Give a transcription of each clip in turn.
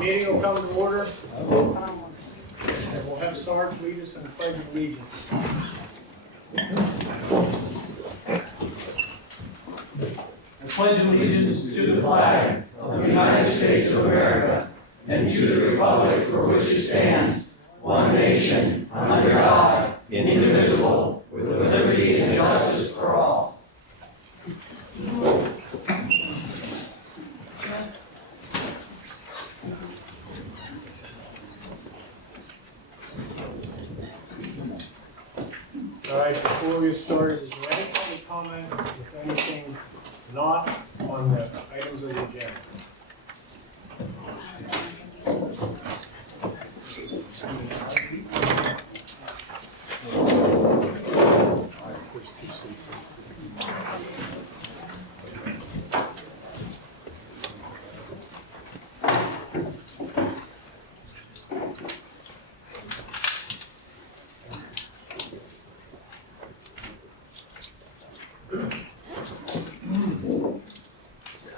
Meeting will come to order. And we'll have Sarge lead us in the Pledge of Allegiance. I pledge allegiance to the flag of the United States of America and to the republic for which it stands, one nation, under God, indivisible, with liberty and justice for all. All right, before we get started, is there any public comment with anything not on the items of the agenda?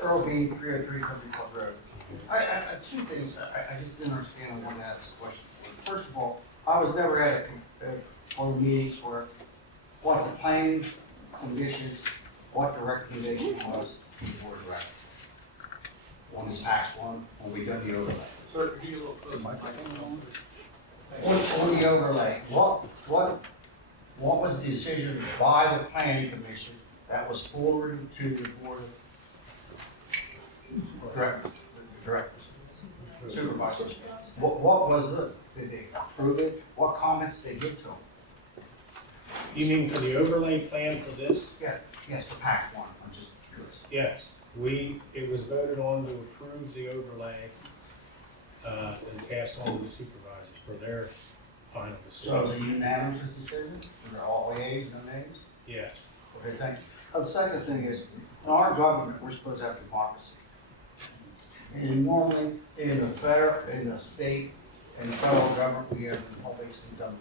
Earl B. 303 Country Club Road. Two things I just didn't understand. I wanted to ask a question. First of all, I was never at on meetings where what the planning commissions, what the recommendation was to the board of directors. On this tax one, when we done the overlay. Sir, can you look closer? On the overlay, what was the decision by the planning commission that was forwarded to the board of directors, supervisors? What was it? Did they approve it? What comments did they give to them? You mean for the overlay plan for this? Yeah, yes, the PAC one, I'm just curious. Yes, it was voted on to approve the overlay and passed on to the supervisors for their final So it was decision. a unanimous decision? Was there all ayes, no nays? Yes. Okay, thank you. The second thing is, in our government, we're supposed to have democracy. And normally, in the state, and the federal government, we have republics and Democrats.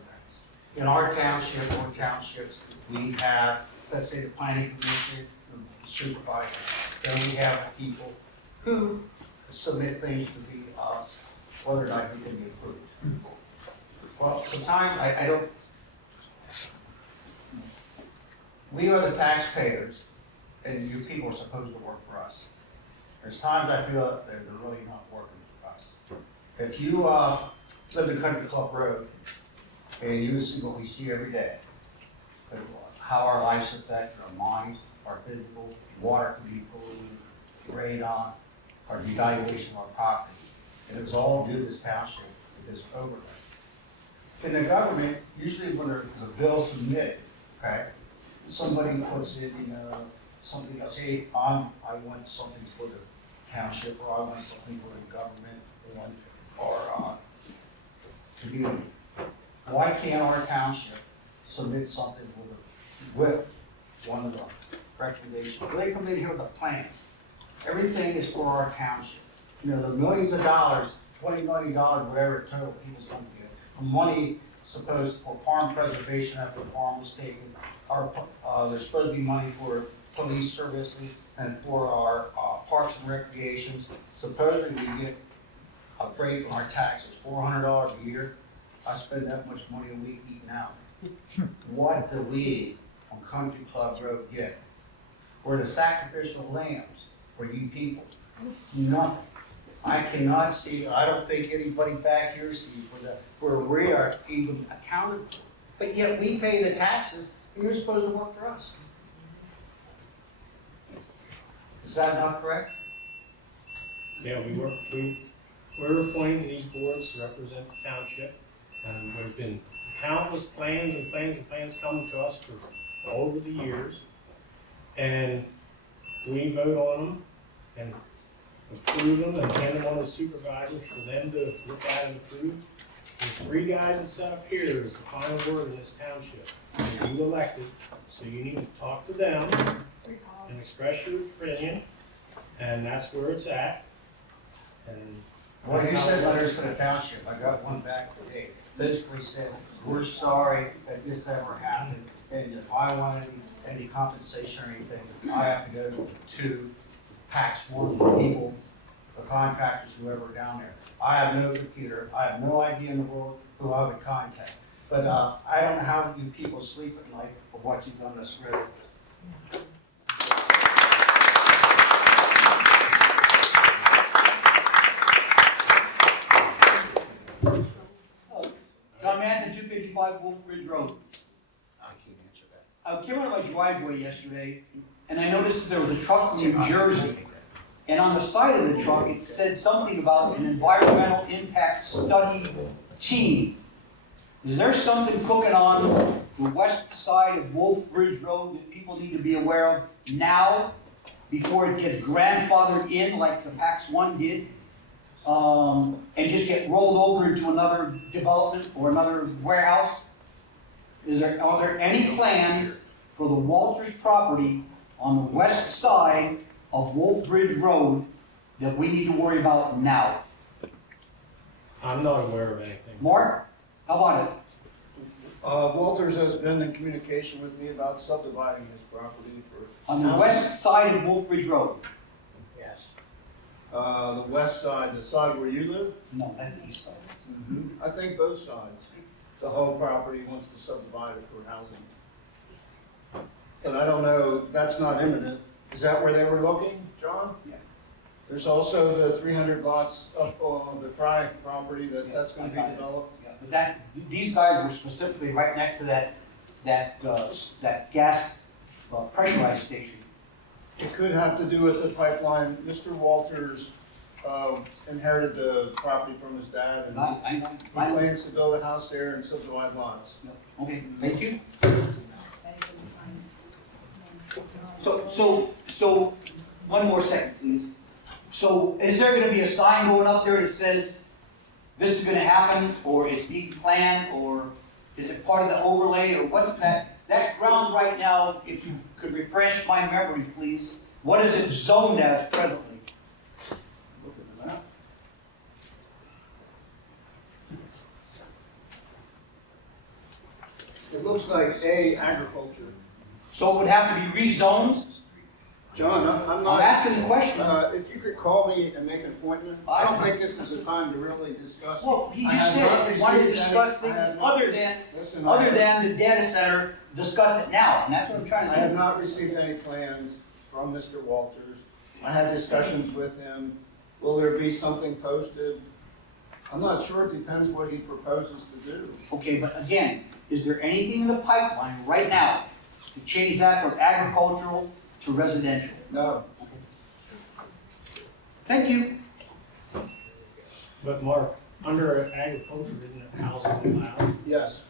In our township or townships, we have, let's say, the planning commission, the supervisors. Then we have people who submit things to be us, whether or not we can be approved. Well, sometimes I don't. We are the taxpayers, and you people are supposed to work for us. There's times I feel that they're really not working for us. If you live in Country Club Road, and you see what we see every day, how our lives affect our minds, our physical, water can be polluted, radon, our devaluation of our properties, and it was all due to this township with this overlay. In the government, usually when there's a bill submitted, okay, somebody puts in, something else, hey, I want something for the township, or I want something for the government, or community. Why can't our township submit something with one of the recommendations? Well, they come in here with a plan. Everything is for our township. The millions of dollars, $20 million, whatever total people's going to get. Money supposed for farm preservation after the farm was taken. There's supposed to be money for police services and for our parks and recreations. Supposedly we get a break on our taxes, $400 a year. I spend that much money a week eating out. What do we on Country Club Road get? We're the sacrificial lambs for you people. Nothing. I cannot see, I don't think anybody back here sees where we are even accounted for. But yet we pay the taxes and you're supposed to work for us. Is that not correct? Yeah, we're appointing these boards to represent the township. And there's been countless plans and plans and plans coming to us for over the years. And we vote on them and approve them and send them on to supervisors for them to look at and approve. There's three guys that set up here is the final word in this township. You elected, so you need to talk to them and express your opinion, and that's where it's at. And Well, you sent letters for the township. I got one back today. Basically said, we're sorry that this ever happened, and if I want any compensation or anything, I have to go to tax work people, the contractors, whoever are down there. I have no computer, I have no idea in the world who I would contact. But I don't know how you people sleep at night for what you've done to us residents. John Manton, 255 Wolf Ridge Road. I can't answer that. I came out of my driveway yesterday, and I noticed that there was a truck from New Jersey. And on the side of the truck, it said something about an environmental impact study team. Is there something cooking on the west side of Wolf Ridge Road that people need to be aware of now, before it gets grandfathered in like the PAX 1 did, and just get rolled over into another development or another warehouse? Are there any plans for the Walters property on the west side of Wolf Ridge Road that we need to worry about now? I'm not aware of anything. Mark, how about it? Walters has been in communication with me about subdividing his property for. On the west side of Wolf Ridge Road? Yes. The west side, the side where you live? No, that's the east side. I think both sides. The whole property wants to subdivide it for housing. But I don't know, that's not imminent. Is that where they were looking, John? Yeah. There's also the 300 lots up on the Fry property that's gonna be developed. Yeah, but these guys were specifically right next to that gas pressurized station. It could have to do with the pipeline. Mr. Walters inherited the property from his dad, and he plans to build a house there and subdivide lots. Okay, thank you. So, one more second, please. So, is there gonna be a sign going up there that says, this is gonna happen, or it's being planned, or is it part of the overlay, or what's that? That's ground right now, if you could refresh my memory, please. What is it zoned as presently? Look at the map. It looks like agriculture. So it would have to be rezoned? John, I'm I'm not. asking the question. If you could call me and make an appointment, I don't think this is the time to really discuss. Well, he I just have not said he wanted to received discuss any- things I have not other rec- than, Listen, other than the data center, discuss it now, and that's what I'm trying I to have do. not received any plans from Mr. Walters. I had discussions with him. Will there be something posted? I'm not sure. It depends what he proposes to do. Okay, but again, is there anything in the pipeline right now to change that from agricultural to residential? No. Thank you. But Mark, under agriculture, isn't housing allowed? Yes.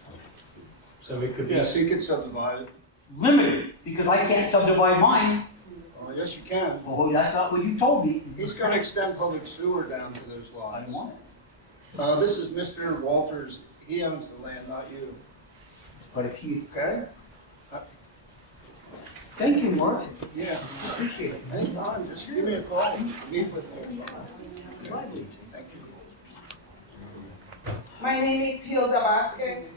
So it could be. Yes, he could subdivide it. Limited, because I can't subdivide mine. Well, yes, you can. Oh, that's not what you told me. He's gonna extend public sewer down to those I lots. don't want it. This is Mr. Walters. He owns the land, not you. But if he, Okay? thank you, Mark. Yeah. Appreciate it. Anytime, just give me a call. Meet with me or something. Thank you. My name is Hilda Vasquez.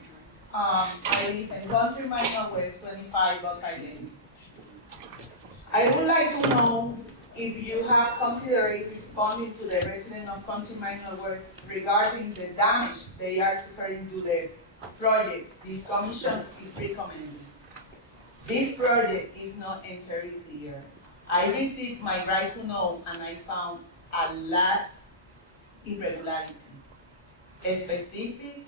I live in Country Minor West, 25 Buckeye Lane. I would like to know if you have considered responding to the resident of Country Minor West regarding the damage they are suffering to the project this commission is recommending. This project is not entirely clear. I received my right to know and I found a lot irregularity, specific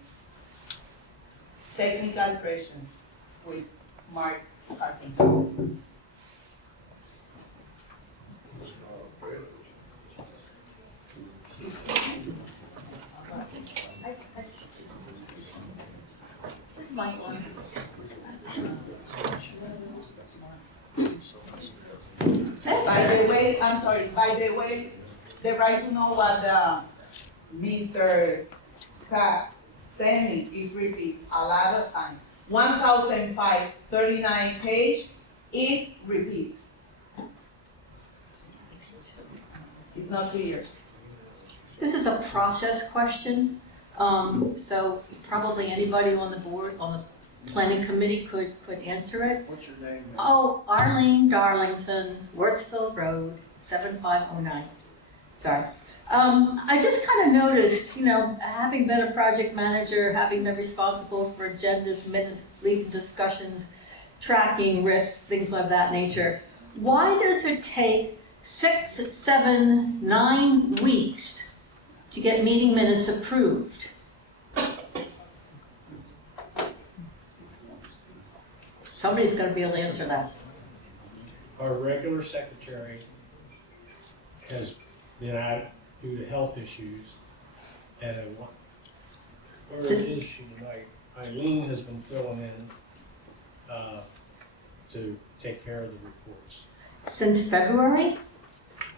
technical questions with Mark Carpenter. By the way, I'm sorry, by the way, the right to know what Mr. Sack sent me is repeat a lot of time. 1005, page is repeat. It's not clear. This is a process question, so probably anybody on the board, on the planning committee could answer it. What's your name? ma'am? Oh, Arlene Darlington, Wurtsville Road, 7509. Sorry. I just kind of noticed, having been a project manager, having been responsible for agendas, minutes, leading discussions, tracking risks, things of that nature, why does it take 6, 7, 9 weeks to get meeting minutes approved? Somebody's got to be able to answer that. Our regular secretary has been out due to health issues, and where is she tonight? Eileen has been filling in to take care of the reports. Since February?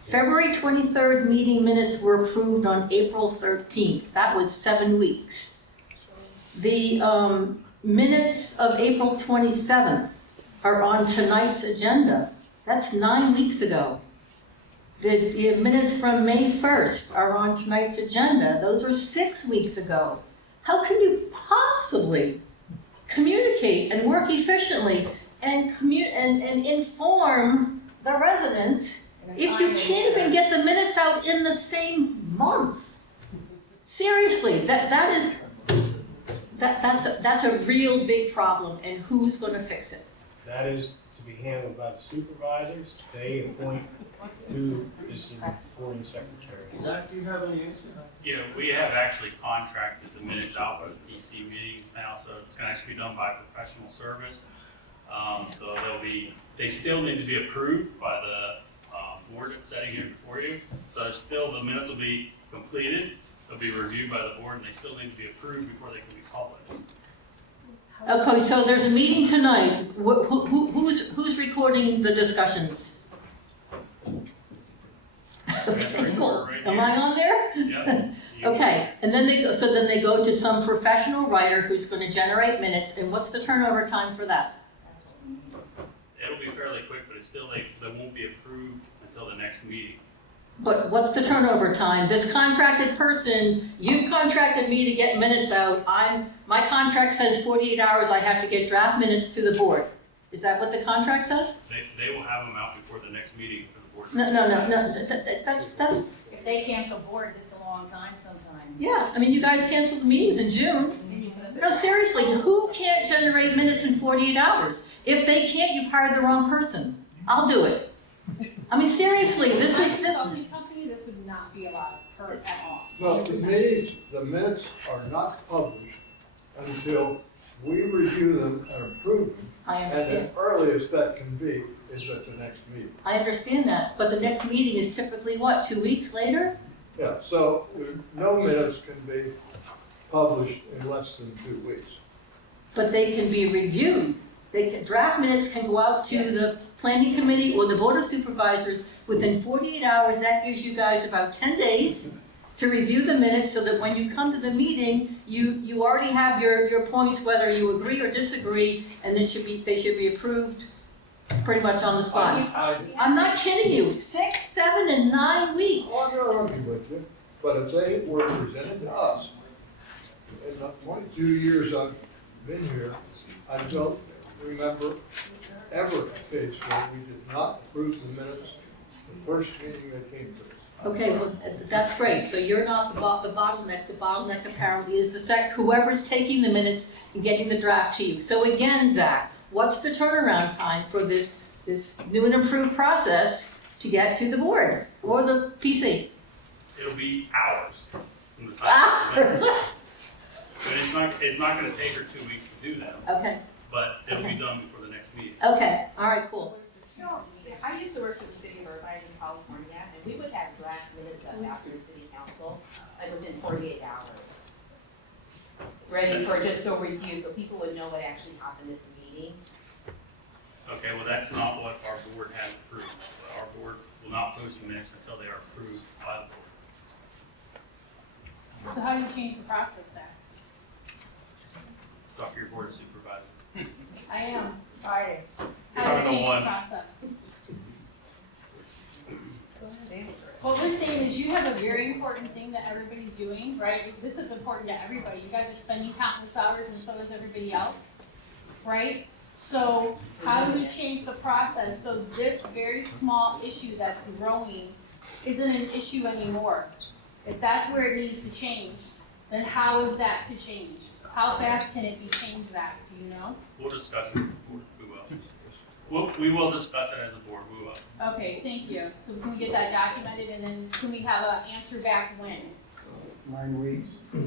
February 23rd meeting minutes were approved on April 13th. That was 7 weeks. The minutes of April 27th are on tonight's agenda. That's 9 weeks ago. The minutes from May 1st are on tonight's agenda. Those are 6 weeks ago. How can you possibly communicate and work efficiently and inform the residents if you can't even get the minutes out in the same month? Seriously, that's a real big problem, and who's going to fix it? That is to be handled by the supervisors. They appoint who is the reporting secretary. Zach, do you have any answer? Yeah, we have actually contracted the minutes out by the PC meetings now, so it's gonna actually be done by professional service. So they still need to be approved by the board that's sitting here before you. So the minutes will be completed, they'll be reviewed by the board, and they still need to be approved before they can be published. Okay, so there's a meeting tonight. Who's recording the discussions? Okay, cool. Am I on there? Yeah. Okay, and then they go to some professional writer who's going to generate minutes, and what's the turnover time for that? It'll be fairly quick, but they won't be approved until the next meeting. But what's the turnover time? This contracted person, you contracted me to get minutes out. My contract says 48 hours I have to get draft minutes to the board. Is that what the contract says? They will have them out before the next meeting for the board. No, that's, If they cancel boards, it's a long time sometimes. yeah, I mean, you guys canceled the meetings in June. No, seriously, who can't generate minutes in 48 hours? If they can't, you've hired the wrong person. I'll do it. I mean, seriously, this is. Company, this would not be allowed at all. No, the minutes are not published until we review them and approve them. I And understand. the earliest that can be is at the next meeting. I understand that, but the next meeting is typically what, 2 weeks later? Yeah, so no minutes can be published in less than 2 weeks. But they can be reviewed. Draft minutes can go out to the planning committee or the board of supervisors within 48 hours. That gives you guys about 10 days to review the minutes so that when you come to the meeting, you already have your points, whether you agree or disagree, and they should be approved pretty much on the spot. I'm not kidding you, 6, 7, and 9 weeks. Oh, I'm not arguing with you, but if they were presented to us, in the 22 years I've been here, I don't remember ever a case where we did not approve the minutes the first meeting that came to us. Okay, well, that's great. So you're not the bottleneck. The bottleneck apparently is whoever's taking the minutes and getting the draft to you. So again, Zach, what's the turnaround time for this new and improved process to get to the board or the PC? It'll be hours from the time. But it's not gonna take her 2 weeks to do them, Okay, but it'll be done before the next meeting. okay, all right, cool. I used to work for the city of Irvine in California, and we would have draft minutes up after the city council, like within 48 hours. Ready for just a review, so people would know what actually happened at the meeting. Okay, well, that's not what our board has approved. Our board will not post the minutes until they are approved by the board. So how do you change the process there? Talk to your board of supervisors. I am. Friday. You're How do you talking to change the one. process? What we're saying is you have a very important thing that everybody's doing, right? This is important to everybody. You guys are spending countless hours and so is everybody else, right? So how do we change the process so this very small issue that's growing isn't an issue anymore? If that's where it needs to change, then how is that to change? How fast can it be changed, Zach, do you know? We'll discuss it, we will. We will discuss it as a board, we will. Okay, thank you. So can we get that documented and then can we have an answer back when? 9 weeks. We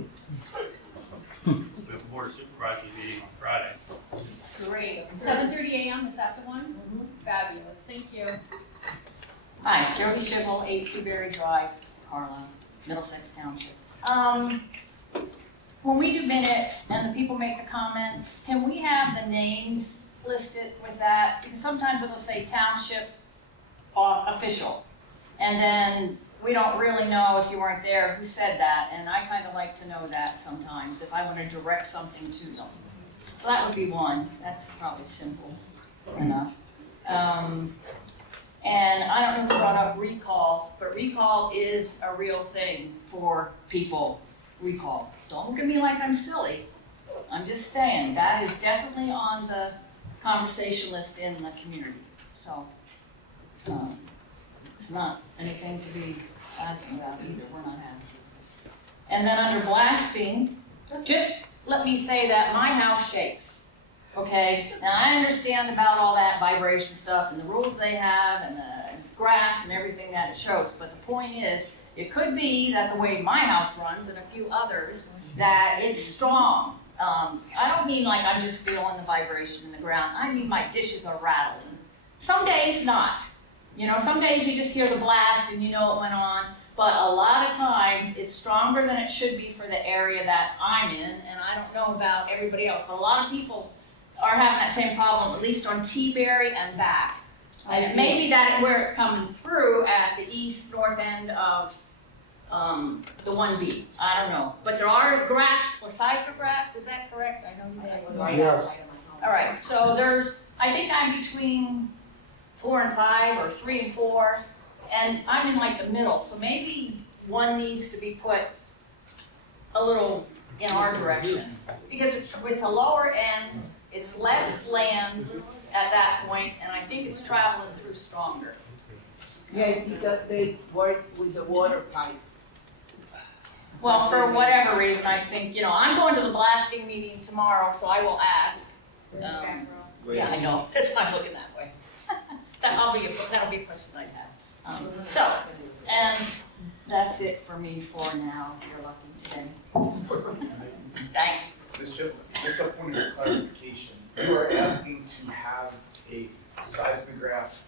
have a board of supervisors meeting on Friday. Great. 7:30 a.m., is that the one? Fabulous, thank you. Hi, Jody Shibble, 8 Berry Drive, Carlisle, Middlesex Township. When we do minutes and the people make the comments, can we have the names listed with that? Because sometimes it'll say township official. And then we don't really know if you weren't there who said that. And I kind of like to know that sometimes if I want to direct something to them. So that would be one. That's probably simple enough. And I don't know who brought up recall, but recall is a real thing for people. Recall. Don't look at me like I'm silly. I'm just saying that is definitely on the conversation list in the community. So it's not anything to be laughing about either. We're not happy. And then under blasting, just let me say that my house shakes. Okay, now I understand about all that vibration stuff and the rules they have and the graphs and everything that it shows, but the point is, it could be that the way my house runs and a few others, that it's strong. I don't mean like I'm just feeling the vibration in the ground. I mean my dishes are rattling. Some days not. You know, some days you just hear the blast and you know it went on, but a lot of times it's stronger than it should be for the area that I'm in, and I don't know about everybody else, but a lot of people are having that same problem, at least on T-Berry and back. And it may be that where it's coming through at the north end of the 1B. I don't know. But there are graphs, or seismographs, is that correct? I know you guys. Yes. All right, so there's, I think I'm between 4 and 5 or 3 and 4, and I'm in like the middle, so maybe one needs to be put a little in our direction. Because it's a lower end, it's less land at that point, and I think it's traveling through stronger. Yes, because they work with the water pipe. Well, for whatever reason, I think, I'm going to the blasting meeting tomorrow, so I will ask. Yeah, I know, that's why I'm looking that way. That'll be a question I'd have. And that's it for me for now, if you're lucky today. Thanks. Ms. Chip, just a point of clarification. You are asking to have a seismograph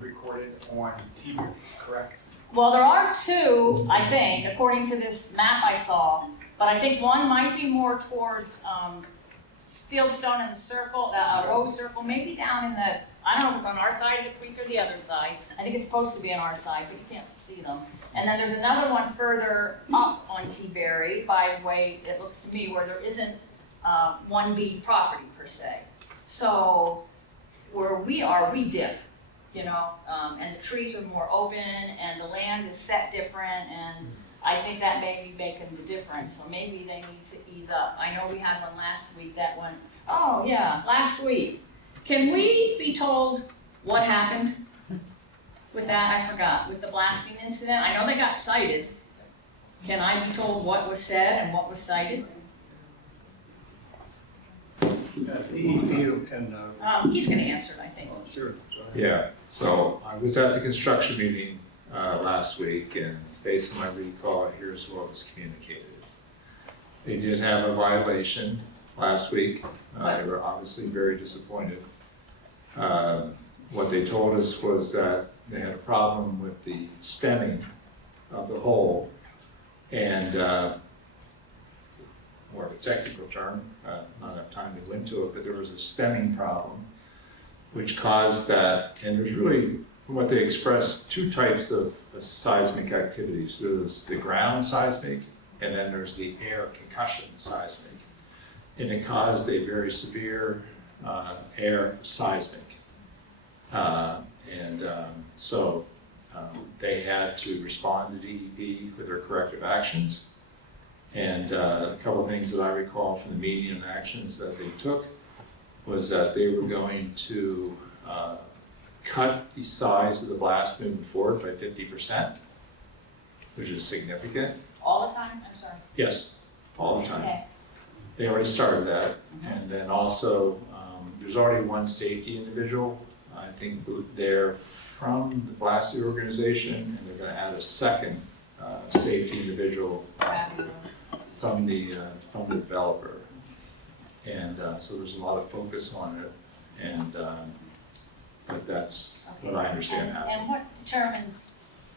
recorded on TV, correct? Well, there are 2, I think, according to this map I saw, but I think one might be more towards Fieldstone in the circle, Rose Circle, maybe down in the, I don't know if it's on our side of the creek or the other side. I think it's supposed to be on our side, but you can't see them. And then there's another one further up on T-Berry, by the way, it looks to me, where there isn't 1B property per se. So where we are, we dip. And the trees are more open, and the land is set different, and I think that may be making the difference, so maybe they need to ease up. I know we had one last week that went, oh yeah, last week. Can we be told what happened with that? I forgot, with the blasting incident. I know they got cited. Can I be told what was said and what was cited? DEP can, He's gonna answer it, I think. oh, sure. Yeah, so I was at the construction meeting last week, and based on my recall, here's what was communicated. They did have a violation last week. They were obviously very disappointed. What they told us was that they had a problem with the stemming of the hole, and more of a technical term, not enough time to go into it, but there was a stemming problem which caused that, and there's really, from what they expressed, 2 types of seismic activities. There's the ground seismic, and then there's the air concussion seismic. And it caused a very severe air seismic. So they had to respond to DEP with their corrective actions. And a couple of things that I recall from the meeting and actions that they took was that they were going to cut the size of the blast moving forward by 50%, which is significant. All the time? I'm sorry. Yes, all the time. Okay. They already started that. And then also, there's already one safety individual. I think they're from the blasting organization, and they're going to add a second safety individual from the developer. And so there's a lot of focus on it, and but that's what I understand happened. And what determines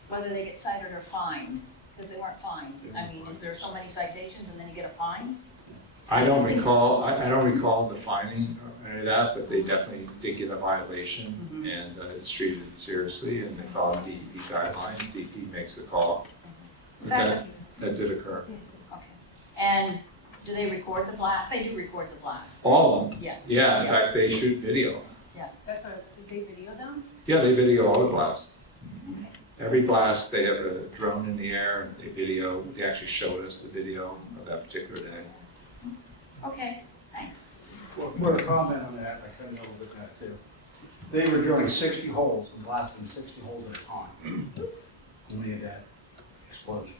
whether they get cited or fined? Because they weren't fined. I mean, is there so many citations and then you get a fine? I don't recall, I don't recall the finding or any of that, but they definitely did get a violation, and it's treated seriously, and they follow DEP guidelines. DEP makes the call. But that did occur. Okay. And do they record the blast? They do record the blast. All of them? Yeah. Yeah, in fact, they shoot video. Yeah. That's what, did they video them? Yeah, they video all the blasts. Every blast, they have a drone in the air, and they video, they actually showed us the video of that particular day. Okay, thanks. Well, put a comment on that, I couldn't overlook that too. They were drilling 60 holes and blasting 60 holes at a time when we had that explosion.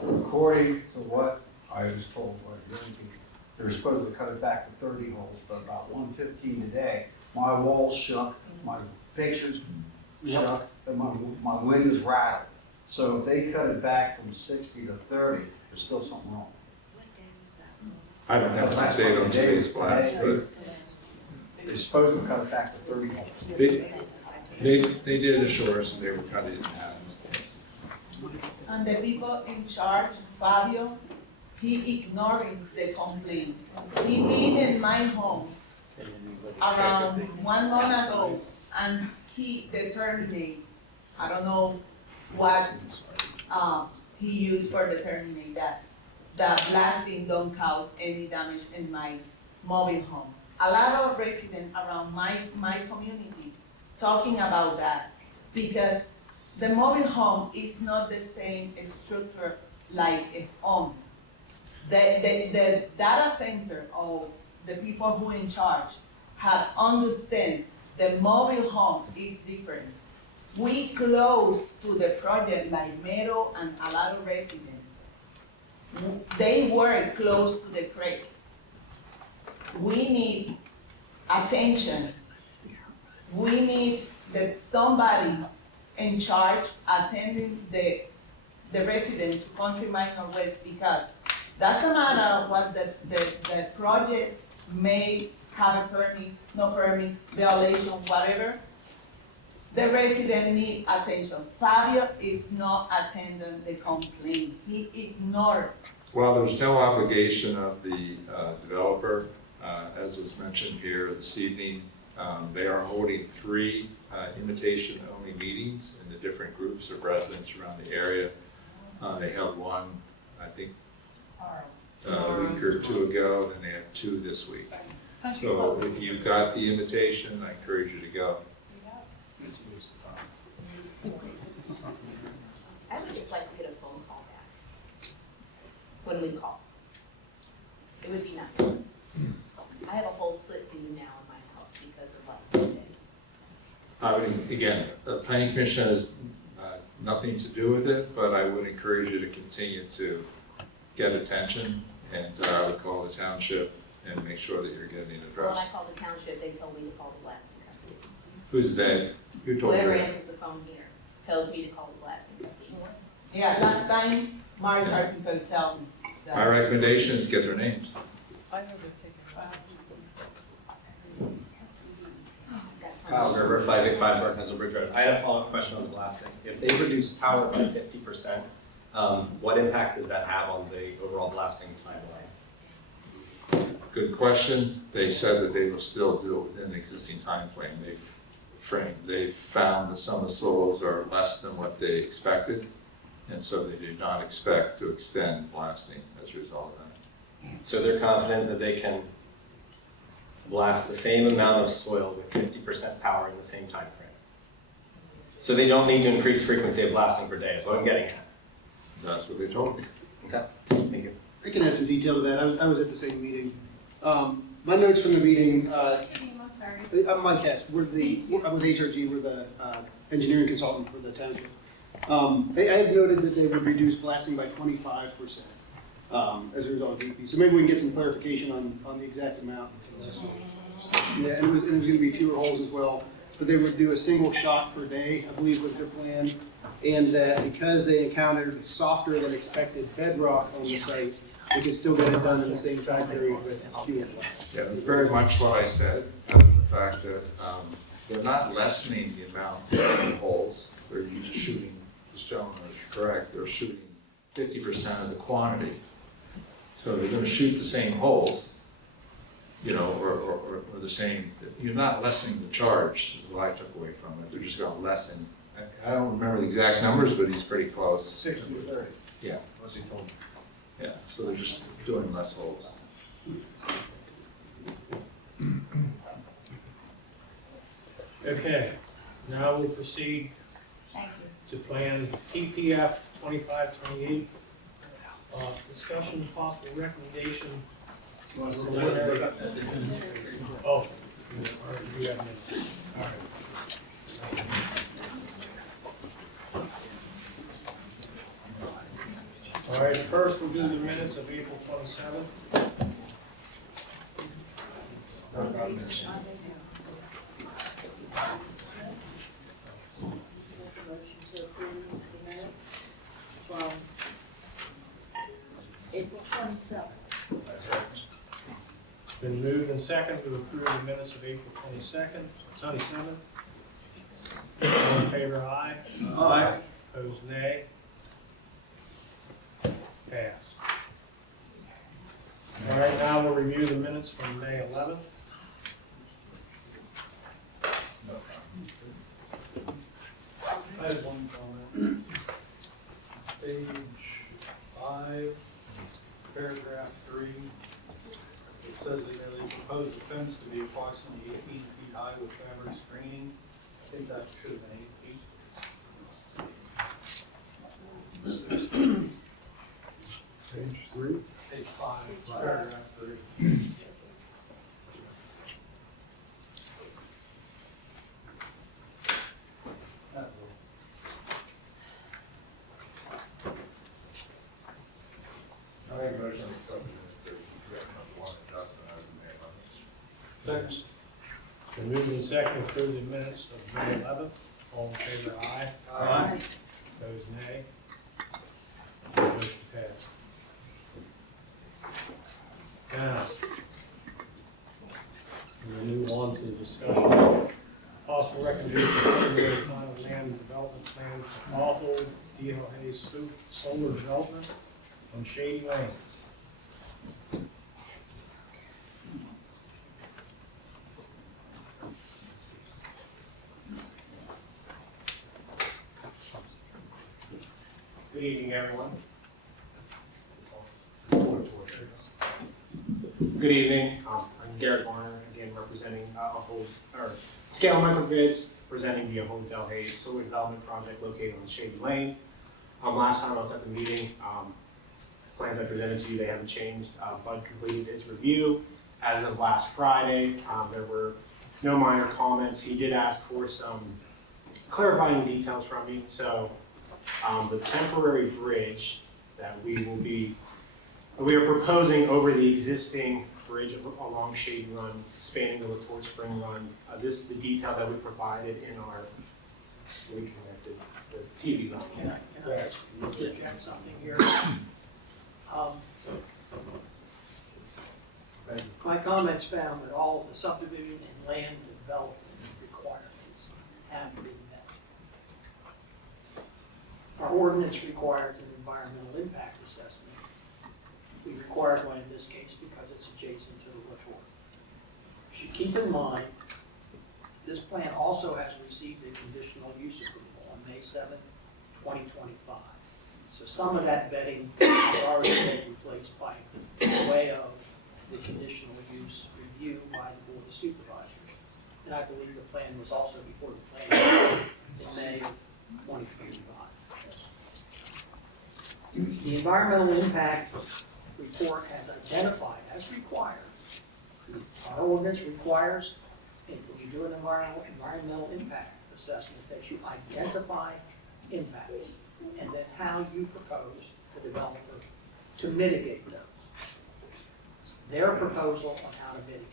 According to what I was told by the drilling team, they were supposed to cut it back to 30 holes, but about 115 today, my walls shook, my pictures shook, and my windows rattled. So if they cut it back from 60 to 30, there's still something wrong. I don't have an update on today's blast, but They're supposed to cut it back to 30 holes. they did assure us that they were cutting it in half. And the people in charge, Fabio, he ignoring the complaint. He been in my home around 1 month ago, and he determined, I don't know what he used for determining that blasting don't cause any damage in my mobile home. A lot of residents around my community talking about that, because the mobile home is not the same structure like a home. The data center or the people who in charge have understand the mobile home is different. We close to the project like Meadow and a lot of residents. They were close to the creek. We need attention. We need somebody in charge attending the residents to Country Mile Northwest, because doesn't matter what the project may have a permit, no permit, violation, whatever. The resident need attention. Fabio is not attending the complaint. He ignored. Well, there's no obligation of the developer, as was mentioned here this evening. They are holding 3 invitation-only meetings in the different groups of residents around the area. They held one, I think, a week or 2 ago, and they have 2 this week. So if you've got the invitation, I encourage you to go. I would just like to get a phone call back when we call. It would be nice. I have a whole split view now in my house because of last Sunday. I would, again, the planning commission has nothing to do with it, but I would encourage you to continue to get attention, and I would call the township and make sure that you're getting it When I addressed. called the township, they told me to call the blasting company. Who's they? Who told you Whoever that? answers the phone here tells me to call the blasting company. Yeah, last time, Mark Carpenter told me that. My recommendation is get their names. Kyle Gerber, 585 North Hazel Bridge Road. I had a follow-up question on the blasting. If they reduce power by 50%, what impact does that have on the overall blasting timeline? Good question. They said that they will still do it within the existing time frame they've framed. They've found that some of the soils are less than what they expected, and so they do not expect to extend blasting as a result of that. So they're confident that they can blast the same amount of soil with 50% power in the same time frame. So they don't need to increase frequency of blasting per day, is what I'm getting at. That's what they told me. Okay, thank you. I can add some detail to that. I was at the same meeting. My notes from the meeting, I'm sorry. I'm Mike Hess, I'm with HRG, we're the engineering consultant for the township. I had noted that they would reduce blasting by 25% as a result of EP. So maybe we can get some clarification on the exact amount. Yeah, and it was going to be fewer holes as well, but they would do a single shot per day, I believe was their plan. And that because they encountered softer than expected bedrock on the site, they could still get it done in the same time period with fewer blasts. Yeah, that's very much what I said, the fact that they're not lessening the amount of holes. They're shooting, this gentleman is correct, they're shooting 50% of the quantity. So they're going to shoot the same holes, you know, or the same, you're not lessening the charge, is what I took away from it. They're just going to lessen. I don't remember the exact numbers, but he's pretty close. 60 to 30. Yeah. What's he told me? Yeah, so they're just doing less holes. Okay, now we'll proceed Thank you. to plan TPF 2528. Discussion, possible recommendation. Preliminary. Oh, all right, you have a minute. All right. All right, first we'll do the minutes of April 27th. Motion to approve the minutes from April 27th. Been moved and second to approve the minutes of April 27th. All in favor, aye. Aye. Opposed, nay. Passed. All right, now we'll review the minutes from May 11th. I had one comment. Page 5, paragraph 3. It says that they proposed the fence to be approximately 18 feet high with fabric screening. I think that should have been 8 feet. Page 3. Page 5, paragraph 3. That will. I make a motion on the subject that one adjustment as the mayor. Second. Been moved and second to approve the minutes of May 11th. All in favor, aye. Aye. Opposed, nay. Motion passed. Now, we'll move on to discussion. Possible recommendation of preliminary final land development plan for Awful Hayes Solar Development on Shady Lane. Good evening, everyone. Good evening. I'm Garrett Warner, again representing Scale Microgrids, presenting the Hotel Hayes Solar Development Project located on Shady Lane. Last time I was at the meeting, plans I presented to you, they haven't changed. Bud completed his review as of last Friday. There were no minor comments. He did ask for some clarifying details from me. So the temporary bridge that we are proposing over the existing bridge along Shady Run, spanning the LaTour Spring Run. This is the detail that we provided in our, we connected the TVs on here. Can I interject something here? My comments found that all of the subdivision and land development requirements have been met. Our ordinance requires an environmental impact assessment. We required one in this case because it's adjacent to the LaTour. You should keep in mind, this plan also has received a conditional use approval on May 7th, 2025. So some of that vetting has already taken place by way of the conditional use review by the Board of Supervisors. And I believe the plan was also before the plan in May of 2025. The environmental impact report has identified as required Our ordinance requires, when you do an environmental impact assessment, that you identify impacts and then how you propose the developer to mitigate those. Their proposal on how to mitigate.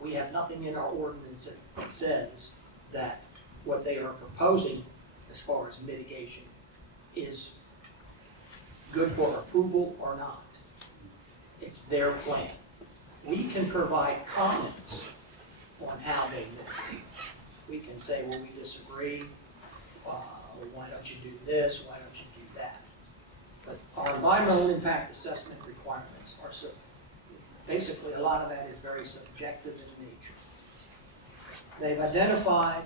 We have nothing in our ordinance that says that what they are proposing as far as mitigation is good for approval or not. It's their plan. We can provide comments on how they mitigate. We can say, well, we disagree, why don't you do this, why don't you do that? But our environmental impact assessment requirements are so, basically a lot of that is very subjective in nature. They've identified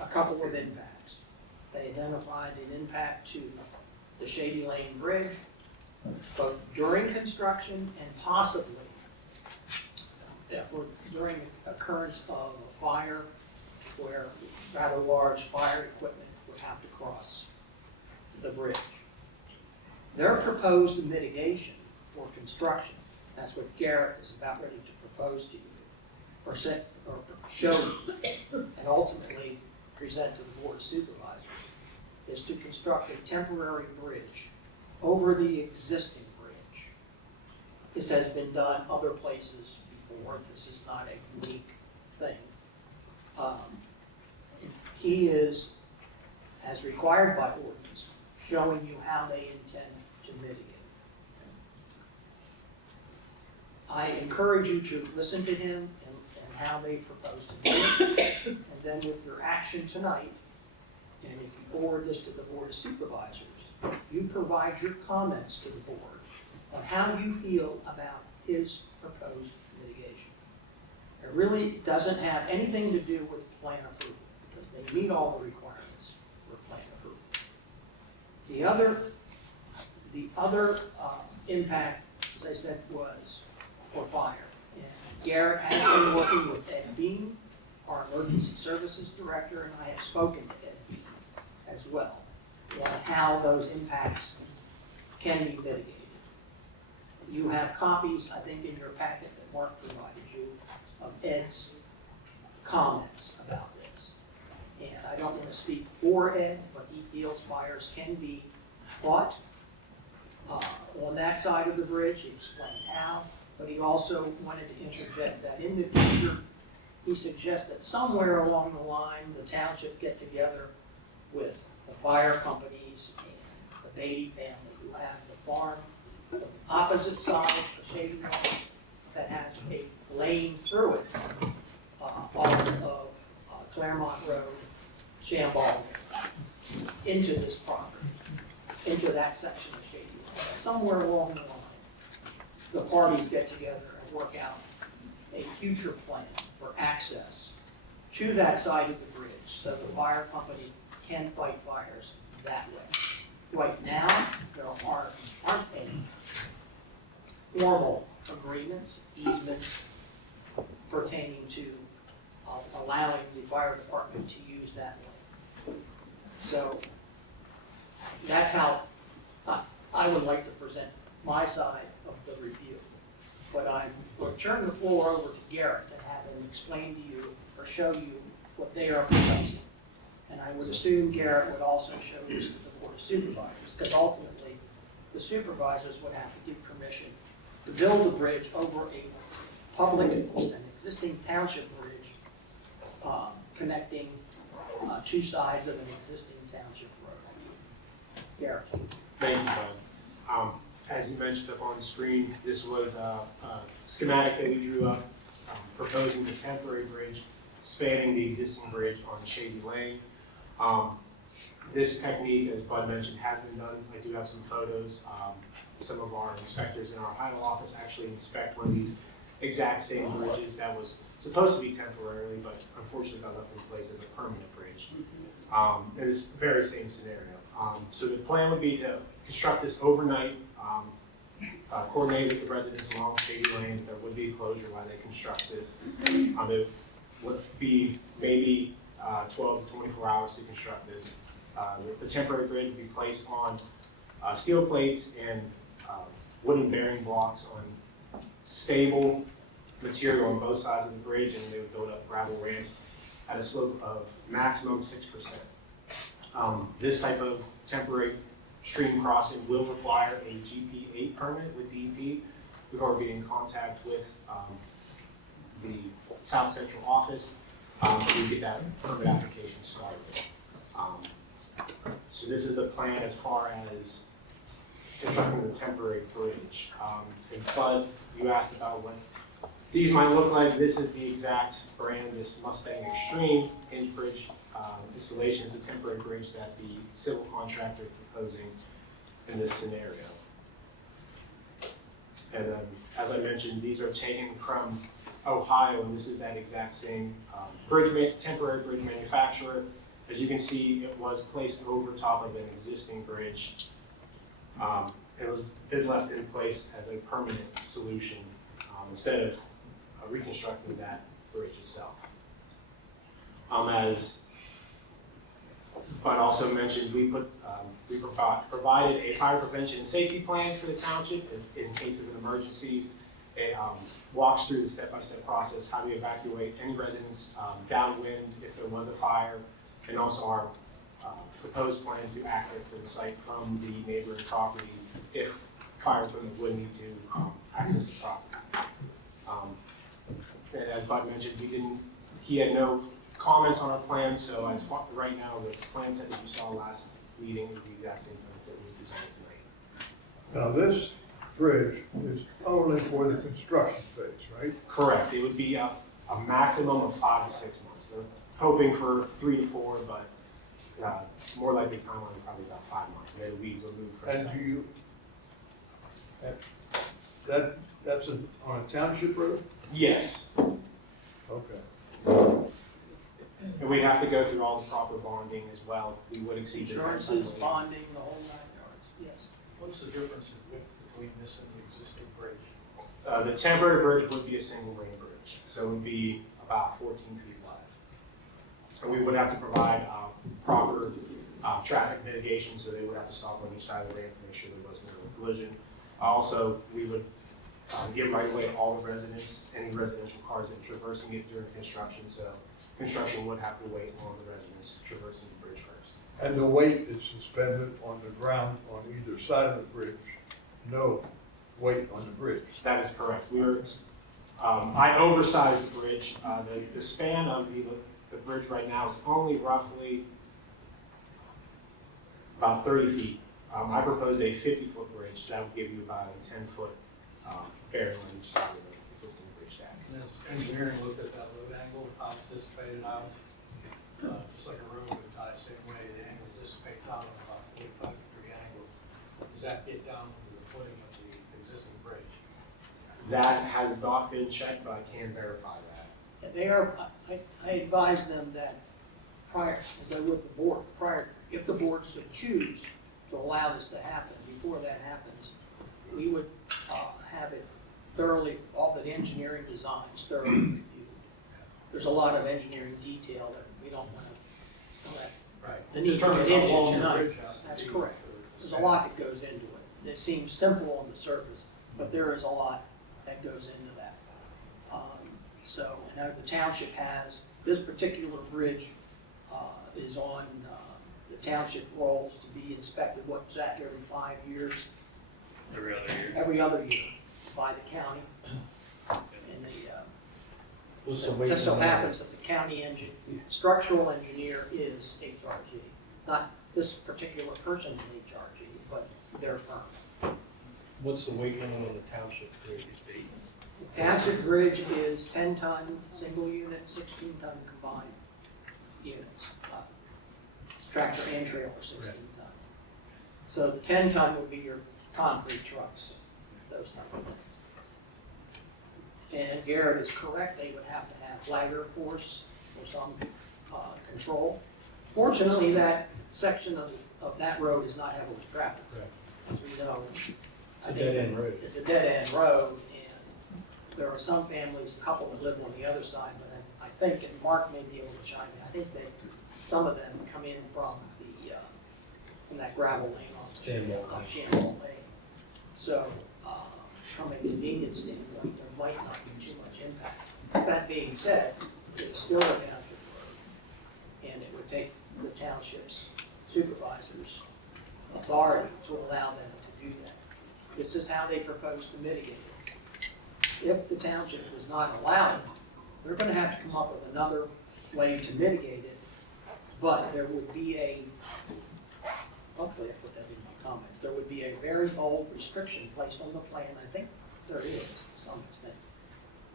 a couple of impacts. They identified an impact to the Shady Lane Bridge, both during construction and possibly during occurrence of a fire where rather large fire equipment would have to cross the bridge. Their proposed mitigation for construction, that's what Garrett is about ready to propose to you, or show you, and ultimately present to the Board of Supervisors, is to construct a temporary bridge over the existing bridge. This has been done other places before. This is not a unique thing. He is, as required by ordinance, showing you how they intend to mitigate. I encourage you to listen to him and how they propose to do it. And then with your action tonight, and if you forward this to the Board of Supervisors, you provide your comments to the board on how you feel about his proposed mitigation. It really doesn't have anything to do with plan approval, because they meet all the requirements for plan approval. The other impact, as I said, was for fire. And Garrett has been working with Ed Bean, our emergency services director, and I have spoken to Ed Bean as well on how those impacts can be mitigated. You have copies, I think, in your packet that Mark provided you of Ed's comments about this. And I don't want to speak for Ed, but he feels fires can be fought on that side of the bridge. He explained how, but he also wanted to interject that in the future, he suggests that somewhere along the line, the township get together with the fire companies and the Beatty family who have the farm on the opposite side of Shady Lane that has a lane through it off of Claremont Road, Shamball, into this property, into that section of Shady Lane. Somewhere along the line, the parties get together and work out a future plan for access to that side of the bridge so the fire company can fight fires that way. Right now, there aren't any formal agreements, easements pertaining to allowing the fire department to use that way. So that's how I would like to present my side of the review. But I will turn the floor over to Garrett and have him explain to you or show you what they are proposing. And I would assume Garrett would also show this to the Board of Supervisors, because ultimately the supervisors would have to give permission to build a bridge over a public, an existing township bridge connecting two sides of an existing township road. Garrett. Thank you, Bud. As you mentioned up on the screen, this was a schematic that we drew up proposing the temporary bridge spanning the existing bridge on Shady Lane. This technique, as Bud mentioned, has been done. I do have some photos. Some of our inspectors in our Ohio office actually inspect one of these exact same bridges that was supposed to be temporarily, but unfortunately got left in place as a permanent bridge. It is the very same scenario. So the plan would be to construct this overnight, coordinate with the residents along Shady Lane. There would be a closure while they construct this. It would be maybe 12 to 24 hours to construct this. The temporary bridge would be placed on steel plates and wooden bearing blocks on stable material on both sides of the bridge, and they would build up gravel ramps at a slope of maximum 6%. This type of temporary stream crossing will require a GP8 permit with DEP. We've already been in contact with the South Central office to get that permit application started. So this is the plan as far as constructing the temporary bridge. And Bud, you asked about what these might look like. This is the exact brand, this Mustang Extreme hinge bridge installation is a temporary bridge that the civil contractor is proposing in this scenario. And then, as I mentioned, these are taken from Ohio, and this is that exact same temporary bridge manufacturer. As you can see, it was placed over top of an existing bridge. It was been left in place as a permanent solution instead of reconstructing that bridge itself. As Bud also mentioned, we provided a fire prevention and safety plan for the township in case of an emergency. It walks through the step-by-step process, how to evacuate any residents downwind if there was a fire, and also our proposed plan to access to the site from the neighboring property if fire equipment would need to access the property. And as Bud mentioned, he had no comments on our plan, so as far, right now, the plan set that you saw last meeting is the exact same plan that we designed tonight. Now, this bridge is only for the construction phase, right? Correct. It would be a maximum of 5 to 6 months. They're hoping for 3 to 4, but more likely timeline probably about 5 months. And it'll be removed from And site. do you, that's on a township road? Yes. Okay. And we have to go through all the proper bonding as well. We would exceed the Insurances, timeline. bonding, the whole 9 yards, yes. What's the difference in width between this and the existing bridge? The temporary bridge would be a single lane bridge, so it would be about 14 feet wide. And we would have to provide proper traffic mitigation, so they would have to stop on each side of the ramp to make sure there was no collision. Also, we would give right away all the residents, any residential cars that are traversing it during construction, so construction would have to wait on the residents traversing the bridge first. And the weight is suspended on the ground on either side of the bridge, no weight on the bridge. That is correct. I oversized the bridge. The span of the bridge right now is only roughly about 30 feet. I proposed a 50-foot bridge. That would give you about a 10-foot bearing on each side of the existing bridge deck. And has engineering looked at that load angle, how it's dissipated out? Just like a road would die the same way, the angle dissipates out on about 45-degree angle. Does that get down to the footing of the existing bridge? That has not been checked, but I can verify that. And they are, I advise them that prior, as I would the board, if the board should choose to allow this to happen, before that happens, we would have it thoroughly, all the engineering designs thoroughly reviewed. There's a lot of engineering detail that we don't want to let the need to get into tonight. That's correct. There's a lot that goes into it. It seems simple on the surface, but there is a lot that goes into that. So, and the township has, this particular bridge is on the township rolls to be inspected, what's that, every 5 years? Every other year. Every other year by the county. And Wait, just so happens that the county structural engineer is HRG. Not this particular person is HRG, but their firm. What's the weight limit on the township bridge? The township bridge is 10-ton single unit, 16-ton combined units. Tractor and trailer, 16-ton. So the 10-ton would be your concrete trucks, those type of things. And Garrett is correct, they would have to have flagger force or some control. Fortunately, that section of that road is not heavily traveled. As we know, It's a dead-end road. It's a dead-end road, and there are some families, a couple that live on the other side, but I think, and Mark may be able to chime in, I think some of them come in from from that gravel lane on Shamble Lane. So from a convenience standpoint, there might not be too much impact. That being said, it's still a township road, and it would take the township's supervisors' authority to allow them to do that. This is how they propose to mitigate it. If the township does not allow it, they're gonna have to come up with another way to mitigate it, but there would be hopefully I put that in my comments, there would be a very bold restriction placed on the plan, I think there is to some extent,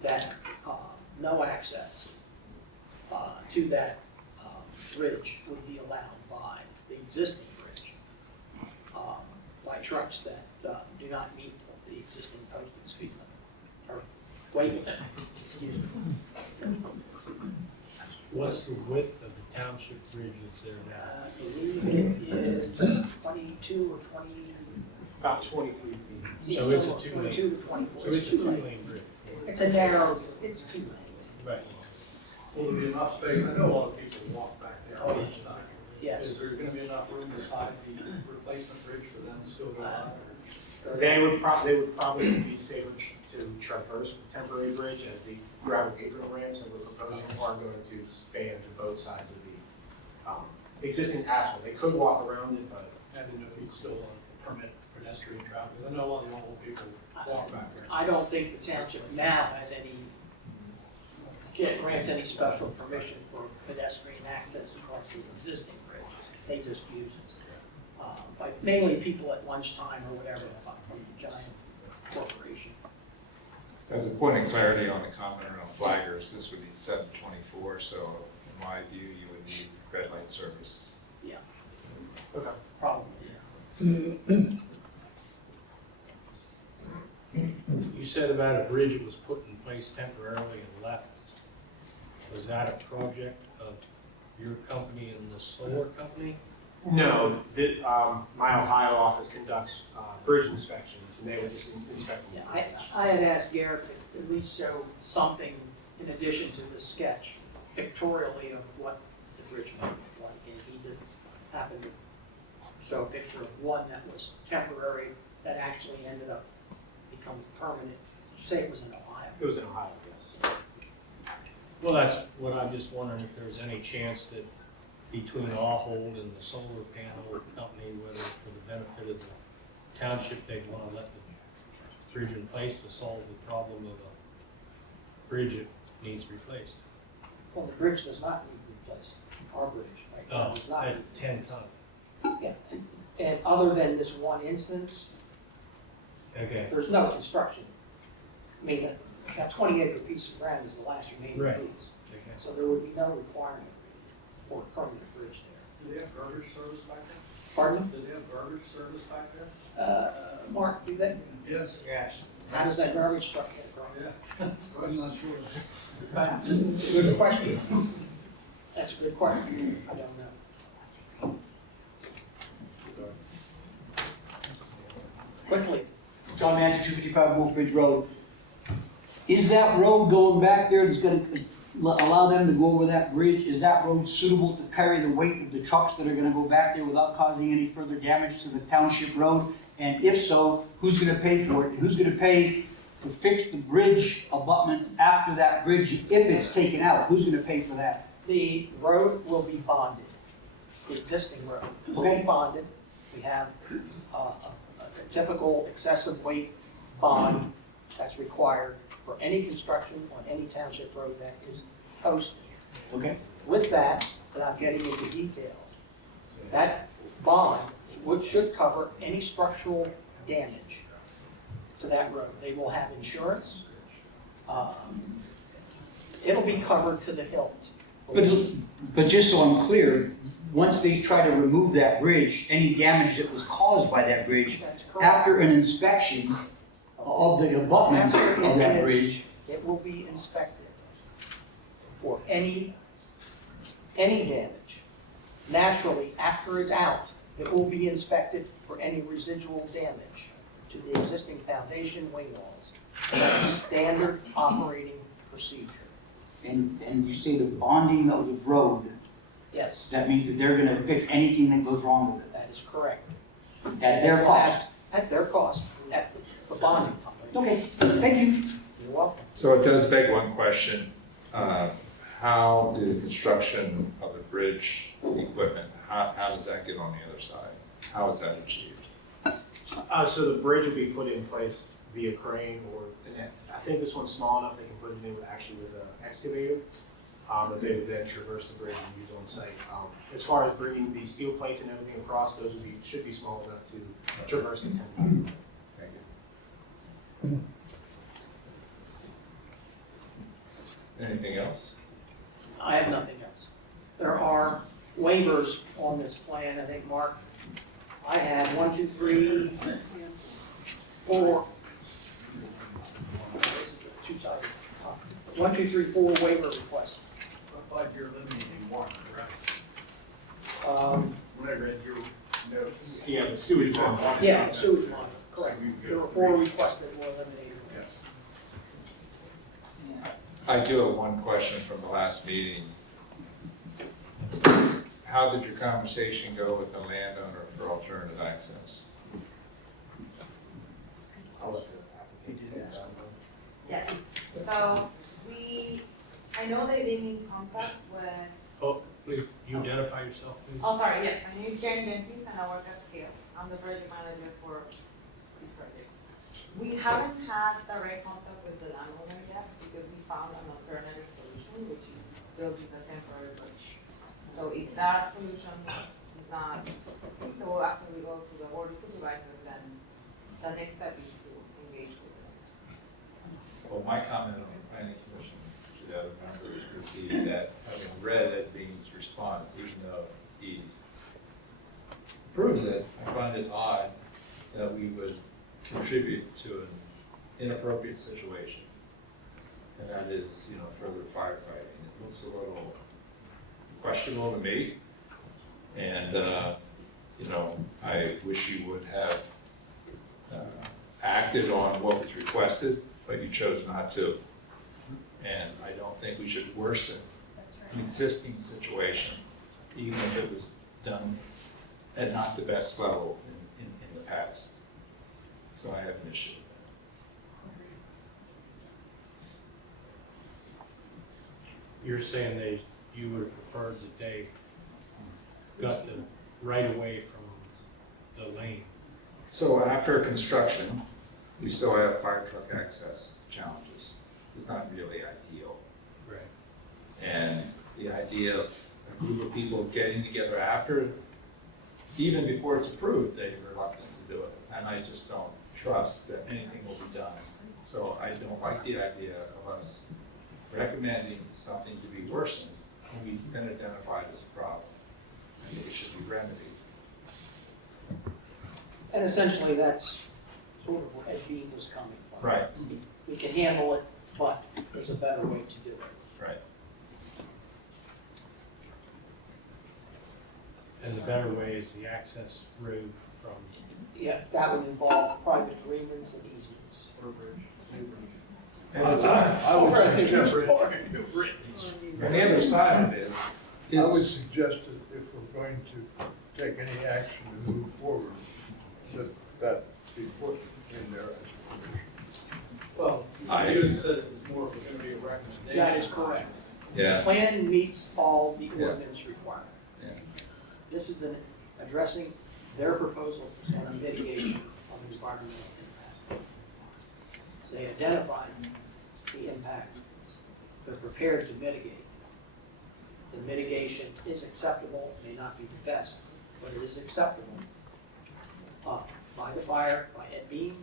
that no access to that bridge would be allowed by the existing bridge, by trucks that do not meet the existing posted speed limit, or weight limit, excuse me. What's the width of the township bridge that's there now? I believe it is 22 or 20. About 23 feet. So it's a 2-lane. 22 to 24. So it's a 2-lane bridge. It's a narrow, it's 2 lanes. Right. Will there be enough space? I know a lot of people walk back there Oh, all yeah. the time. Yes. Is there gonna be enough room beside the replacement bridge for them to still go on? They would probably be safer to traverse the temporary bridge, as the gravitational ramps that we're proposing are going to span to both sides of the existing asphalt. They could walk around it, but I didn't know if you'd still permit pedestrian traffic, because I know a lot of the old people walk back there. I don't think the township now has grants any special permission for pedestrian access across the existing bridge. They just use it. Like mainly people at lunchtime or whatever, from the giant corporation. As a point of clarity on the comment around flaggers, this would need 724, so in my view, you would need red light service. Yeah. Okay. Probably, yeah. You said about a bridge that was put in place temporarily and left. Was that a project of your company and the solar company? no, my Ohio office conducts bridge inspections, and they would just inspect them. Yeah, I had asked Garrett to at least show something in addition to the sketch, pictorially of what the bridge might look like, and he just happened to show a picture of one that was temporary that actually ended up becoming permanent. Did you say it was in Ohio? It was in Ohio, yes. Well, that's what I'm just wondering, if there's any chance that between Ahold and the solar panel company, whether for the benefit of the township, they'd want to let the bridge in place to solve the problem of a bridge that needs replaced. Well, the bridge does not need replaced. Our bridge right now Oh, does not. at 10 ton. Yeah, and other than this one instance, Okay. there's no construction. I mean, a 20-acre piece of ground is the last remaining Right. piece. Okay. So there would be no requirement for a permanent bridge there. Do they have garbage service back there? Pardon? Do they have garbage service back there? Mark, do they? Yes. Yes. How does that garbage truck get across? Yeah. I'm not sure. That's a good question. That's a good question. I don't know. Quickly. John Manson, 255 Wolf Ridge Road. Is that road going back there that's gonna allow them to go over that bridge? Is that road suitable to carry the weight of the trucks that are gonna go back there without causing any further damage to the township road? And if so, who's gonna pay for it? Who's gonna pay to fix the bridge abutments after that bridge, if it's taken out? Who's gonna pay for that? The road will be bonded. The existing road will be bonded. We have a typical excessive weight bond that's required for any construction on any township road that is posted. Okay. With that, without getting into details, that bond should cover any structural damage to that road. They will have insurance. It'll be covered to the hilt. But just so I'm clear, once they try to remove that bridge, any damage that was caused by that bridge, That's correct. after an inspection of the abutments of that bridge, It will be inspected for any damage. Naturally, after it's out, it will be inspected for any residual damage to the existing foundation wing walls. That's standard operating procedure. and you say the bonding of the road, Yes, that means that they're gonna fix anything that goes wrong with it, that is correct. at their cost. At their cost, at the bonding company. Okay, thank you. You're welcome. So it does beg one question. How do the construction of the bridge equipment, how does that get on the other side? How is that achieved? So the bridge will be put in place via crane, or, and I think this one's small enough they can put it in with, actually with an excavator. That they would then traverse the bridge and use on site. As far as bringing the steel plates and everything across, those should be small enough to traverse the 10. Thank you. Anything else? I have nothing else. There are waivers on this plan, I think, Mark. I had 1, 2, 3, 4. This is a two-sided. 1, 2, 3, 4 waiver requests. But you're eliminating one, correct? When I read your notes. Yeah, the sewage line. Yeah, sewage line, correct. So we There were 4 requests that were eliminated. Yes. I do have one question from the last meeting. How did your conversation go with the landowner for alternative access? I'll let the applicant do that. Yes, so I know they've been in contact with, Oh, please, you identify yourself, please? oh, sorry, yes, my name is Jane Dentist and I work at Scale. I'm the project manager for this project. We haven't had direct contact with the landowner yet because we found an alternative solution, which is building a temporary bridge. So if that solution is not feasible after we go to the board of supervisors, then the next step is to engage with them. Well, my comment on the planning commission to the other members would be that having read Ed Bean's response, even though he approves it, I find it odd that we would contribute to an inappropriate situation. And that is, further firefighting. It looks a little questionable to me. And, I wish you would have acted on what was requested, but you chose not to. And I don't think we should worsen an existing situation, even if it was done at not the best level in the past. So I have an issue with that. You're saying you would have preferred that they got the right away from the lane. So after construction, we still have fire truck access challenges. It's not really ideal. Right. And the idea of a group of people getting together after, even before it's approved, they're reluctant to do it. And I just don't trust that anything will be done. So I don't like the idea of us recommending something to be worsened when we've been identified as a problem. I think it should be remedied. And essentially, that's sort of where Ed Bean was coming from. Right. We can handle it, but there's a better way to do it. Right. And the better way is the access road from. Yeah, that would involve private agreements and easements. Or bridge, new bridge. And I would suggest, on the other side of it is, I would suggest that if we're going to take any action to move forward, that be put in there as a condition. Well, you said it was more of going to be a recommendation. That is correct. Yeah. The plan meets all the Yeah. ordinance requirements. Yeah. This is addressing their proposal on a mitigation of environmental impact. They identified the impact. They're prepared to mitigate. The mitigation is acceptable, may not be the best, but it is acceptable by the fire, by Ed Bean,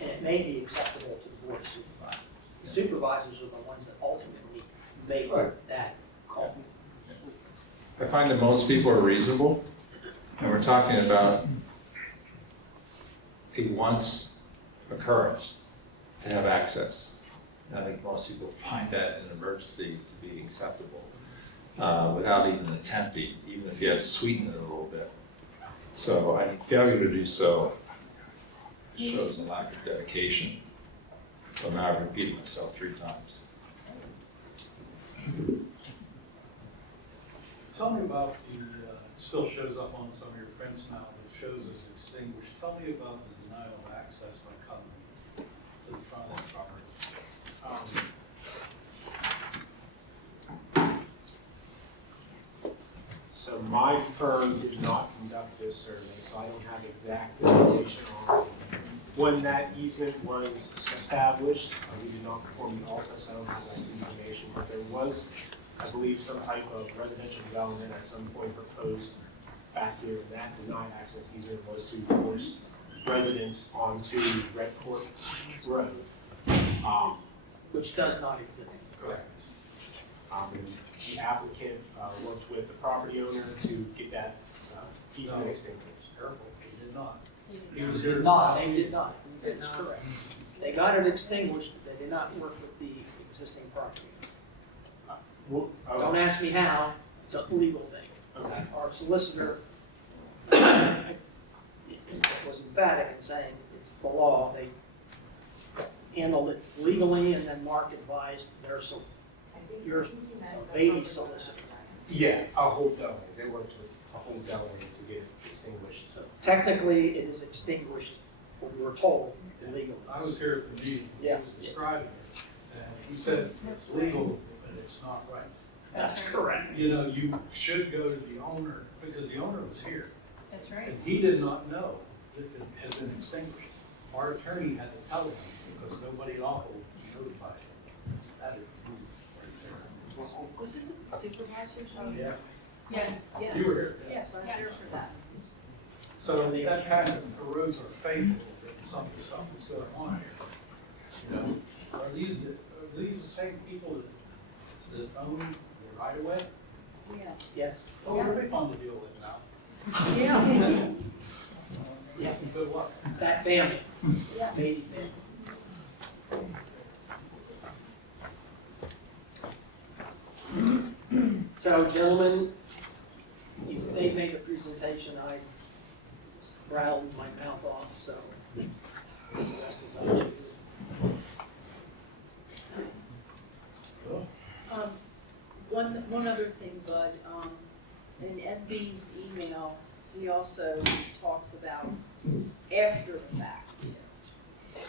and it may be acceptable to the board of supervisors. The supervisors are the ones that ultimately make that call. I find that most people are reasonable, and we're talking about a once occurrence to have access. And I think most people find that an emergency to be acceptable without even attempting, even if you had to sweeten it a little bit. So I think failure to do so shows a lack of dedication. So now I've repeated myself 3 times. Tell me about it still shows up on some of your prints now, that shows as extinguished. Tell me about the denial of access by covenant to the front of the property. So my firm did not conduct this survey, so I don't have exact information on when that easement was established. We did not perform the altar, so I don't have that information, but there was, I believe, some type of residential development at some point proposed back here, and that denied access easement was to force residents onto Red Court Road. Which does not exist. Correct. The applicant worked with the property owner to get that easement extinguished. Careful, he did not. They did not, they did not. That's correct. They got it extinguished, but they did not work with the existing property. Don't ask me how, it's a legal thing. Okay. Our solicitor was emphatic in saying it's the law. They handled it legally, and then Mark advised your baby solicitor. Yeah, a whole Delways. They worked with a whole Delways to get it extinguished. So technically, it is extinguished, we were told, legally. I was here at the meeting, he Yeah. was describing it, and he said it's legal, but it's not right. That's correct. You know, you should go to the owner, because the owner was here, That's right. and he did not know that it had been extinguished. Our attorney had to tell him, because nobody lawful notified him. That is rude right there. Was this a supervisor's meeting? Yes. Yes. Yes. You were here. Yes, I'm here for that. So that kind of erodes our faith a little bit in some of the stuff that's going on here. You know, are these the same people that own the right of way? Yeah. Yes. Oh, are they fun to deal with now? Yeah. Yeah. Good luck. That family. Yeah. Baby family. So, gentlemen, they made a presentation, I rattled my mouth off, so the rest is up to you. One other thing, Bud, in Ed Bean's email, he also talks about after the fact,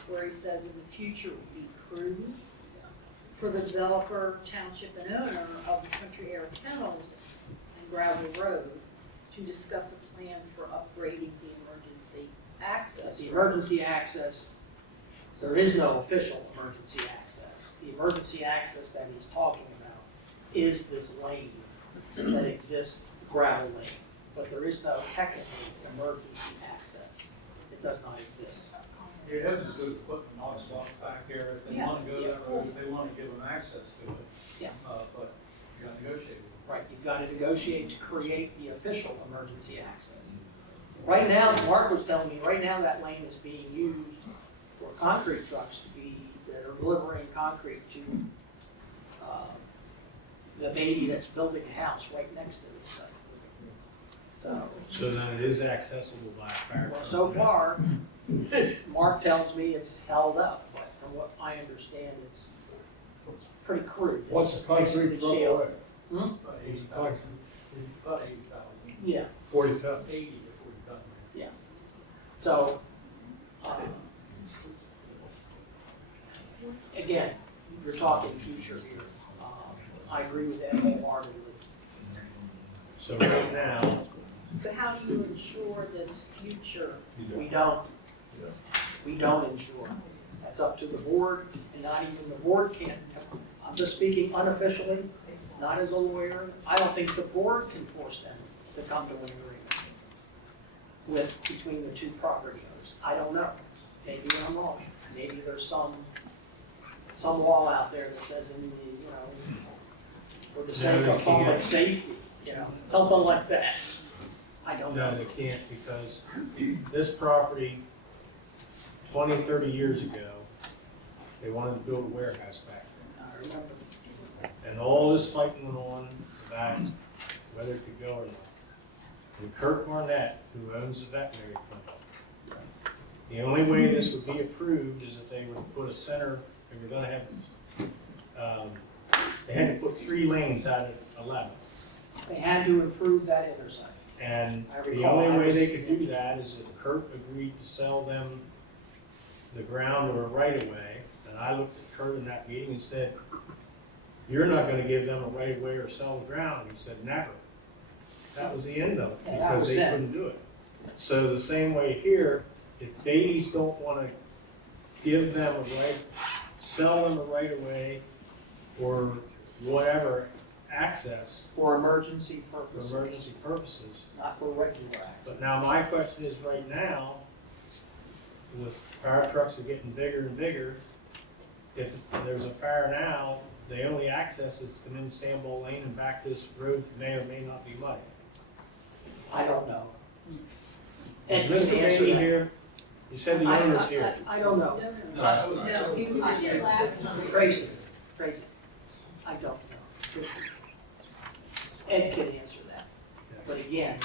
where he says in the future it would be prudent for the developer, township, and owner of the Country Air Kennels and Gravel Road to discuss a plan for upgrading the emergency access. The emergency access, there is no official emergency access. The emergency access that he's talking about is this lane that exists, gravel lane, but there is no technical emergency access. It does not exist. It has to do with putting an onslaught back there if they want to go that road, if they want to give them access to it. Yeah. But you got to negotiate with them. Right, you've got to negotiate to create the official emergency access. Right now, Mark was telling me, right now that lane is being used for concrete trucks that are delivering concrete to the baby that's building a house right next to this site. So then it is accessible by a fire Well, truck. so far, Mark tells me it's held up, but from what I understand, it's pretty crude. What's the It's concrete basically truck shale. away? Hmm? About 80,000. About 80,000. Yeah. 40 ton. 80 to 40 ton. Yeah. So, again, you're talking future here. I agree with that wholeheartedly. So right now, But how do you ensure this future? We don't. We don't insure. That's up to the board, and not even the board can't. I'm just speaking unofficially, not as a lawyer. I don't think the board can force them to come to an agreement between the two property owners. I don't know. Maybe I'm wrong. Maybe there's some law out there that says in the, for the sake of public safety, something like that. I don't know. no, they can't, because this property, 20, 30 years ago, they wanted to build a warehouse back I remember. there. And all this fighting went on about whether it could go or not. And Kirk Barnett, who owns the veterinary clinic, the only way this would be approved is if they would put a center, they were gonna have, they had to put 3 lanes out of 11. They had to improve that intersection. And I the recall, only I way was- they could do that is if Kurt agreed to sell them the ground or a right of way. And I looked at Kurt in that meeting and said, you're not gonna give them a right of way or sell the ground. He said, never. That was the end of it, Yeah, that because was they then. couldn't do it. So the same way here, if Beatty's don't wanna give them a right, sell them a right of way or whatever access For emergency for purposes, emergency purposes. not for regular access. But now my question is right now, with fire trucks are getting bigger and bigger, if there's a fire now, the only access is to come in Stambowl Lane and back this road may or may not be muddy. I don't know. Is And Mr. to answer Beatty that- here? You said the owner's here. I don't know. No, he was here last time. Tracy, I don't know. Ed can answer that. But again,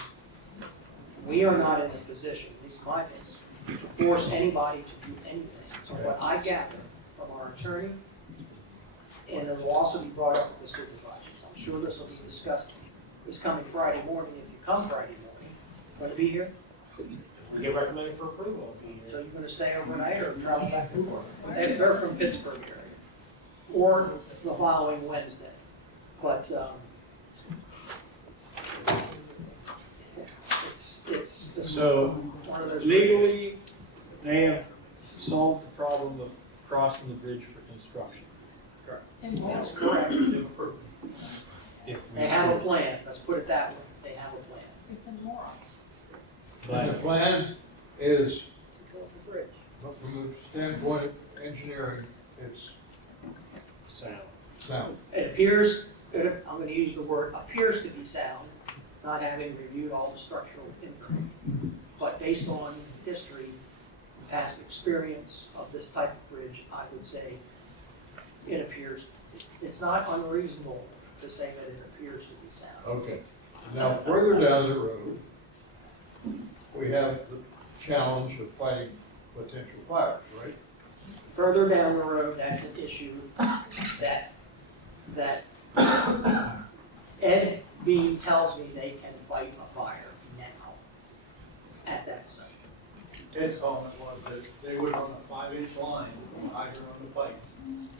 we are not in a position, at least my opinion, to force anybody to do anything. So what I gather from our attorney, and it will also be brought up with the supervisors, I'm sure this will be discussed this coming Friday morning, if you come Friday morning. Going to be here? We get recommended for approval. So you're gonna stay overnight or travel back to work? They're from Pittsburgh area, or the following Wednesday. But, it's just So one of those. legally, they have solved the problem of crossing the bridge for construction. Correct. That's correct. If we They have a plan, let's put it that way, they have a plan. It's a moron. And the plan is, To go over the bridge. from the standpoint of engineering, it's sound. sound. It appears, I'm gonna use the word, appears to be sound, not having reviewed all the structural input. But based on history, and past experience of this type of bridge, I would say it appears, it's not unreasonable to say that it appears to be sound. Okay. Now, further down the road, we have the challenge of fighting potential fires, right? Further down the road, that's an issue that Ed Beam tells me they can fight a fire now at that site. Ed's comment was that they would run a 5-inch line from the hydrant on the pipe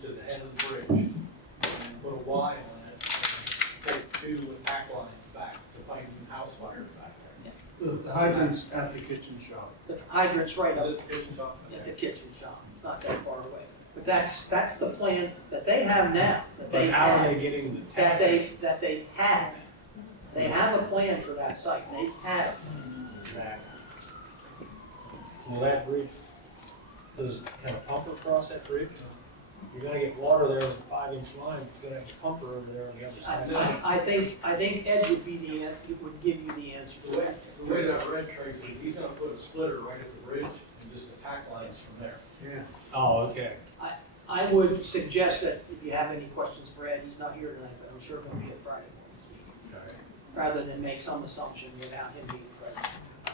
to the head of the bridge and put a Y on it, and take 2 attack lines back to fight house fires back there. The hydrant's at the kitchen shop. The hydrant's right Is up it the kitchen top? at the kitchen shop, it's not that far away. But that's the plan that they have now, that they But how are have, they getting the that tank? they had. They have a plan for that site, they've had it. Exactly. Well, that bridge, can a pumper cross that bridge? You're gonna get water there with a 5-inch line, you're gonna have a pumper over there on the other side. I think Ed would be would give you the answer to that. The way that read, Tracy, he's gonna put a splitter right at the bridge and just attack lines from there. Yeah. Oh, okay. I would suggest that if you have any questions for Ed, he's not here tonight, but I'm sure he'll be at Friday morning's meeting. All right. Rather than make some assumption without him being present.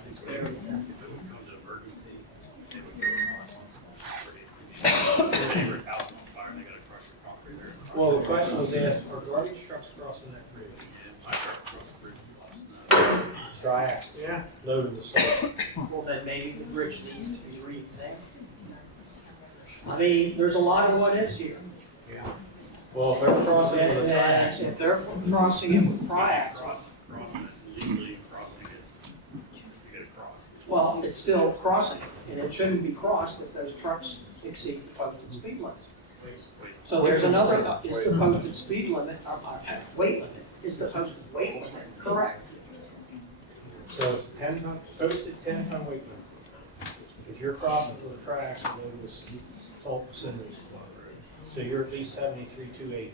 If it would come to emergency, they would go across the property. If neighbor's house on fire, they gotta crush the concrete there. Well, the question was asked, are garbage trucks crossing that bridge? I truck across the bridge last night. Dry axle. Yeah. Loaded with salt. Well, then maybe the bridge needs to be re-examined. I mean, there's a lot of what is here. Well, if they're crossing with a And, dry axle. if they're crossing it with tri-axle, Crossing it, usually crossing it, you get it crossed. well, it's still crossing it, and it shouldn't be crossed if those trucks exceed the posted speed limit. So there's another, is the posted speed limit, weight limit, is the posted weight limit correct? So it's 10-ton, posted 10-ton weight limit. If you're crossing with a tri axle, loaded with salt cinders. So you're at least 73,280.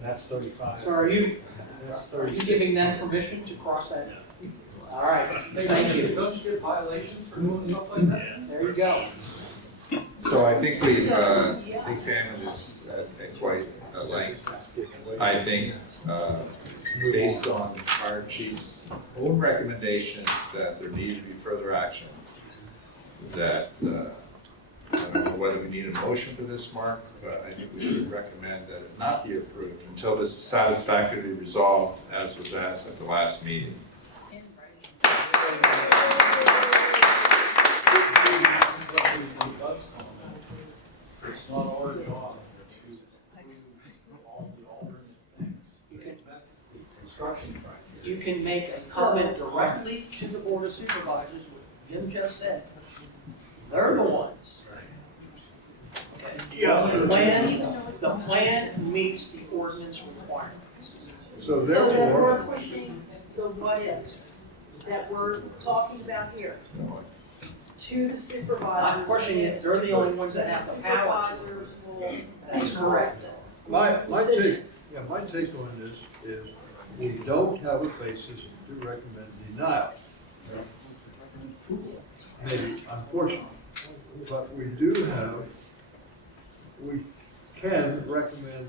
That's 35. So are you That's Are you 36. giving them permission to cross that? All right, thank you. Don't you get violations for doing stuff like that? There you go. So I think we've examined this at quite a length. I think, based on our chief's own recommendation that there needs to be further action, that don't know whether we need a motion for this, Mark, but I think we should recommend that it not be approved until this is satisfactorily resolved, as was asked at the last meeting. It's not our job to approve all the alternate things. Construction project. You can make a comment directly to the Board of Supervisors, what Jim just said. They're the ones. The plan meets the ordinance requirements. So So that we're therefore, pushing the what ifs that we're talking about here to the supervisors. I'm pushing it, they're the only ones that have the power. Supervisors will. That's correct. my take on this is we don't have a basis to recommend denial. Maybe unfortunately, but we can recommend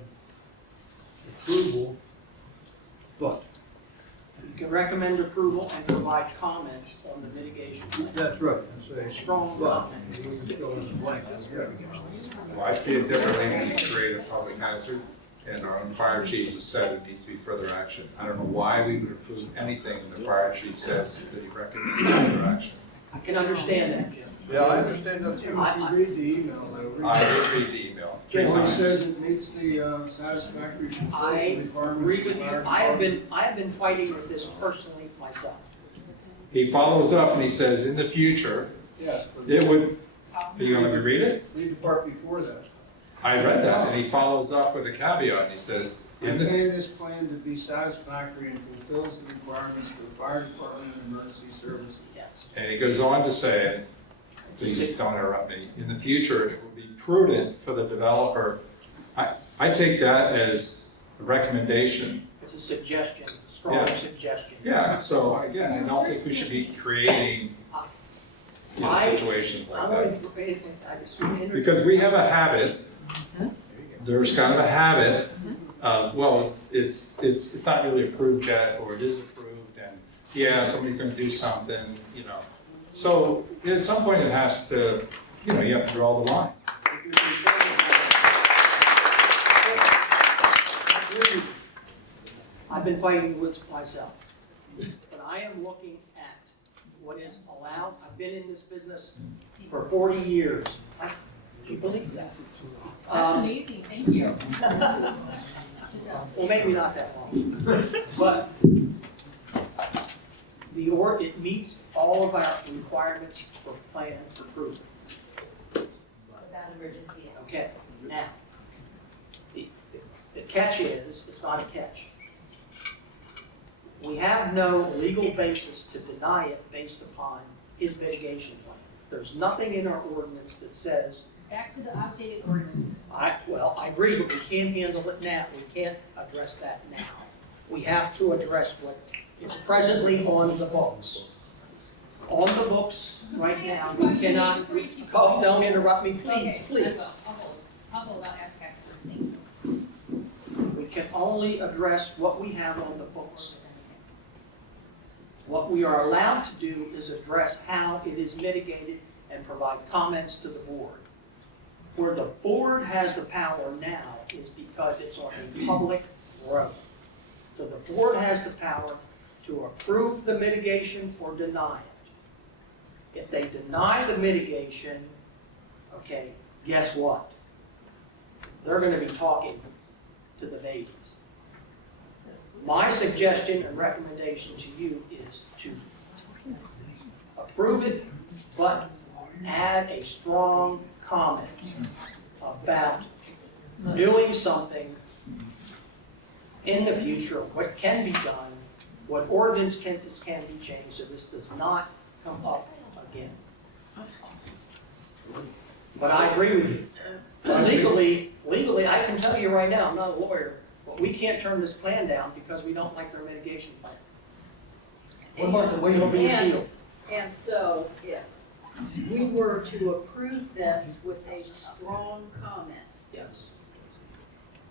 approval, but. You can recommend approval and provide comments on the mitigation plan. That's right, and say, Strong but, comment. we can fill in the blank, yeah. Well, I see it differently when you create a public hazard, and our own fire chief has said it needs to be further action. I don't know why we would approve anything when the fire chief says that he recommends further action. I can understand that, Jim. Yeah, I understand that too. If you read the email, though. I did read the email. It 3 times. says it meets the satisfactory I requirements. agree with you. I have been fighting with this personally myself. He follows up and he says, in the future, Yes, but it would, are you gonna let me read it? read the part before that. I read that, and he follows up with a caveat, and he says, I in the, find this plan to be satisfactory and fulfills the requirements for the fire department and emergency services. Yes. and he goes on to say, please don't interrupt me, in the future, it will be prudent for the developer. I take that as a recommendation. It's a suggestion, strong Yeah. suggestion. Yeah, so again, I don't think we should be creating, situations like that. Because we have a habit, there's kind of a habit of, well, it's not really approved yet, or it is approved, and yeah, somebody's gonna do something, So at some point it has to, you have to draw the line. I've been fighting with myself, but I am looking at what is allowed. I've been in this business for 40 years. Do you believe that? That's amazing, thank you. Well, maybe not that long, but it meets all of our requirements for plan approval. Without emergency. Okay, now, the catch is, it's not a catch. We have no legal basis to deny it based upon his mitigation plan. There's nothing in our ordinance that says, Back to the updated ordinance. I agree, but we can't handle it now. We can't address that now. We have to address what is presently on the books. On the books right now, we cannot, oh, don't interrupt me, please, Okay, please. I'll hold on, ask after first, thank you. We can only address what we have on the books. What we are allowed to do is address how it is mitigated and provide comments to the board. Where the board has the power now is because it's on a public road. So the board has the power to approve the mitigation or deny it. If they deny the mitigation, okay, guess what? They're gonna be talking to the babies. My suggestion and recommendation to you is to approve it, but add a strong comment about doing something in the future, what can be done, what ordinance can be changed, so this does not come up again. But I agree with you. But legally, I can tell you right now, I'm not a lawyer, but we can't turn this plan down because we don't like their mitigation plan. What about the way you feel? And so, if we were to approve this with a strong comment, Yes.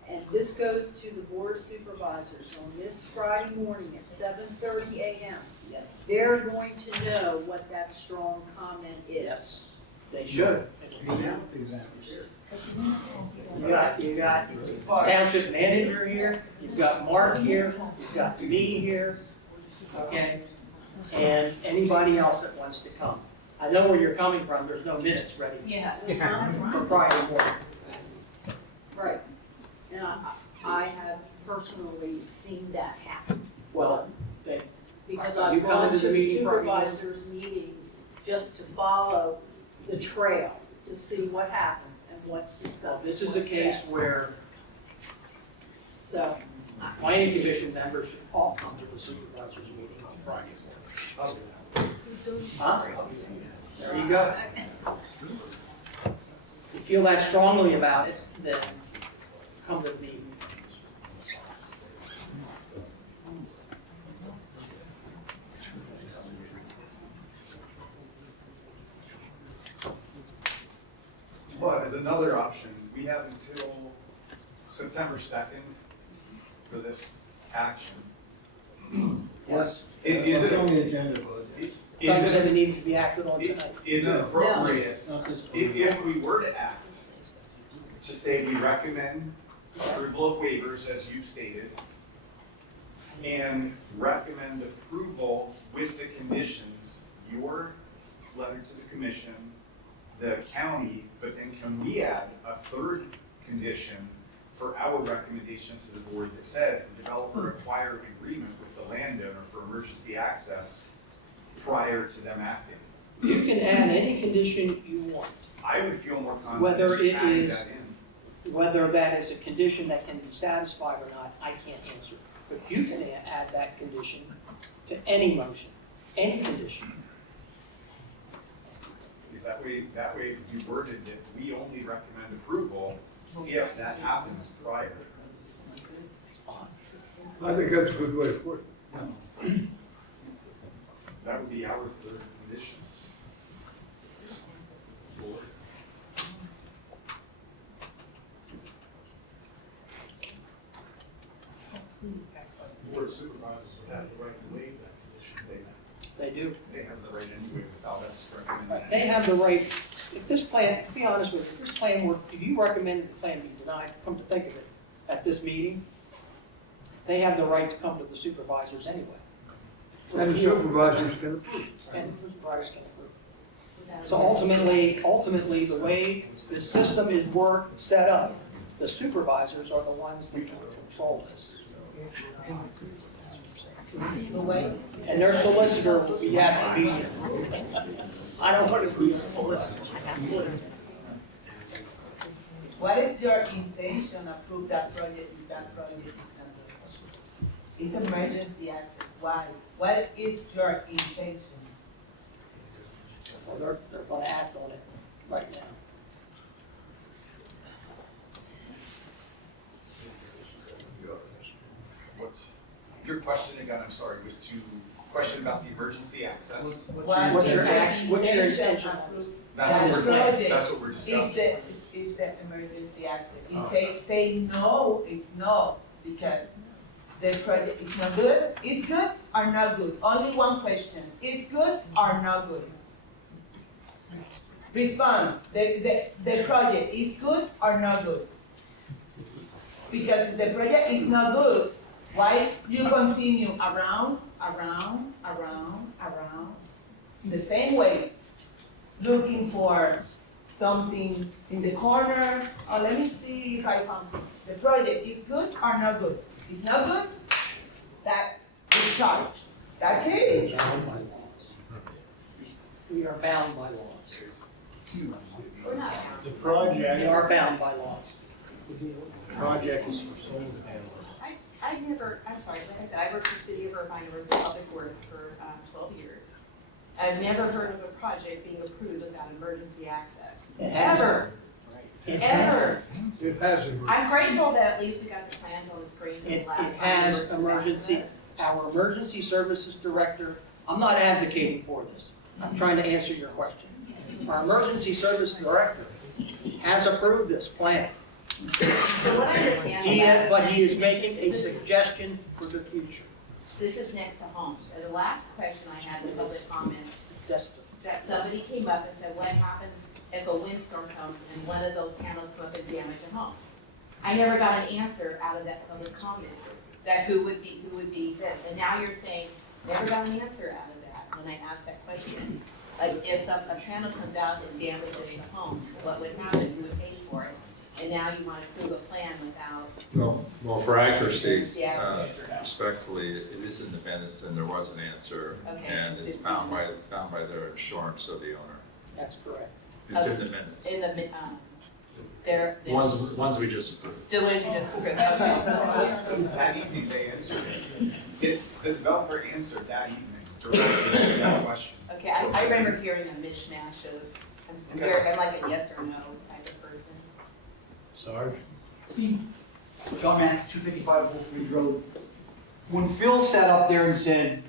and this goes to the Board of Supervisors on this Friday morning at 7:30 a.m., Yes. they're going to know what that strong comment is. Yes. They should. You got township manager here, you've got Mark here, you've got me here, okay? And anybody else that wants to come. I know where you're coming from, there's no minutes ready. Yeah. For Friday morning. Right. And I have personally seen that happen. Well, they, Because You I've come gone into to the the meeting Friday morning? supervisors' meetings just to follow the trail, to see what happens and what's discussed. well, this and is a what's case said. where So, planning commission members should all come to the supervisors meeting on Friday morning. Huh? There you go. If you feel that strongly about it, then come to the meeting. But as another option, we have until September 2nd for this action. Yes. Is it on the agenda, but. Doug said it needed to be acted on tonight. Is it appropriate, Not this one. if we were to act, to say we recommend approval of waivers as you stated, and recommend approval with the conditions, your letter to the commission, the county, but then can we add a third condition for our recommendation to the board that says the developer acquire an agreement with the landowner for emergency access prior to them acting? You can add any condition you want, I would feel more Whether confident it adding is- that in. whether that is a condition that can be satisfied or not, I can't answer. But you can add that condition to any motion, any condition. Is that way you worded that we only recommend approval if that happens prior. I think that's a good way to put it. That would be our third condition. Board of supervisors would have the right to waive that condition. They do. They have the right anyway without us recommending. They have the right, if this plan, to be honest with you, if this plan were, if you recommended the plan be denied, come to think of it, at this meeting, they have the right to come to the supervisors anyway. And the supervisors can approve. And the supervisors can approve. So ultimately, the way the system is set up, the supervisors are the ones that can control this. And their solicitor will be have to be here. I don't want to be a solicitor. What is your intention to approve that project if that project is not good? It's emergency access, why? What is your intention? Well, they're gonna act on it right now. What's, your question again, I'm sorry, was to question about the emergency access? What's your intention? That's what we're discussing. Is the emergency access. It's say no, it's no, because the project is not good. Is good or not good? Only one question. Is good or not good? Respond. The project is good or not good? Because the project is not good, why you continue around, the same way, looking for something in the corner? Oh, let me see if I found it. The project is good or not good? It's not good? That is charged. That's it. We are bound by laws. We're not. The project. We are bound by laws. The project is for soil handling. I'm sorry, like I said, I worked for the city of Irvine, I worked for Public Works for 12 years. I've never heard of a project being approved without emergency access. It has. Ever. It Ever. It hasn't. I'm grateful that at least we got the plans on the screen for the It last time. has we worked emergency, back on this. our emergency services director, I'm not advocating for this. I'm trying to answer your question. Our emergency service director has approved this plan. So what I understand. But he is making a suggestion for the future. This is next to homes. And the last question I had in the public comments, Just that somebody came up and said, what happens if a windstorm comes and one of those panels come up and damage a home? I never got an answer out of that public comment, that who would be this, and now you're saying, never got an answer out of that when I asked that question. Like, if a panel comes out and damages the home, what would happen, who would pay for it? And now you want to approve a plan without. Well, for accuracy, Yeah. respectfully, it is in the minutes and there was an answer. Okay, And it's in found the by their insurance of the owner. That's correct. It's in the minutes. In the, The ones we just approved. the ones you just approved, okay. That evening they answered it. The developer answered that evening directly to that question. Okay, I remember hearing a mishmash of, I'm like a yes or no type of person. Sarge? See, John Mack, 255 Wolf Ridge Road. When Phil sat up there and said,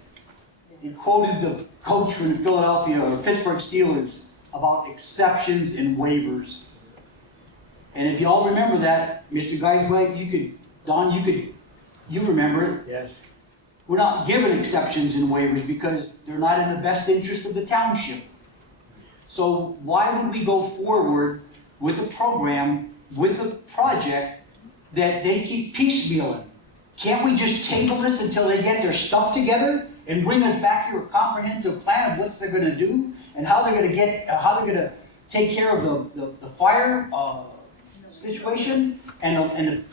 he quoted the coach from the Philadelphia or Pittsburgh Steelers about exceptions and waivers. And if you all remember that, Mr. Guy, you remember it. Yes. We're not given exceptions and waivers because they're not in the best interest of the township. So why would we go forward with a program, with a project that they keep piecemealing? Can't we just table this until they get their stuff together and bring us back here a comprehensive plan of what they're gonna do and how they're gonna take care of the fire situation and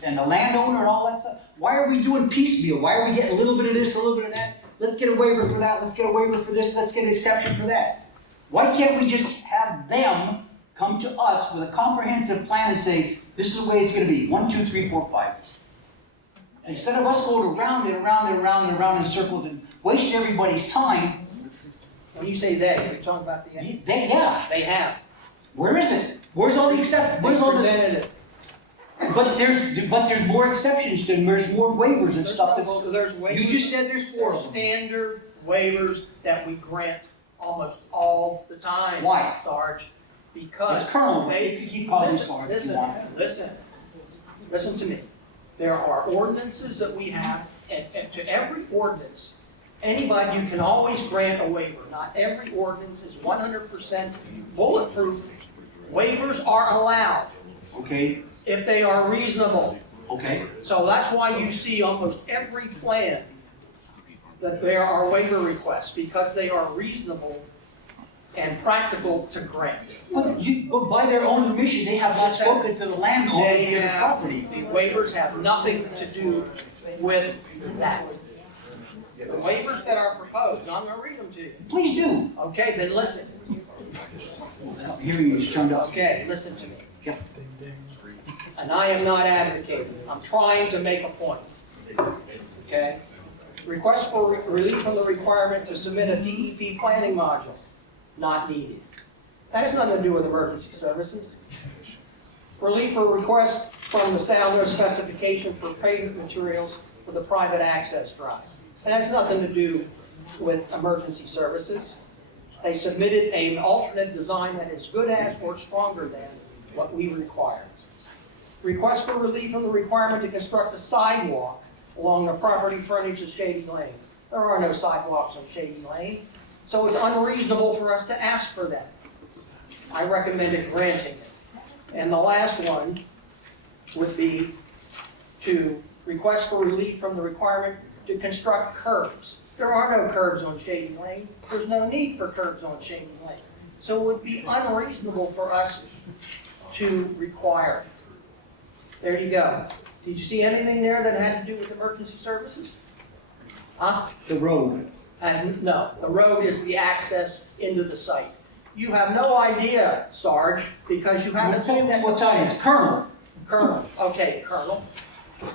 the landowner and all that stuff? Why are we doing piecemeal? Why are we getting a little bit of this, a little bit of that? Let's get a waiver for that, let's get a waiver for this, let's get an exception for that. Why can't we just have them come to us with a comprehensive plan and say, this is the way it's gonna be, 1, 2, 3, 4, 5. Instead of us going around and around and around and around in circles and wasting everybody's time. When you say they, you're talking about the. Yeah. They have. Where is it? Where's all the exceptions? Where's all the? Presented it. But there's more exceptions and there's more waivers and stuff. There's waivers. You just said there's 4 of them. Standard waivers that we grant almost all the time. Why? Sarge, because. It's Colonel, you can keep calling me Sarge if you want. Listen to me. There are ordinances that we have, and to every ordinance, anybody, you can always grant a waiver. Not every ordinance is 100% bulletproof. Waivers are allowed. Okay. If they are reasonable. Okay. So that's why you see almost every plan that there are waiver requests, because they are reasonable and practical to grant. But by their own admission, they have not spoken to the landowner of the property. The waivers have nothing to do with that. The waivers that are proposed, I'm gonna read them to you. Please do. Okay, then listen. Hearing is turned up. Okay, listen to me. Yep. And I am not advocating, I'm trying to make a point. Okay? Request for relief from the requirement to submit a DEP planning module. Not needed. That has nothing to do with emergency services. Relief for request from the sounder specification for pavement materials for the private access drive. And that's nothing to do with emergency services. They submitted an alternate design that is good as or stronger than what we require. Request for relief from the requirement to construct a sidewalk along the property frontage of Shady Lane. There are no sidewalks on Shady Lane. So it's unreasonable for us to ask for that. I recommended granting it. And the last one would be to request for relief from the requirement to construct curbs. There are no curbs on Shady Lane. There's no need for curbs on Shady Lane. So it would be unreasonable for us to require it. There you go. Did you see anything there that had to do with emergency services? Huh? The road. No, the road is the access into the site. You have no idea, Sarge, because you haven't seen that. What time? It's Colonel. Colonel. Okay, Colonel.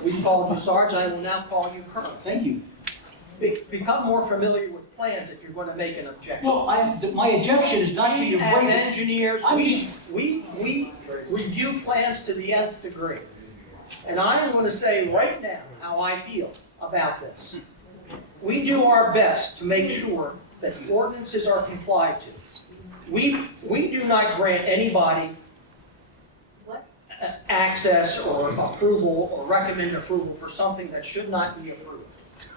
We called you Sarge, I will now call you Colonel. Thank you. Become more familiar with plans if you're going to make an objection. Well, my objection is not to We your as waiver. engineers, we review plans to the nth degree. And I am going to say right now how I feel about this. We do our best to make sure that the ordinances are complied to. We do not grant anybody access or approval or recommend approval for something that should not be approved.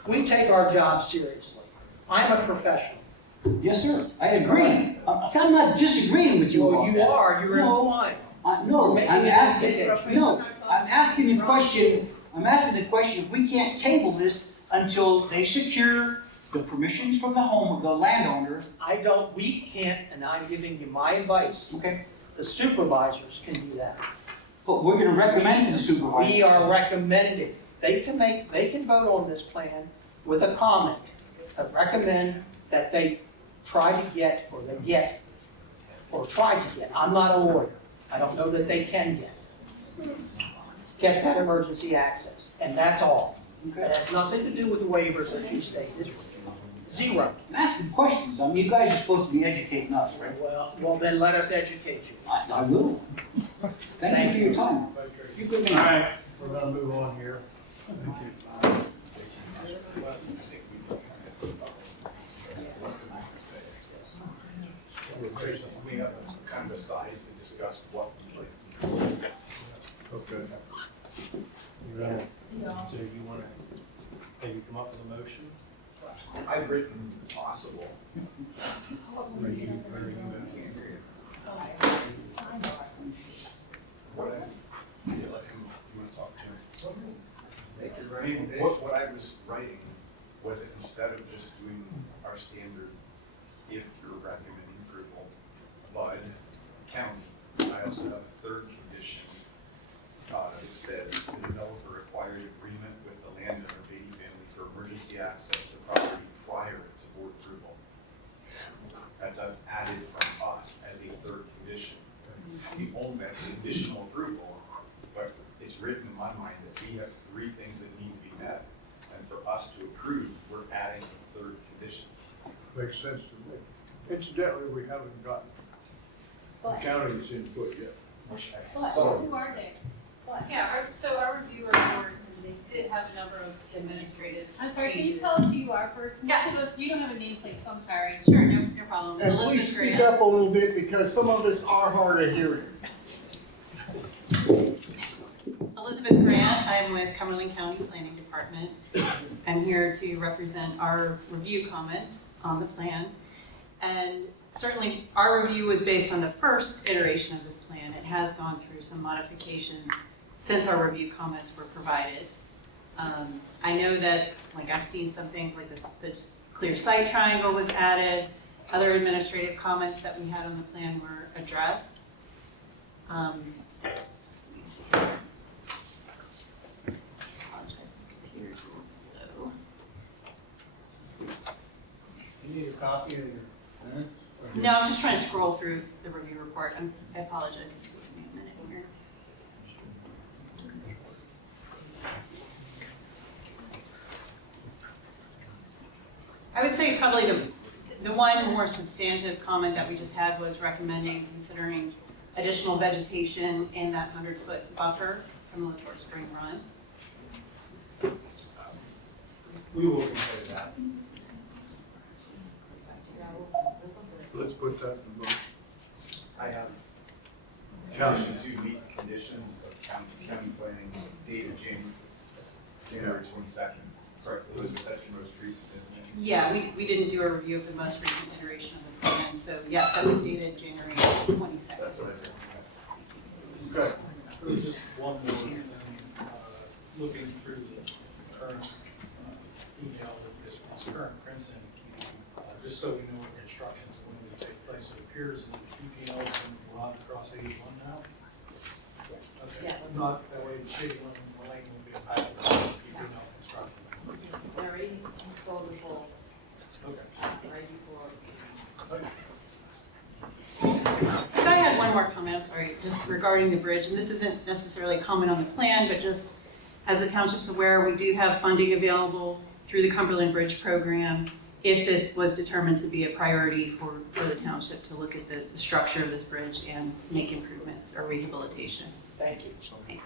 We take our job seriously. I'm a professional. Yes, sir, I agree. See, I'm not disagreeing with you Well, about you that. are, you're No, implying. No, You're I'm making asking, an no, I'm asking the question, if we can't table this until they secure the permissions from the landowner. We can't, and I'm giving you my advice. Okay. The supervisors can do that. But we're gonna recommend to the supervisor. We are recommending, they can vote on this plan with a comment, recommend that they try to get, or try to get, I'm not a lawyer, I don't know that they can get that emergency access, and that's all. It has nothing to do with the waivers that you stated. Zero. I'm asking questions, you guys are supposed to be educating us, right? Well, then let us educate you. I will. Thank you for your time. You good man. All right, we're gonna move on here. Jason, we have a kind of aside to discuss what we'd like to do. Okay. You ready? So you wanna, have you come up with a motion? I've written possible. Or you gonna? What I, you wanna talk to me? What I was writing was that instead of just doing our standard, if you're recommending approval, Bud County, I also have a third condition. It said the developer required agreement with the landowner Beatty family for emergency access to property prior to board approval. That's us added from us as a third condition. That's an additional approval, but it's written in my mind that we have three things that need to be met. And for us to approve, we're adding a third condition. Makes sense to me. Incidentally, we haven't gotten the county's input yet. Who are they? So our reviewer board, they did have a number of administrative I'm sorry, can you changes. tell us who you are first? Most of us, you don't have a nameplate, so I'm sorry. Sure, no problem. And please speak up a little bit because some of us are hard of hearing. Elizabeth Grant, I'm with Cumberland County Planning Department. I'm here to represent our review comments on the plan. And certainly, our review was based on the first iteration of this plan. It has gone through some modifications since our review comments were provided. I know that, I've seen some things like this, the clear sight triangle was added. Other administrative comments that we had on the plan were addressed. Apologize, my computer's a little slow. You need a copy of your minutes? No, I'm just trying to scroll through the review report. I apologize, it's taking me a minute here. I would say probably the one more substantive comment that we just had was recommending considering additional vegetation in that 100-foot buffer from the Latour Spring Run. We will consider that. Let's put that in vote. I have condition to meet the conditions of county planning dated January 22nd. Sorry, Elizabeth, that's your most recent, isn't it? Yeah, we didn't do a review of the most recent iteration of the plan, so yes, that was dated January 22nd. That's what I Good. There was just one more thing, looking through the current email with this current prints in, just so we know what construction is going to take place. It appears that the PPL is going to run across 81 now. Okay, not that way, the city lane will be impacted by PPL construction. They already installed the poles Okay. right before. Okay. So I had one more comment, I'm sorry, just regarding the bridge, and this isn't necessarily a comment on the plan, but just as the township's aware, we do have funding available through the Cumberland Bridge Program if this was determined to be a priority for the township to look at the structure of this bridge and make improvements or rehabilitation. Thank you. Thanks.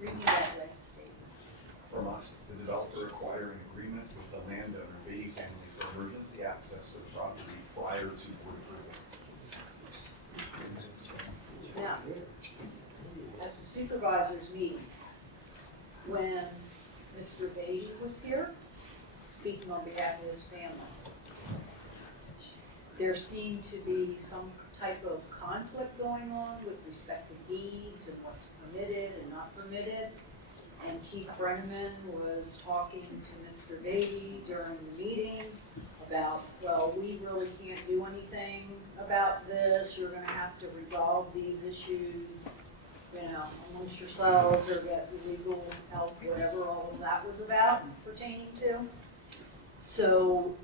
Read me that next statement. From us, the developer require an agreement with the landowner, Beatty family, for emergency access to the property prior to board approval. Now, at the supervisors meeting, when Mr. Beatty was here, speaking on behalf of his family. There seemed to be some type of conflict going on with respect to deeds and what's permitted and not permitted. And Keith Brenneman was talking to Mr. Beatty during the meeting about, well, we really can't do anything about this. You're gonna have to resolve these issues, you know, amongst yourselves or get legal help, whatever all of that was about pertaining to. So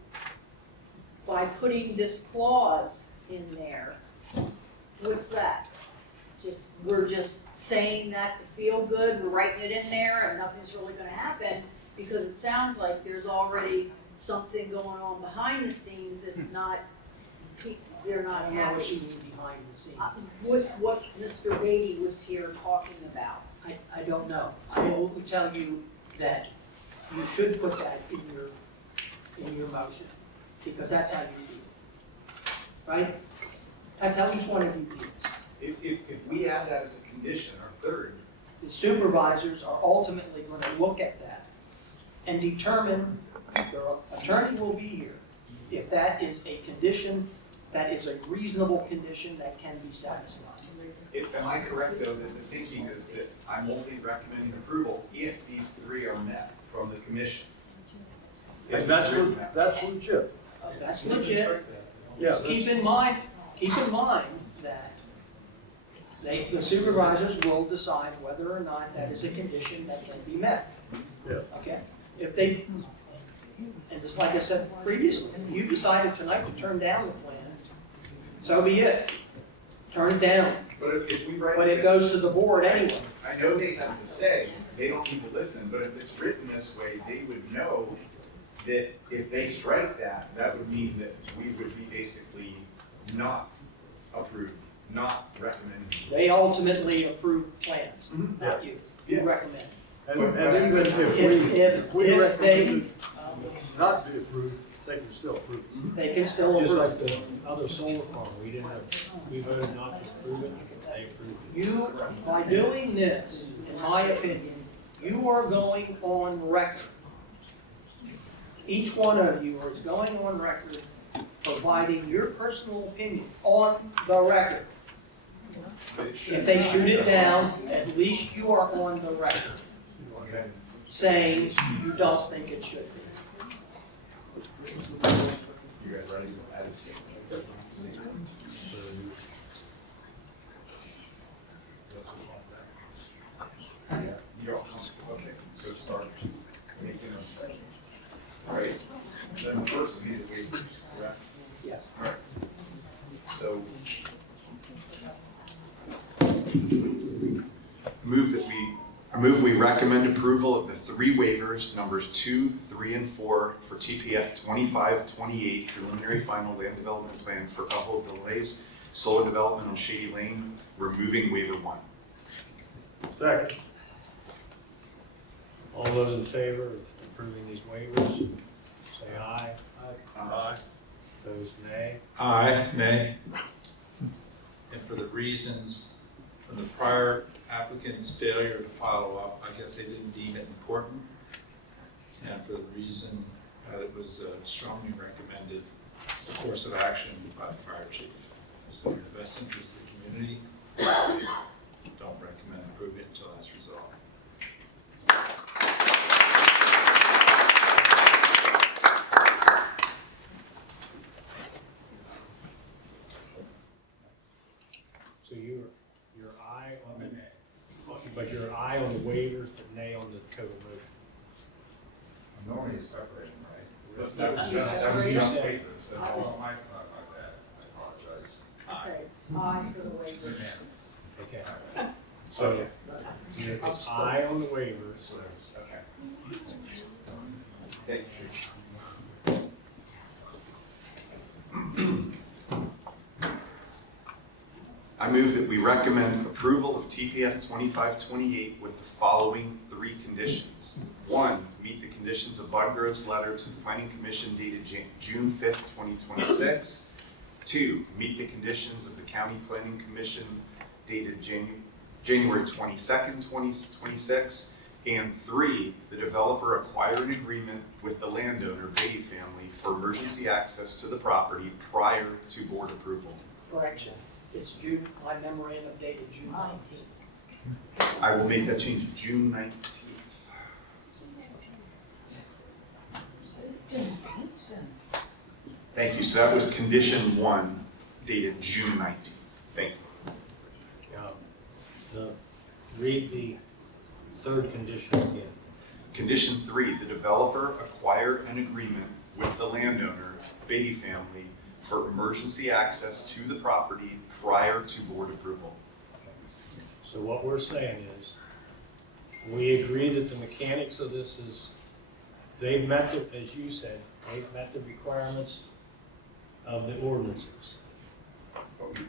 by putting this clause in there, what's that? We're just saying that to feel good, we're writing it in there and nothing's really gonna happen, because it sounds like there's already something going on behind the scenes that's not, they're not I don't know what you happy. mean behind the scenes. What Mr. Beatty was here talking about. I don't know. I will tell you that you should put that in your motion, because that's how you feel. Right? That's how each one of you feels. If we add that as a condition, our third, The supervisors are ultimately going to look at that and determine, the attorney will be here, if that is a condition, that is a reasonable condition that can be satisfied. am I correct though, that the thinking is that I'm only recommending approval if these three are met from the commission? And that's legit. That's legit. Yeah. Keep in mind that the supervisors will decide whether or not that is a condition that can be met. Yes. Okay? If they, and just like I said previously, if you decided tonight to turn down the plan, so be it. Turn it down. But if we write But it this- goes to the board anyway. I know they have to say, they don't need to listen, but if it's written this way, they would know that if they strike that, that would mean that we would be basically not approved, not recommending. They ultimately approve plans, not you. You recommend. And even if we If they, recommend not to be approved, they can still approve. they can still Just approve. like the other solar farm, we voted not to approve it, they approved it. You, by doing this, in my opinion, you are going on record. Each one of you is going on record, providing your personal opinion on the record. If they shoot it down, at least you are on the record, saying you don't think it should be. You guys ready as? You're all comfortable, okay, so start making a. All right, then first we need the waivers, correct? Yes. All right. So. I move we recommend approval of the three waivers, numbers 2, 3, and 4 for TPF 2528 preliminary final land development plan for Aho Delays solar development on Shady Lane, removing waiver 1. Second. All those in favor of approving these waivers, say aye. Aye. Those nay. Aye, nay. And for the reasons from the prior applicant's failure to follow up, I guess they didn't deem it important. And for the reason that it was strongly recommended a course of action by the fire chief. So in the best interest of the community, don't recommend approving it until that's resolved. So your aye on the, but your aye on the waivers, but nay on the total motion. Normally it's separating, right? That was just waivers, that's all. My bad, I apologize. Okay, aye for the waivers. Okay. So, it's aye on the waivers. Okay. Thank you. I move that we recommend approval of TPF 2528 with the following three conditions. 1, meet the conditions of Bud Grove's letter to the Planning Commission dated June 5th, 2026. 2, meet the conditions of the County Planning Commission dated January 22nd, 2026. And 3, the developer acquire an agreement with the landowner, Beatty family, for emergency access to the property prior to board approval. Correction, it's June, my memorandum dated June 19th. I will make that change June 19th. Thank you. So that was condition 1 dated June 19th. Thank you. Read the third condition again. Condition 3, the developer acquired an agreement with the landowner, Beatty family, for emergency access to the property prior to board approval. So what we're saying is, we agree that the mechanics of this is, they've met the, as you said, they've met the requirements of the ordinances.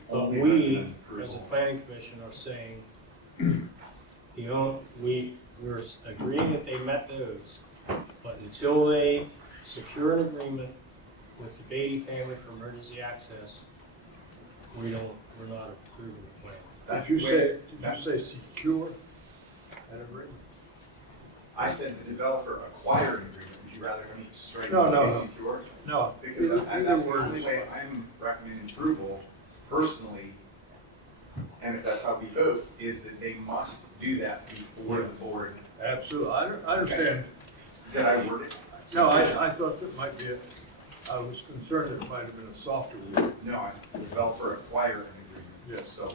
But we, as a planning commission, are saying, we're agreeing that they met those, but until they secure an agreement with the Beatty family for emergency access, we're not approving the plan. Did you say secure an agreement? I said the developer acquired an agreement. Would you rather me straight No, say secure? No. Because Either that's the word only is way I'm recommending approval personally, and if that's how we vote, is that they must do that before the board. Absolutely, I understand. Did I word it? No, I thought that might be I was concerned that it might have been a softer word. No, the developer acquired an agreement. Yes. So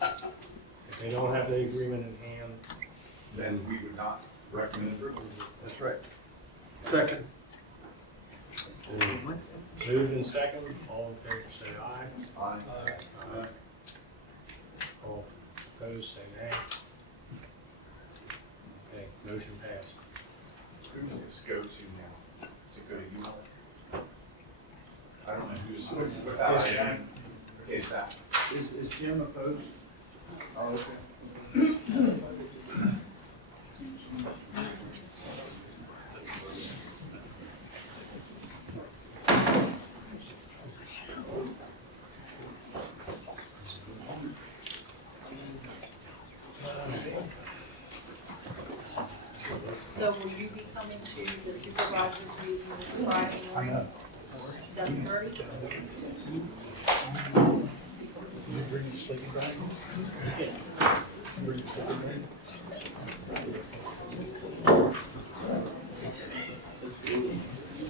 If they don't have the agreement in hand, then we would not recommend approval. That's right. Second. moved in second, all in favor say aye. Aye. All opposed say nay. Okay, motion passed. Who does this go to now? Does it go to you? I don't know who's without. Okay, is that? Is Jim opposed? Oh, okay. So will you be coming to the supervisors meeting this Friday morning? 7:30?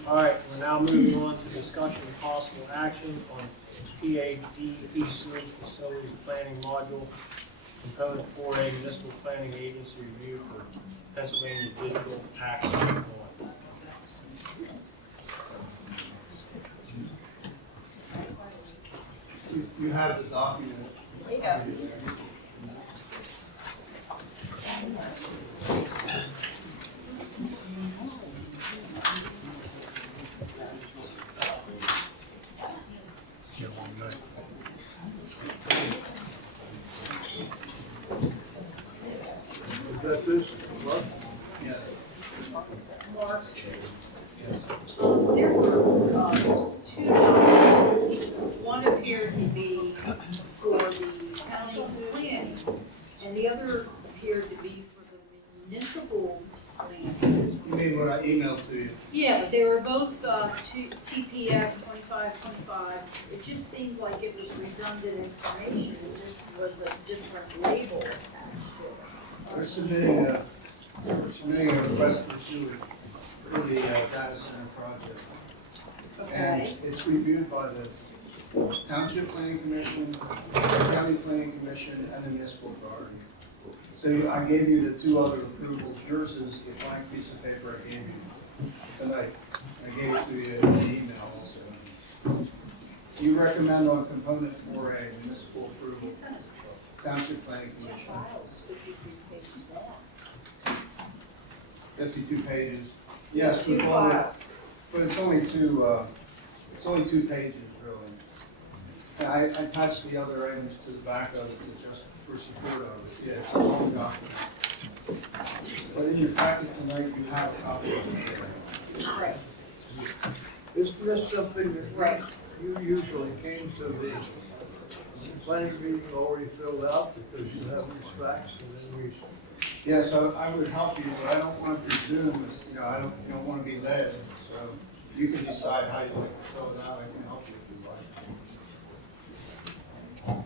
All right, we're now moving on to discussion of possible action on PADP sewage facilities planning module, component 4A municipal planning agency review for Pennsylvania Digital Action Plan. You have this document. There you go. Is that this? What? Yes. Mark? There were two documents. One appeared to be for the county planning, and the other appeared to be for the municipal planning. You mean what I emailed to you? Yeah, but they were both TPF 2525. It just seemed like it was redundant information. This was a different label attached to it. They're submitting a request for sewage for the data center project. And Okay. it's reviewed by the Township Planning Commission, the County Planning Commission, and the Municipal Authority. So I gave you the two other approvals. Yours is the blank piece of paper I gave you tonight. I gave it to you in the email also. You recommend on component 4A municipal approval, Township Planning Commission. Files, 53 pages long. 52 pages. Yes, Two with all the- files. but it's only two pages, really. And I attached the other items to the back of it just for support of it. Yeah, it's a long document. But in your packet tonight, you have a copy of it. Right. Isn't this something that Right. you usually came to the planning meeting already filled out because you have these facts and then we Yes, I would help you, but I don't want to presume, I don't want to be led, so you can decide how you'd like to fill it out, I can help you if you'd like.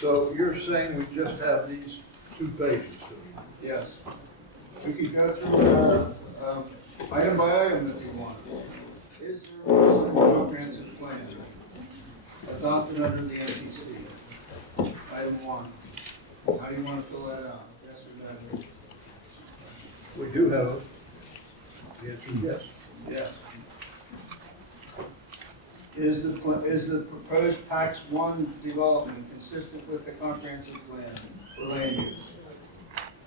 So you're saying we just have these 2 pages? Yes. We can go through, item by item if you want. Is there a comprehensive plan adopted under the NPC? Item 1. How do you want to fill that out? Yes or no? We do have it. The answer is yes. Yes. Is the proposed PAX 1 development consistent with the comprehensive plan for land use?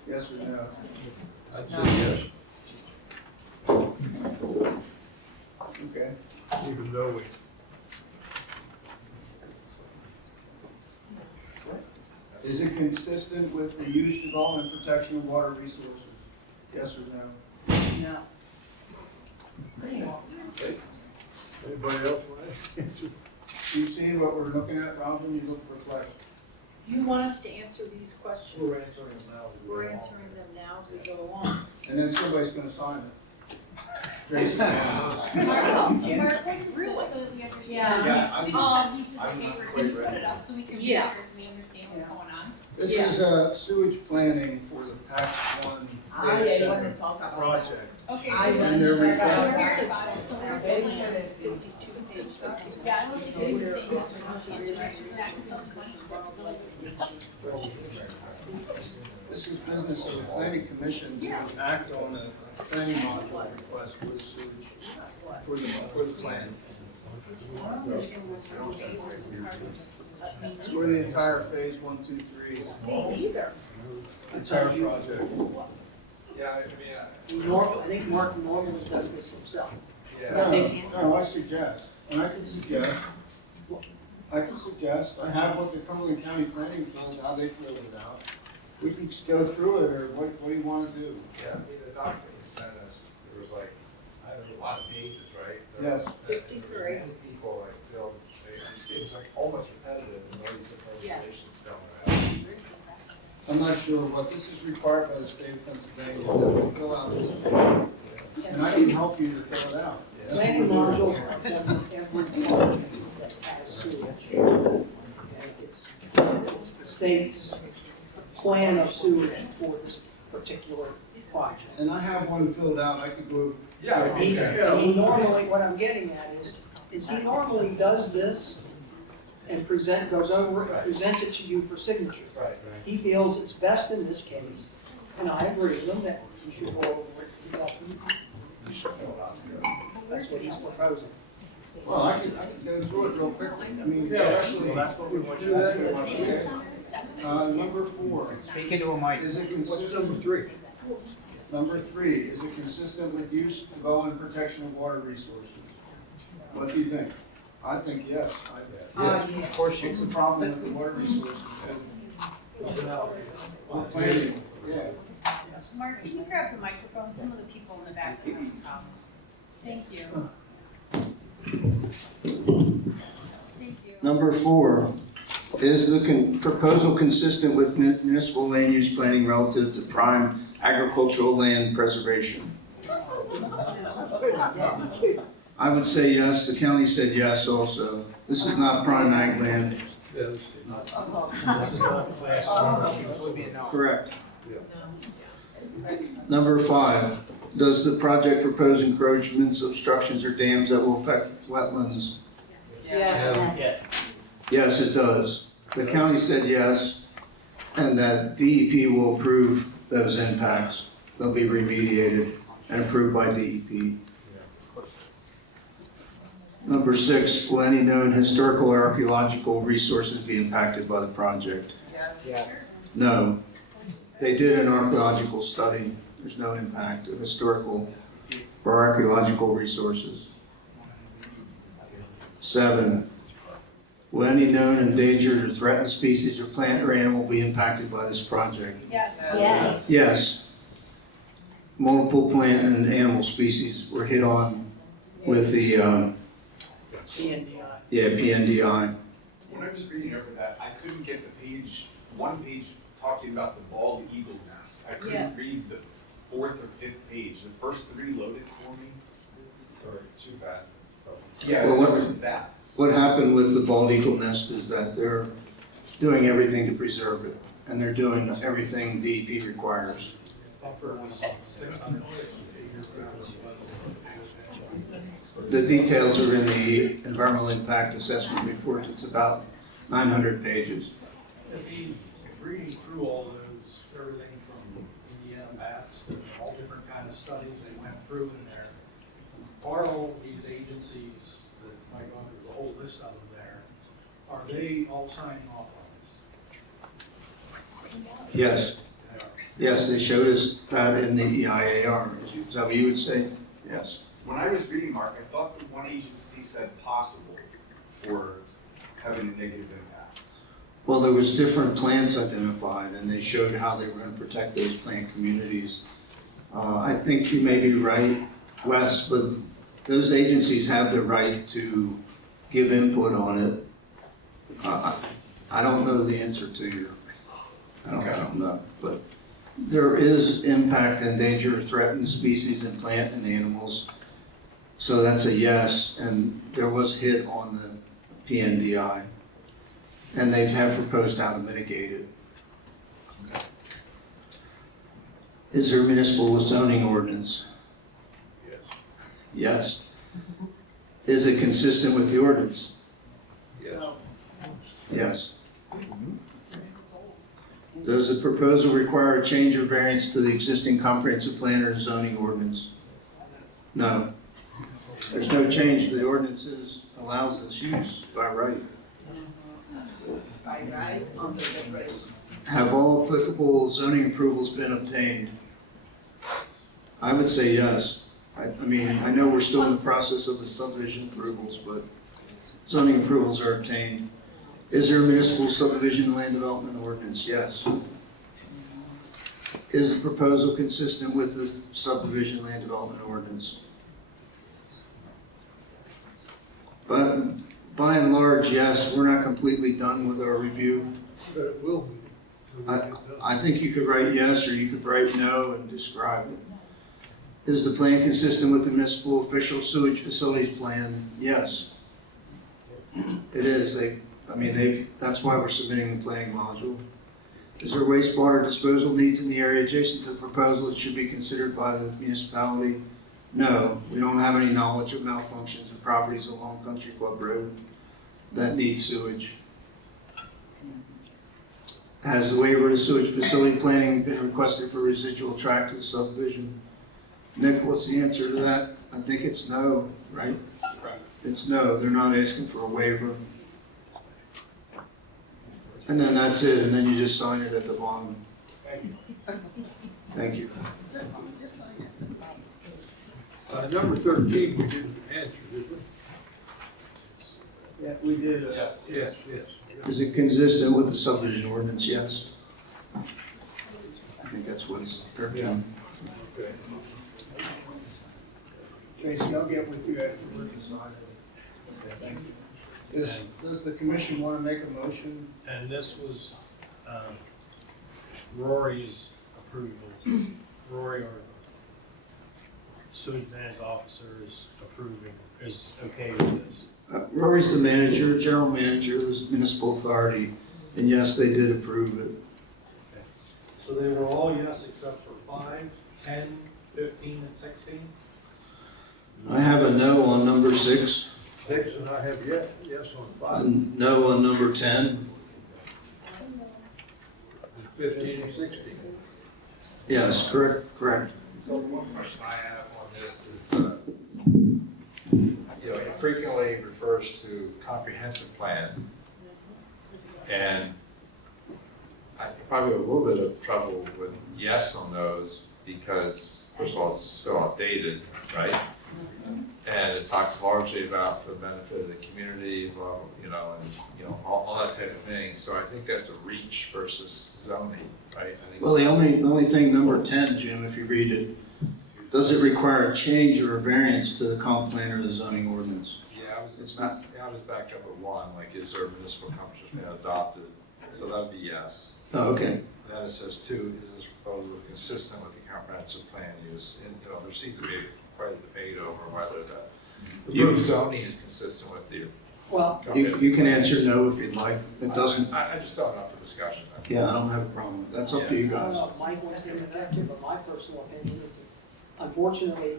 Yes or no? I'd say yes, Okay. even though we, Is it consistent with the use, development, protection of water resources? Yes or no? No. anybody else want to answer? You see what we're looking at, Robin? You look perplexed. You want us to answer these questions? We're answering them now. We're answering them now as we go along. And then somebody's gonna sign it. Tracy. Mark, what is this so that we understand? Yeah. We don't have pieces of paper, can you put it up so we can read it, Yeah. so we understand what's going on? This is sewage planning for the PAX 1 Ah, data yeah, you center want to talk about that. project. Okay, I so want And they're to talk required- about that. about it, so where's the Very plan? interesting. Yeah, I don't think it's the same as This is business of the planning commission to act on a planning module request for the sewage, for the plan. It's for the entire phase 1, 2, 3. Me either. Entire project. Yeah, I think Mark normally does this himself. No, I suggest, and I can suggest, I have what the Cumberland County Planning fills, how they fill it out. We can just go through it, or what do you wanna do? Yeah, I mean, the document you sent us, there was like, I don't know, a lot of pages, right? Yes. 53. Many people like feel, it seems like almost repetitive and all these different Yes. regulations spelling it out. I'm not sure, but this is required by the state of Pennsylvania, that we fill out this. And I can help you to fill it out. That's what Planning we're doing. modules are done for every department that has sewage. And it's the state's plan of sewage for this particular project. And I have one filled out, I could go. And he normally, what I'm getting at is he normally does this and goes over and presents it to you for signature. Right. He feels it's best in this case, and I agree with him that you should go over it together. You should fill it out together. That's what he's proposing. Well, I can go through it real quickly, I mean, Yeah, especially. that's what we want you do to that. do. Number 4. Speak into a mic. Is it What's consistent? number 3? Number 3, is it consistent with use, development, protection of water resources? What do you think? I think yes. Of course, it's the problem with the water resources. We're planning, yeah. Mark, can you grab the microphone? Some of the people in the back are having problems. Thank you. Thank you. Number 4, is the proposal consistent with municipal land use planning relative to prime agricultural land preservation? I would say yes, the county said yes also. This is not prime ag land. Correct. Number 5, does the project propose encroachments, obstructions, or dams that will affect wetlands? Yes. Yes, it does. The county said yes, and that DEP will approve those impacts. They'll be remediated and approved by DEP. Number 6, will any known historical or archaeological resources be impacted by the project? Yes. No. They did an archaeological study. There's no impact of historical or archaeological resources. 7, will any known endangered or threatened species or plant or animal be impacted by this project? Yes. Yes. Yes. Multiple plant and animal species were hit on with the, CNDI. PNDI. When I was reading over that, I couldn't get the page, one page talking about the bald eagle nest. I couldn't Yes. read the 4th or 5th page. The first 3 loaded for me. Or 2 bats. Yeah, Well, there was bats. What happened with the bald eagle nest is that they're doing everything to preserve it, and they're doing everything DEP requires. The details are in the environmental impact assessment report. It's about 900 pages. I mean, reading through all those, everything from Indiana bats to all different kind of studies they went through in there. Are all these agencies, that might go through the whole list of them there, are they all signing off on this? Yes. They are. Yes, they showed us that in the EIAR. Is that what you would say? Yes. When I was reading, Mark, I thought that one agency said possible for having a negative impact. Well, there was different plants identified, and they showed how they were going to protect those plant communities. I think you may be right, Wes, but those agencies have the right to give input on it. I don't know the answer to your, I don't know, but there is impact and danger of threatened species in plant and animals. So that's a yes, and there was hit on the PNDI. And they have proposed how to mitigate it. Is there a municipal zoning ordinance? Yes. Yes. Is it consistent with the ordinance? Yes. Yes. Does the proposal require a change or variance to the existing comprehensive plan or zoning ordinance? No. There's no change. The ordinance allows its use by right. By right, under the rate. Have all applicable zoning approvals been obtained? I would say yes. I mean, I know we're still in the process of the subdivision approvals, but zoning approvals are obtained. Is there a municipal subdivision land development ordinance? Yes. Is the proposal consistent with the subdivision land development ordinance? But by and large, yes, we're not completely done with our review. But it will be. I think you could write yes, or you could write no and describe it. Is the plan consistent with the municipal official sewage facilities plan? Yes. It is. That's why we're submitting the planning module. Is there wastewater disposal needs in the area adjacent to the proposal that should be considered by the municipality? No, we don't have any knowledge of malfunctions in properties along Country Club Road that need sewage. Has the waiver to sewage facility planning been requested for residual tract to the subdivision? Nick, what's the answer to that? I think it's no, right? It's no, they're not asking for a waiver. And then that's it, and then you just sign it at the bottom. Thank you. Number 13, we didn't answer, did we? Yeah, we did. Yes. Yes, yes. Is it consistent with the subdivision ordinance? Yes. I think that's what it's 13. Okay. Tracy, I'll get with you after we're decided. Okay, thank you. Does the commission want to make a motion? And this was Rory's approval. Rory, our sewage management officer, is approving, is okay with this. Rory's the manager, general manager of the municipal authority, and yes, they did approve it. Okay. So they were all yes except for 5, 10, 15, and 16? I have a no on number 6, 6, and I have yes on 5. and no on number 10. 15 and 16. Yes, correct. So one question I have on this is, it frequently refers to comprehensive plan. And I probably have a little bit of trouble with yes on those because, first of all, it's so outdated, right? And it talks largely about the benefit of the community, well, all that type of thing. So I think that's a reach versus zoning, right? I think Well, the only thing, number 10, Jim, if you read it, does it require a change or a variance to the comp plan or the zoning ordinance? Yeah, I was back up at 1, like, is there a municipal comprehensive plan adopted? So that would be yes. Oh, okay. then it says two, is this proposal consistent with the comprehensive plan use? And, there seems to be quite a debate over whether the proposed zoning is consistent with the. Well, You can answer no if you'd like. It doesn't, I just thought enough for discussion. yeah, I don't have a problem. That's up to you I don't guys. know if Mike wants to interject here, but my personal opinion is, unfortunately,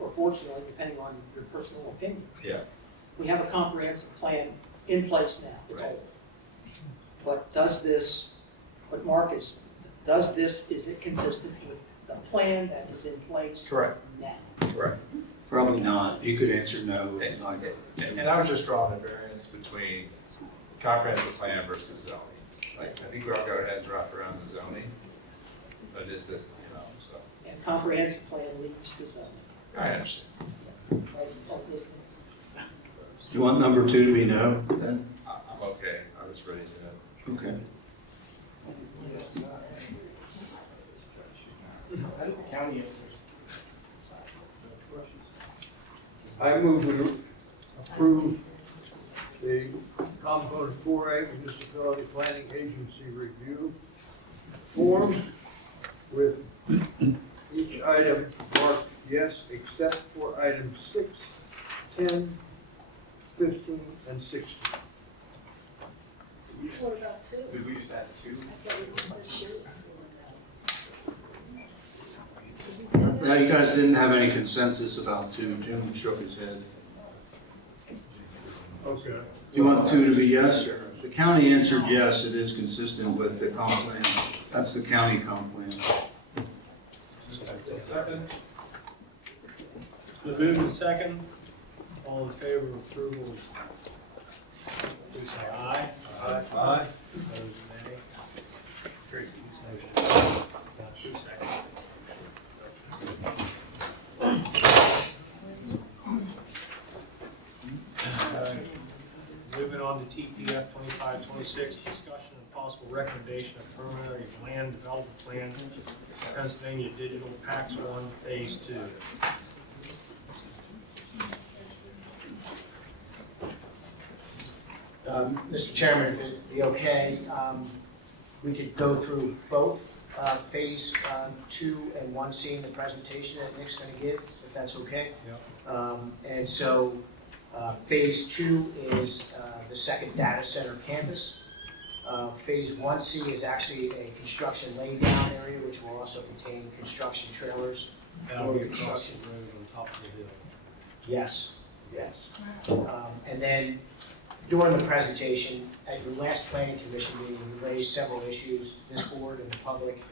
or fortunately, depending on your personal opinion, Yeah. we have a comprehensive plan in place now, it's Right. old. But does this, what Marcus, is it consistent with the plan that is in place Correct. now? Correct. Probably not. You could answer no if you'd like. And I was just drawing a variance between comprehensive plan versus zoning. Like, I think we all got our heads wrapped around the zoning, but is it, so. And comprehensive plan leads to zoning. I understand. You want number two to be no, then? I'm okay, I was raising it. Okay. County answers. I move we approve the component 4A municipality planning agency review form with each item marked yes, except for items 6, 10, 15, and 16. What about two? Did we just add two? I thought we just said two. Now, you guys didn't have any consensus about two. Jim shook his head. Okay. Do you want two to be yes, or? The county answered yes, it is consistent with the comp plan. That's the county comp plan. Second. The move and second. All in favor of approval, please say aye. Aye. Opposed, nay. Motion. Now 2 seconds. Moving on to TPF 2526, discussion and possible recommendation of preliminary land development plan, Pennsylvania Digital PAX 1 Phase 2. Mr. Chairman, if it'd be okay, we could go through both Phase 2 and 1C in the presentation that Nick's going to give, if that's okay. And so Phase 2 is the second data center campus. Phase 1C is actually a construction laydown area, which will also contain construction trailers. That'll be across the road on top of the hill. Yes, yes. And then during the presentation, at your last planning commission meeting, you raised several issues, this board and the public.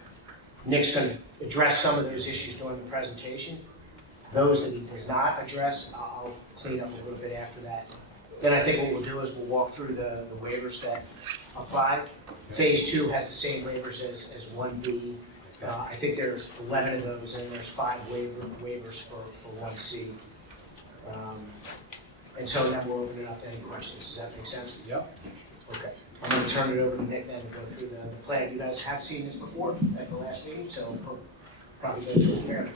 Nick's going to address some of those issues during the presentation. Those that he does not address, I'll clean up a little bit after that. Then I think what we'll do is we'll walk through the waivers that apply. Phase 2 has the same waivers as 1B. I think there's 11 of those, and there's 5 waivers for 1C. And so then we'll open it up to any questions. Does that make sense? Yep. Okay. I'm going to turn it over to Nick then to go through the plan. You guys have seen this before at the last meeting, so we'll probably go through it fairly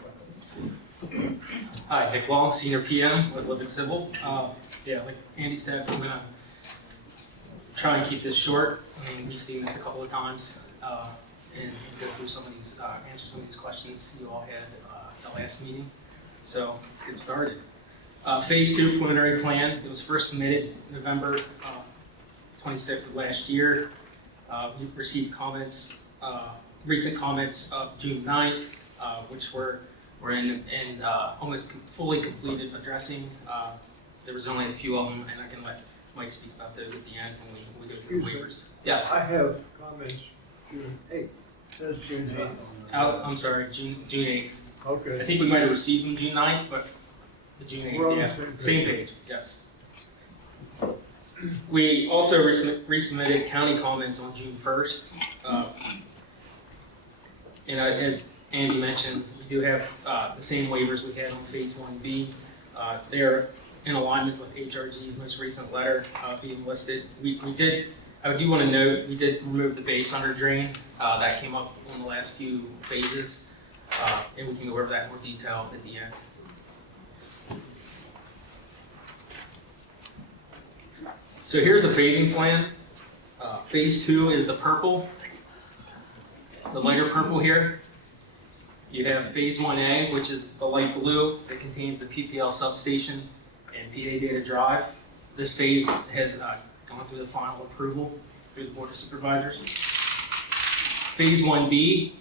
quickly. Hi, Nick Long, Senior PM with Live Civil. Yeah, like Andy said, I'm gonna try and keep this short. I mean, we've seen this a couple of times, and go through some of these, answer some of these questions you all had at the last meeting. So let's get started. Phase 2 preliminary plan. It was first submitted November 26th of last year. We received comments, recent comments of June 9th, which were in almost fully completed addressing. There was only a few of them, and I can let Mike speak about those at the end when we go through the waivers. Yes. I have comments June 8th. It says June 8th. I'm sorry, June 8th. Okay. I think we might have received them June 9th, but the June 8th, We're on yeah. the Same page, yes. We also resubmitted county comments on June 1st. And as Andy mentioned, we do have the same waivers we had on Phase 1B. They're in alignment with HRG's most recent letter being listed. I do want to note, we did remove the base under drain. That came up on the last few phases. And we can go over that in more detail at the end. So here's the phasing plan. Phase 2 is the purple. the lighter purple here. You have phase 1A, which is the light blue that contains the PPL substation and PA data drive. This phase has gone through the final approval through the Board of Supervisors. Phase 1B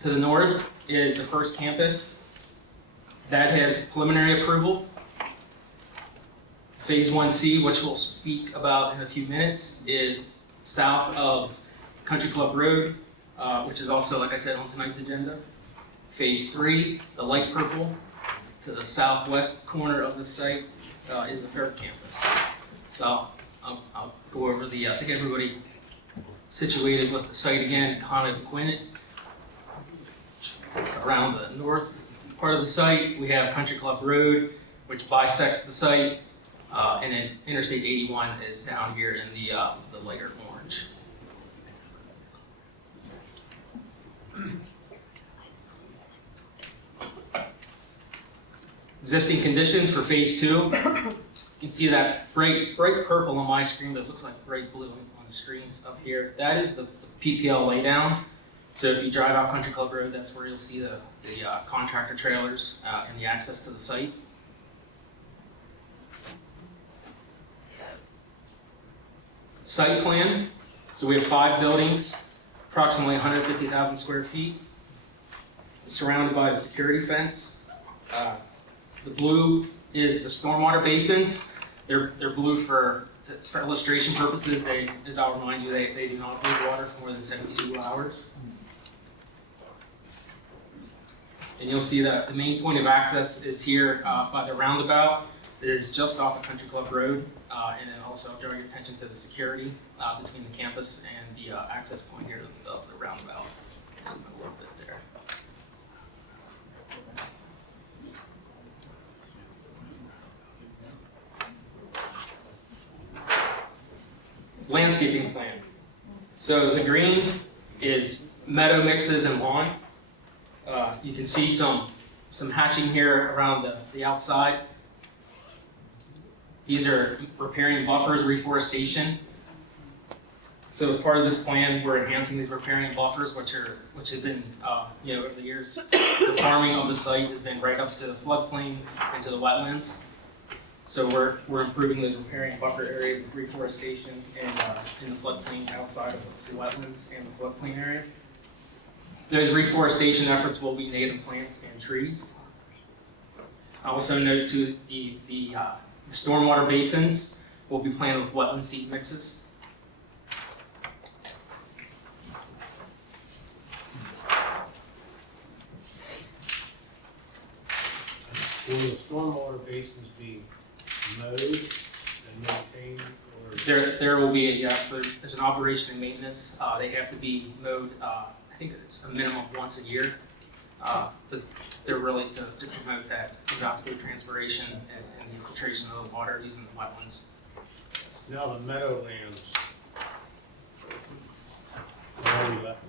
to the north is the first campus. That has preliminary approval. Phase 1C, which we'll speak about in a few minutes, is south of Country Club Road, which is also, like I said, on tonight's agenda. Phase 3, the light purple, to the southwest corner of the site is the third campus. So I'll go over the, I think everybody situated with the site again, kind of acquainted. Around the north part of the site, we have Country Club Road, which bisects the site, and then Interstate 81 is down here in the lighter orange. Existing conditions for phase 2. You can see that bright purple on my screen that looks like bright blue on the screens up here. That is the PPL laydown. So if you drive out Country Club Road, that's where you'll see the contractor trailers and the access to the site. Site plan. So we have 5 buildings, approximately 150,000 square feet, surrounded by the security fence. The blue is the stormwater basins. They're blue for illustration purposes. As I'll remind you, they do not hold water for more than 72 hours. And you'll see that the main point of access is here by the roundabout. It is just off of Country Club Road. And then also draw your attention to the security between the campus and the access point here of the roundabout. Zoom in a little bit there. Landscaping plan. So the green is meadow mixes and lawn. You can see some hatching here around the outside. These are riparian buffers, reforestation. So as part of this plan, we're enhancing these riparian buffers, which have been, over the years, the farming of the site has been right up to the floodplain and to the wetlands. So we're improving those riparian buffer areas of reforestation and in the floodplain outside of the wetlands and the floodplain area. Those reforestation efforts will be native plants and trees. I also note too the stormwater basins will be planted with wetland seed mixes. Will the stormwater basins be mowed and maintained, or? There will be, yes, there's an operation and maintenance. They have to be mowed, I think it's a minimum of once a year. But they're really to promote that evaporative transpiration and the infiltration of the water using the wetlands. Now the meadowlands, are we left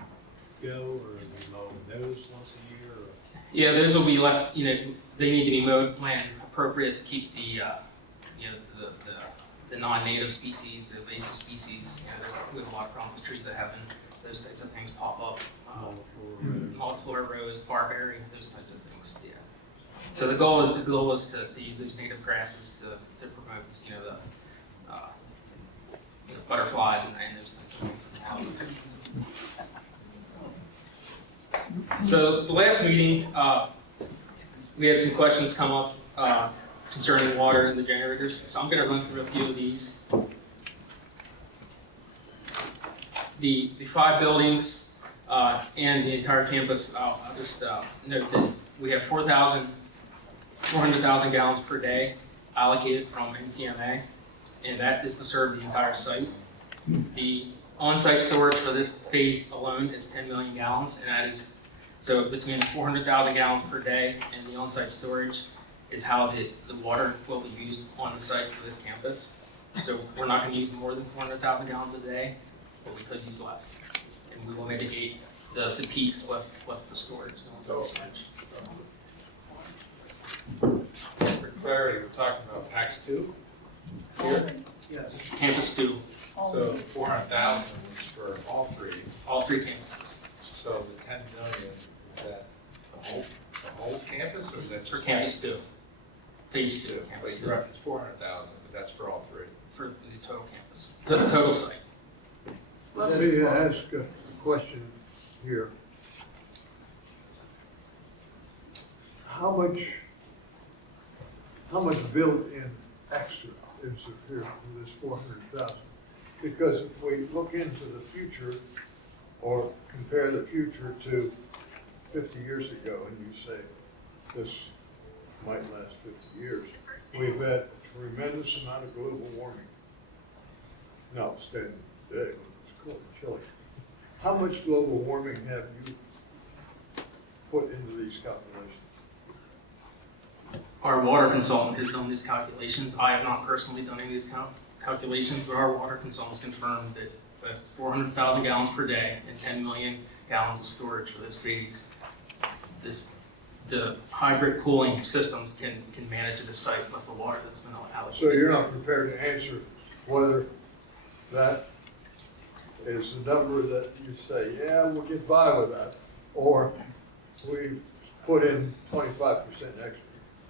go, or are we mowing those once a year? Or? Yeah, those will be left, they need to be mowed when appropriate to keep the non-native species, the invasive species. We have a lot of problems with trees that have those types of things pop up. Multiflora rose, barberry, those types of things. Yeah. So the goal is to use those native grasses to promote the butterflies and those types of things. So the last meeting, we had some questions come up concerning water and the generators. So I'm going to run through a few of these. The 5 buildings and the entire campus, I'll just note that we have 400,000 gallons per day allocated from NTMA, and that is to serve the entire site. The on-site storage for this phase alone is 10 million gallons, and that is, so between 400,000 gallons per day and the on-site storage is how the water will be used on the site for this campus. So we're not going to use more than 400,000 gallons a day, but we could use less. And we will mitigate the peaks with the storage. For clarity, we're talking about Act 2 here? Yes. Campus 2. So 400,000 is for all 3. All 3 campuses. So the 10 million, is that the whole campus, or is that For just? campus 2, phase 2, But campus 2, you referenced 400,000, but that's for all three. for the total campus, the total site. Let me ask a question here. How much built-in extra is here for this 400,000? Because if we look into the future, or compare the future to 50 years ago, and you say this might last 50 years, we've had a tremendous amount of global warming. Now, standing today, it's cold and chilly. How much global warming have you put into these calculations? Our water consultant has done these calculations. I have not personally done any of these calculations, but our water consultants confirmed that 400,000 gallons per day and 10 million gallons of storage for this phase. The hybrid cooling systems can manage the site with the water that's been allocated. So you're not prepared to answer whether that is the number that you say, yeah, we'll get by with that, or we've put in 25% extra.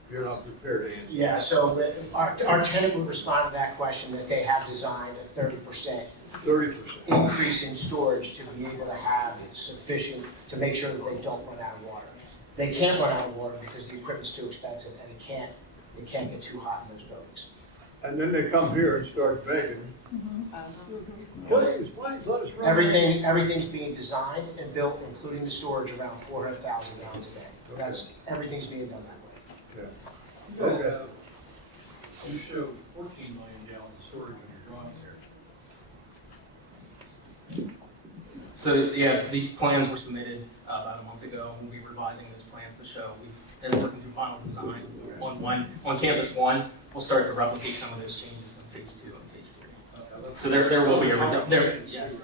You're not prepared to answer. Yeah, so our tenant would respond to that question that they have designed a 30% 30%. increase in storage to be able to have sufficient, to make sure that they don't run out of water. They can't run out of water because the equipment's too expensive and it can't get too hot in those buildings. And then they come here and start begging, please, let us run. Everything's being designed and built, including the storage, around 400,000 gallons a day. Everything's being done that way. Yeah. Okay. You show 14 million gallons of storage in your drawings here. So yeah, these plans were submitted about a month ago. We'll be revising those plans to show we've been working through final design on campus 1. We'll start to replicate some of those changes in phase 2 and phase 3. So there will be a reduction. Yes,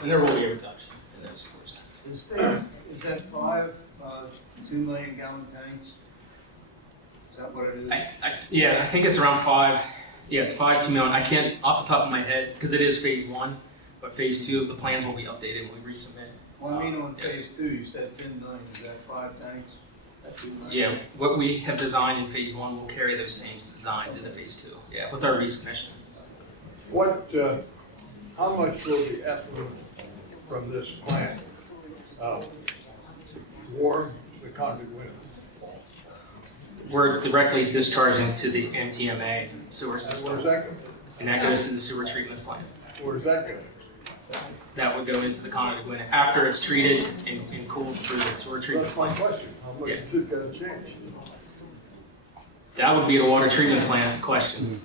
and there will be a reduction in those storage tanks. Is that 5 2 million gallon tanks? Is that what it is? Yeah, I think it's around 5. Yeah, it's 5 2 million. I can't off the top of my head because it is phase 1, but phase 2 the plans will be updated when we resubmit. Well, I mean, on phase 2, you said 10 million. Is that 5 tanks? That's 2 million. Yeah, what we have designed in phase 1 will carry those same designs into phase 2. Yeah, with our resubmission. How much will the effluent from this plant warm the conduit windows? We're directly discharging to the NTMA sewer system. Where's that go? And that goes to the sewer treatment plant. Where's that go? That would go into the conduit window after it's treated and cooled through the sewer treatment That's my plant. question. How much is it gonna change? That would be the water treatment plant question,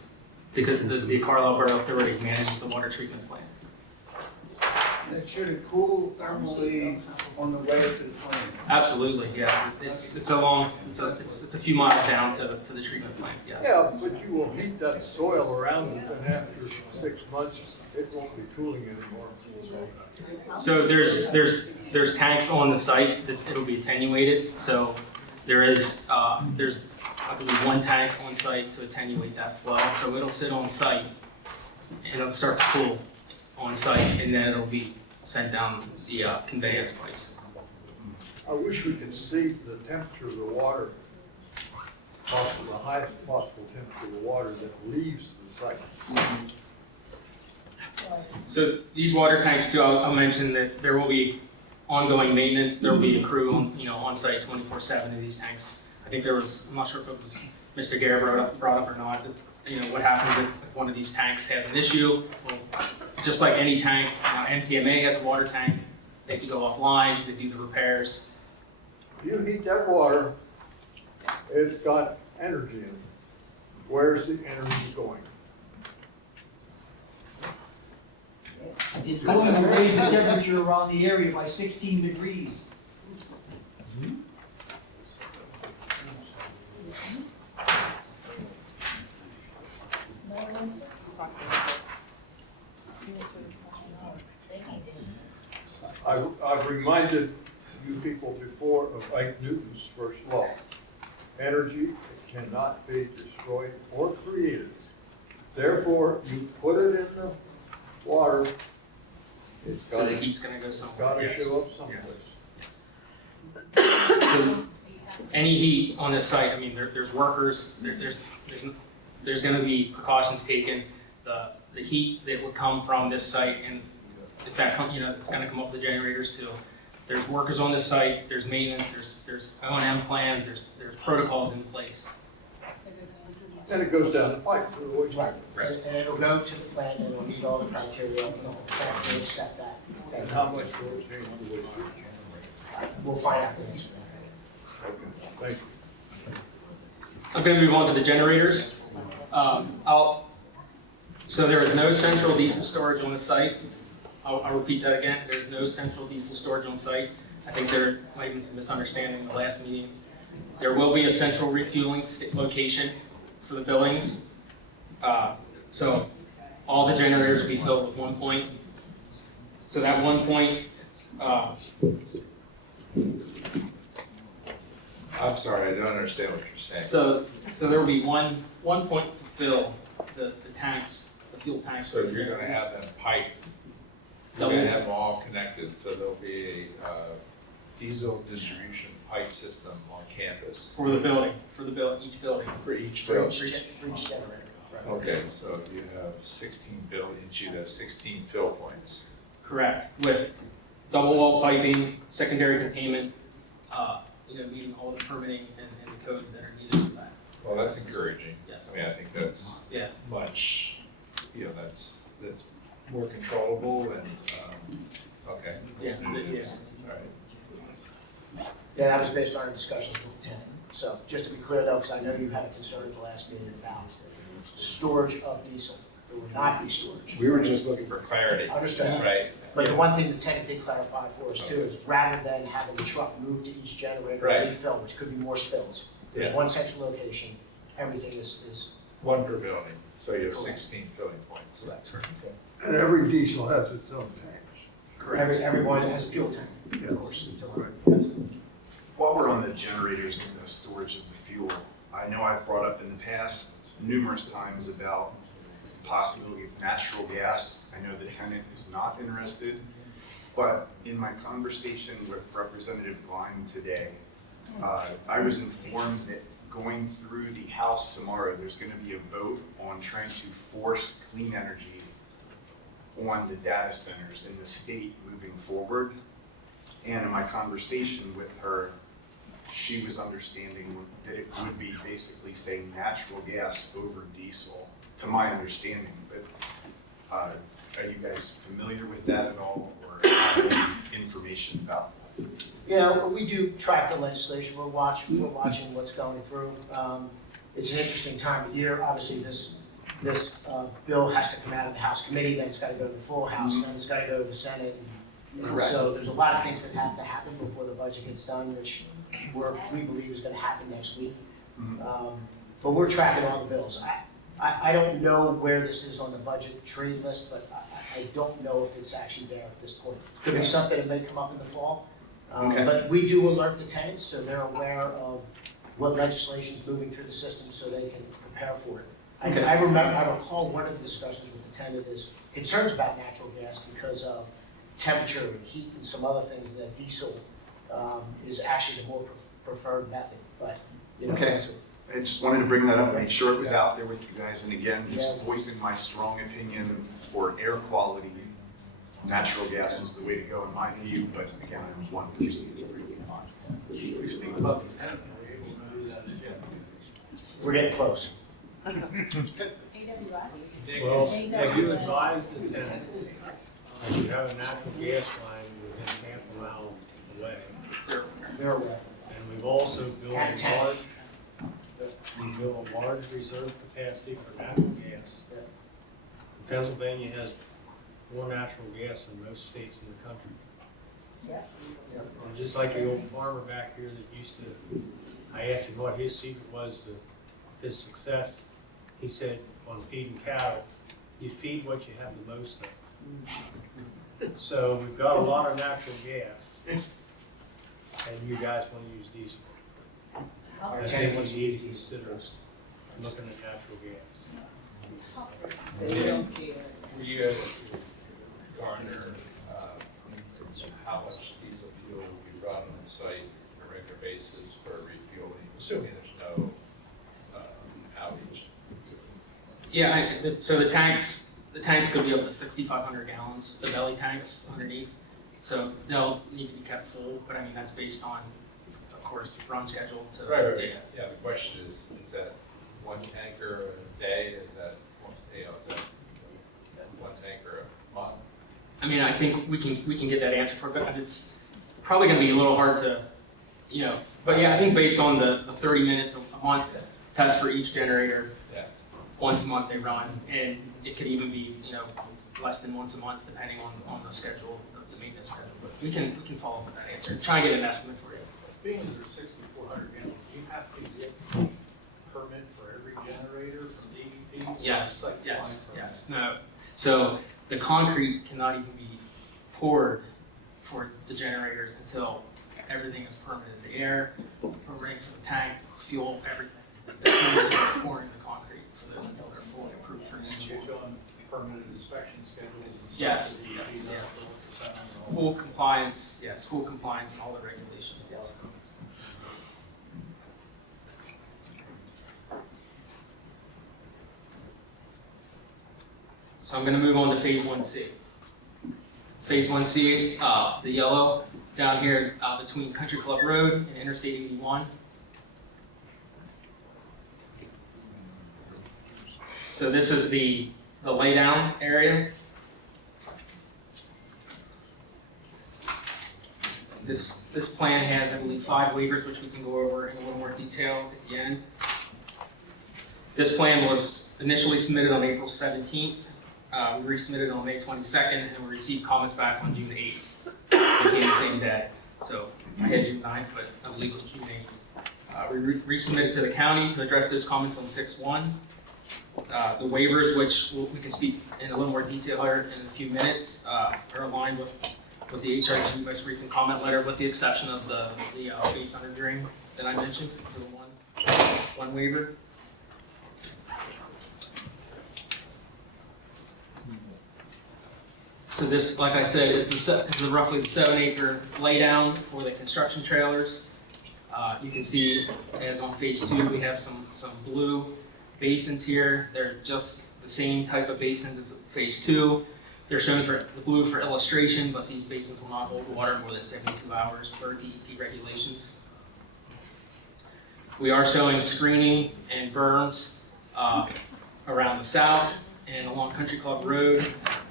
because the Carlisle Borough Authority manages the water treatment plant. And should it cool thermally on the way to the plant? Absolutely, yes. It's a few miles down to the treatment plant, yes. Yeah, but you will heat that soil around it, and after 6 months, it won't be cooling anymore. So there's tanks on the site that it'll be attenuated. So there's I believe 1 tank on site to attenuate that flow. So it'll sit on site and it'll start to cool on site, and then it'll be sent down the conveyance pipes. I wish we could see the temperature of the water, the highest possible temperature of the water that leaves the site. So these water tanks too, I'll mention that there will be ongoing maintenance. There will be a crew on site 24/7 of these tanks. I think I'm not sure if it was Mr. Gare brought up or not, but what happens if one of these tanks has an issue? Well, just like any tank, NTMA has a water tank. They can go offline, they do the repairs. You heat that water, it's got energy in it. Where's the energy going? It's going to raise the temperature around the area by 16 degrees. I've reminded you people before of Ike Newton's first law. Energy cannot be destroyed or created. Therefore, you put it in the water, it's So got the heat's going to go somewhere. to Yes. show up someplace. Yes. So any heat on this site, I mean, there's workers, there's gonna be precautions taken. The heat that would come from this site, and if that come, it's gonna come up with the generators too. There's workers on this site, there's maintenance, there's O&M plans, there's protocols in place. And it goes down the pipe. Right, and it'll go to the plant, and it'll meet all the criteria, and the plant will accept that. And how much? We'll find out the answer. Thank you. I'm gonna move on to the generators. So there is no central diesel storage on the site. I'll repeat that again. There's no central diesel storage on site. I think there might have been some misunderstanding in the last meeting. There will be a central refueling location for the buildings. So all the generators will be filled with one point. So that one point, I'm sorry, I don't understand what you're saying. so there will be one point to fill the tanks, the fuel tanks. So you're gonna have them piped, you're gonna have them all connected, so there'll be a diesel distribution pipe system on campus. For the building, each building. For each For building? each generator. Okay, so if you have 16 buildings, you'd have 16 fill points. Correct, with double wall piping, secondary containment, meeting all the permitting and the codes that are needed for that. Well, that's encouraging. Yes. I mean, I think that's Yeah. much, that's more controllable and, okay. Yeah. All right. Yeah, that was based on our discussions with the tenant. So just to be clear though, because I know you had a concern at the last meeting about storage of diesel. There would not be storage. We were just looking for clarity. Understood. Right. But the one thing the tenant did clarify for us too is rather than having the truck move to each generator Right. and refill, which could be more spills, there's Yeah. one central location, everything is One per building, so you have 16 filling points. And every diesel has its own tanks. everyone has a fuel tank, of course. While we're on the generators and the storage of the fuel, I know I've brought up in the past numerous times about the possibility of natural gas. I know the tenant is not interested, but in my conversation with Representative Gleim today, I was informed that going through the House tomorrow, there's going to be a vote on trying to force clean energy on the data centers in the state moving forward. And in my conversation with her, she was understanding that it would be basically saying natural gas over diesel, to my understanding. But are you guys familiar with that at all, or have any information about that? Yeah, we do track the legislation. We're watching what's going through. It's an interesting time of year. Obviously, this bill has to come out of the House committee, then it's got to go to the full House, and then it's got to go to the Senate. And Correct. so there's a lot of things that have to happen before the budget gets done, which we believe is going to happen next week. But we're tracking all the bills. I don't know where this is on the budget trade list, but I don't know if it's actually there at this point. Could be something that may come up in the fall. Okay. But we do alert the tenants, so they're aware of what legislation is moving through the system so they can prepare for it. Okay. I recall one of the discussions with the tenant is concerns about natural gas because of temperature and heat and some other things that diesel is actually the more preferred method, but Okay. that's I just wanted to bring that up, make sure it was out there with you guys, and again, just voicing my strong opinion for air quality. Natural gas is the way to go in my view, but again, I'm one person. We speak about the tenant, are we able to do that again? we're getting close. Well, have you advised the tenants, you have a natural gas line within half a mile away? They're aware. And we've also built At a large reserve capacity for natural gas. Pennsylvania has more natural gas than most states in the country. And just like the old farmer back here that used to, I asked him what his secret was to his success. He said, on feeding cattle, you feed what you have the most of. So we've got a lot of natural gas, and you guys want to use diesel. Our I tenant think wants to we need use to diesel. consider looking at natural gas. They don't care. We guys garner how much diesel fuel will be run on site basis for refueling, assuming there's no outage. Yeah, so the tanks could be up to 6,500 gallons, the belly tanks underneath. So they'll need to be kept full, but I mean, that's based on, of course, run schedule to. Right. Yeah, the question is that one tanker a day, is that one tanker a month? I mean, I think we can get that answer for, but it's probably gonna be a little hard to, but yeah, I think based on the 30 minutes a month test for each generator, once a month they run, and it could even be, less than once a month depending on the schedule, the maintenance schedule. But we can follow up with that answer, try and get an estimate for you. Being as there's 6,400 gallons, do you have to get a permit for every generator from DEP? Yes. No. So the concrete cannot even be poured for the generators until everything is permitted. The air, permitting for the tank, fuel, everything. The planners are pouring the concrete for those until they're fully approved for each one. You're on permanent inspection schedules and stuff? Yes. for DEP, Yes, not yeah. for ultrasound and all Full compliance, yes, full compliance and all the regulations, yes. So I'm gonna move on to phase 1C. Phase 1C, the yellow down here between Country Club Road and Interstate 81. So this is the laydown area. This plan has, I believe, 5 waivers, which we can go over in a little more detail at the end. This plan was initially submitted on April 17th. We resubmitted on May 22nd, and we received comments back on June 8th. It came the same day. So I had June 9th, but I believe it was June 8th. We resubmitted to the county to address those comments on 6/1. The waivers, which we can speak in a little more detail here in a few minutes, are aligned with the HRG most recent comment letter, with the exception of the base under drain that I mentioned for the one waiver. So this, like I said, is roughly the 7-acre laydown for the construction trailers. You can see, as on phase 2, we have some blue basins here. They're just the same type of basins as phase 2. They're shown for the blue for illustration, but these basins will not hold water more than 72 hours per DEP regulations. We are showing screening and berms around the south and along Country Club Road.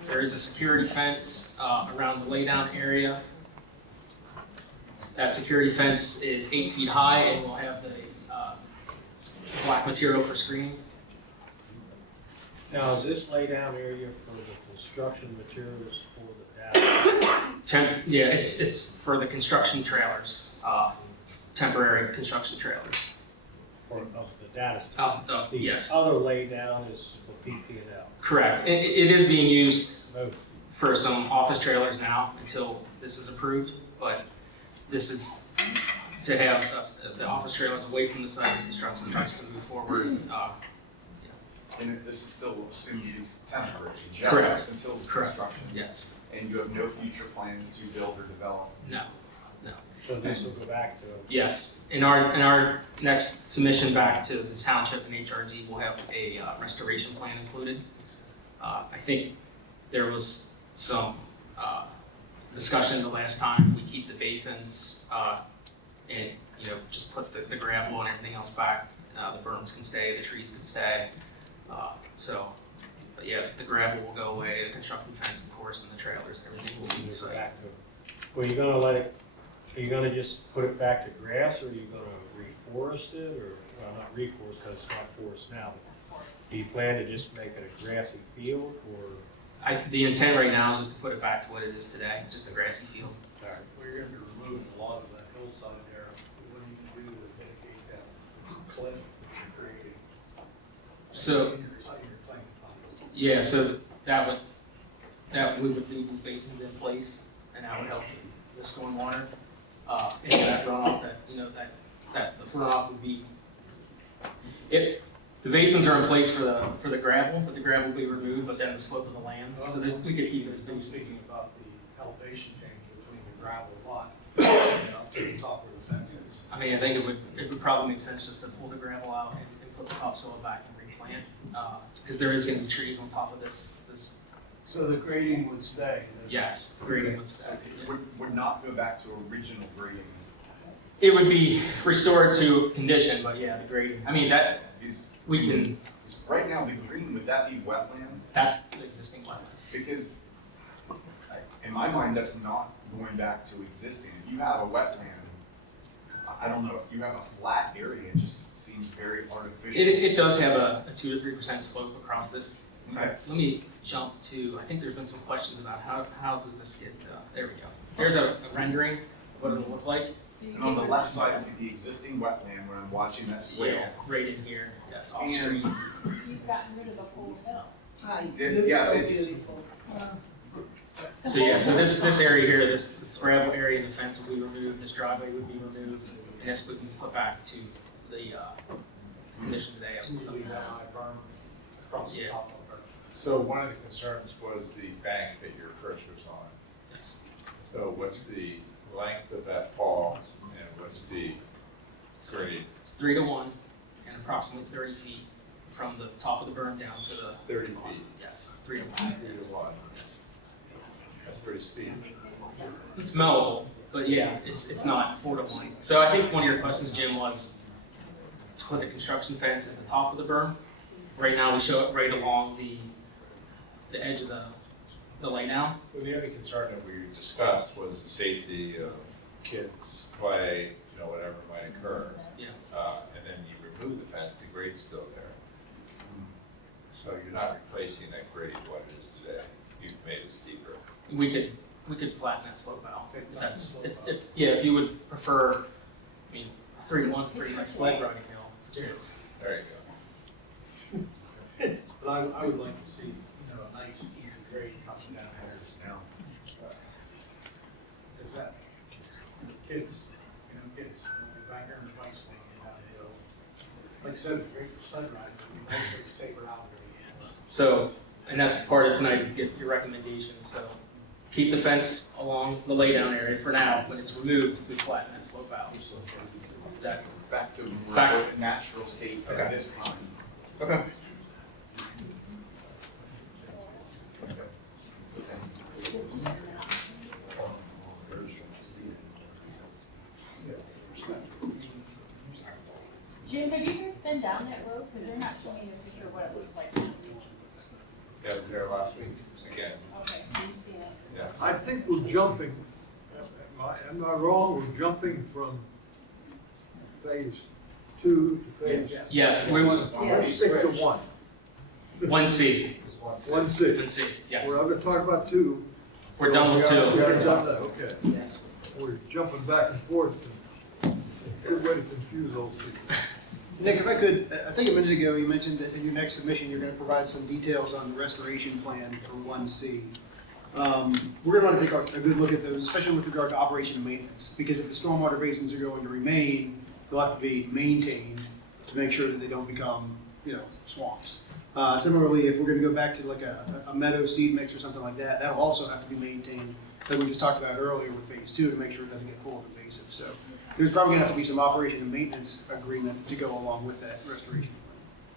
There is a security fence around the laydown area. That security fence is 8 feet high and will have the black material for screening. Now, is this laydown area for the construction materials for the data? Yeah, it's for the construction trailers, temporary construction trailers. Of the data center? Yes. The other laydown is for PP&L? Correct. It is being used for some office trailers now until this is approved, but this is to have the office trailers away from the site as construction starts to move forward. And this is still assumed to be temporary, Correct. just until construction? Yes. And you have no future plans to build or develop? No. So this will go back to? Yes. In our next submission back to the township and HRG, we'll have a restoration plan included. I think there was some discussion the last time. We keep the basins and just put the gravel and everything else back. The berms can stay, the trees can stay. But yeah, the gravel will go away, the construction fence, of course, and the trailers, everything will be inside. Well, you're gonna are you gonna just put it back to grass, or are you gonna reforest it, or, well, not reforest, because it's not forest now, but do you plan to just make it a grassy field, or? The intent right now is just to put it back to what it is today, just a grassy field. All right. Well, you're gonna be removing a lot of that hillside there. What do you do to mitigate that cliff that you're creating? So, In your plan. yeah, so we would leave these basins in place, and that would help the stormwater. And that runoff, that the runoff would be, the basins are in place for the gravel, but the gravel will be removed, but then the slope of the land, so we could keep it as basins. Speaking about the elevation change between the gravel lot and up to the top where the fence is. I mean, I think it would probably make sense just to pull the gravel out and put the topsoil back and replant, because there is gonna be trees on top of this. So the grading would stay? Yes, grading would stay. So it would not go back to original grading. It would be restored to condition, but yeah, the grading, I mean, that, we can, Right now, the green, would that be wetland? that's the existing wetland. Because in my mind, that's not going back to existing. If you have a wetland, I don't know, if you have a flat area, it just seems very artificial. It does have a 2 to 3% slope across this. Okay. Let me jump to, I think there's been some questions about how does this get, there we go. There's a rendering of what it'll look like. And on the left side is the existing wetland where I'm watching that swale. Yeah, right in here, yes, off And- screen. You've gotten rid of the whole hill. Yeah, it's, So yeah, so this area here, this gravel area in the fence will be removed, this driveway would be removed, and this would be put back to the condition today. Yeah. So one of the concerns was the bank that your approach was on. Yes. So what's the length of that fall and what's the grade? It's 3 to 1 and approximately 30 feet from the top of the berm down to the. 30 feet? Yes, 3 to 1. 3 to 1. Yes. That's pretty steep. It's mowable, but yeah, it's not 4 to 1. So I think one of your questions, Jim, was to put the construction fence at the top of the berm. Right now, we show it right along the edge of the laydown. Well, the other concern that we discussed was the safety of kids play, you know, whatever might occur. Yeah. And then you remove the fence, the grade's still there. So you're not replacing that grade what it is today. You've made it steeper. We could flatten that slope out. If you would prefer, I mean, 3 to 1's pretty nice sled riding hill. It's, There you go. But I would like to see, you know, a nice even grade coming down as it is now. Is that kids, kids, back there in the bike swing down the hill. Like I said, great for sled riding, but we also taper out very. So, and that's part of tonight, is get your recommendations. So keep the fence along the laydown area for now. When it's removed, we flatten that slope out. Is that back to Back. natural state Okay. at this time. okay? Jim, have you guys been down that road? Because they're not showing me a picture of what it looks like. Yeah, I was there last week, again. Okay, you've seen it. Yeah. I think we're jumping, am I wrong, we're jumping from phase 2 to phase? Yes, Let's stick to 1. 1C. 1C. 1C, yes. We're not gonna talk about 2. We're done with 2. We're done that, okay. Yes. We're jumping back and forth. Good way to confuse those people. Nick, if I could, I think a minute ago you mentioned that in your next submission, you're gonna provide some details on the restoration plan for 1C. We're gonna wanna take a good look at those, especially with regard to operation and maintenance, because if the stormwater basins are going to remain, they'll have to be maintained to make sure that they don't become, swamps. Similarly, if we're gonna go back to like a meadow seed mix or something like that, that'll also have to be maintained, like we just talked about earlier with phase 2, to make sure it doesn't get full of invasive. So there's probably gonna have to be some operation and maintenance agreement to go along with that restoration plan.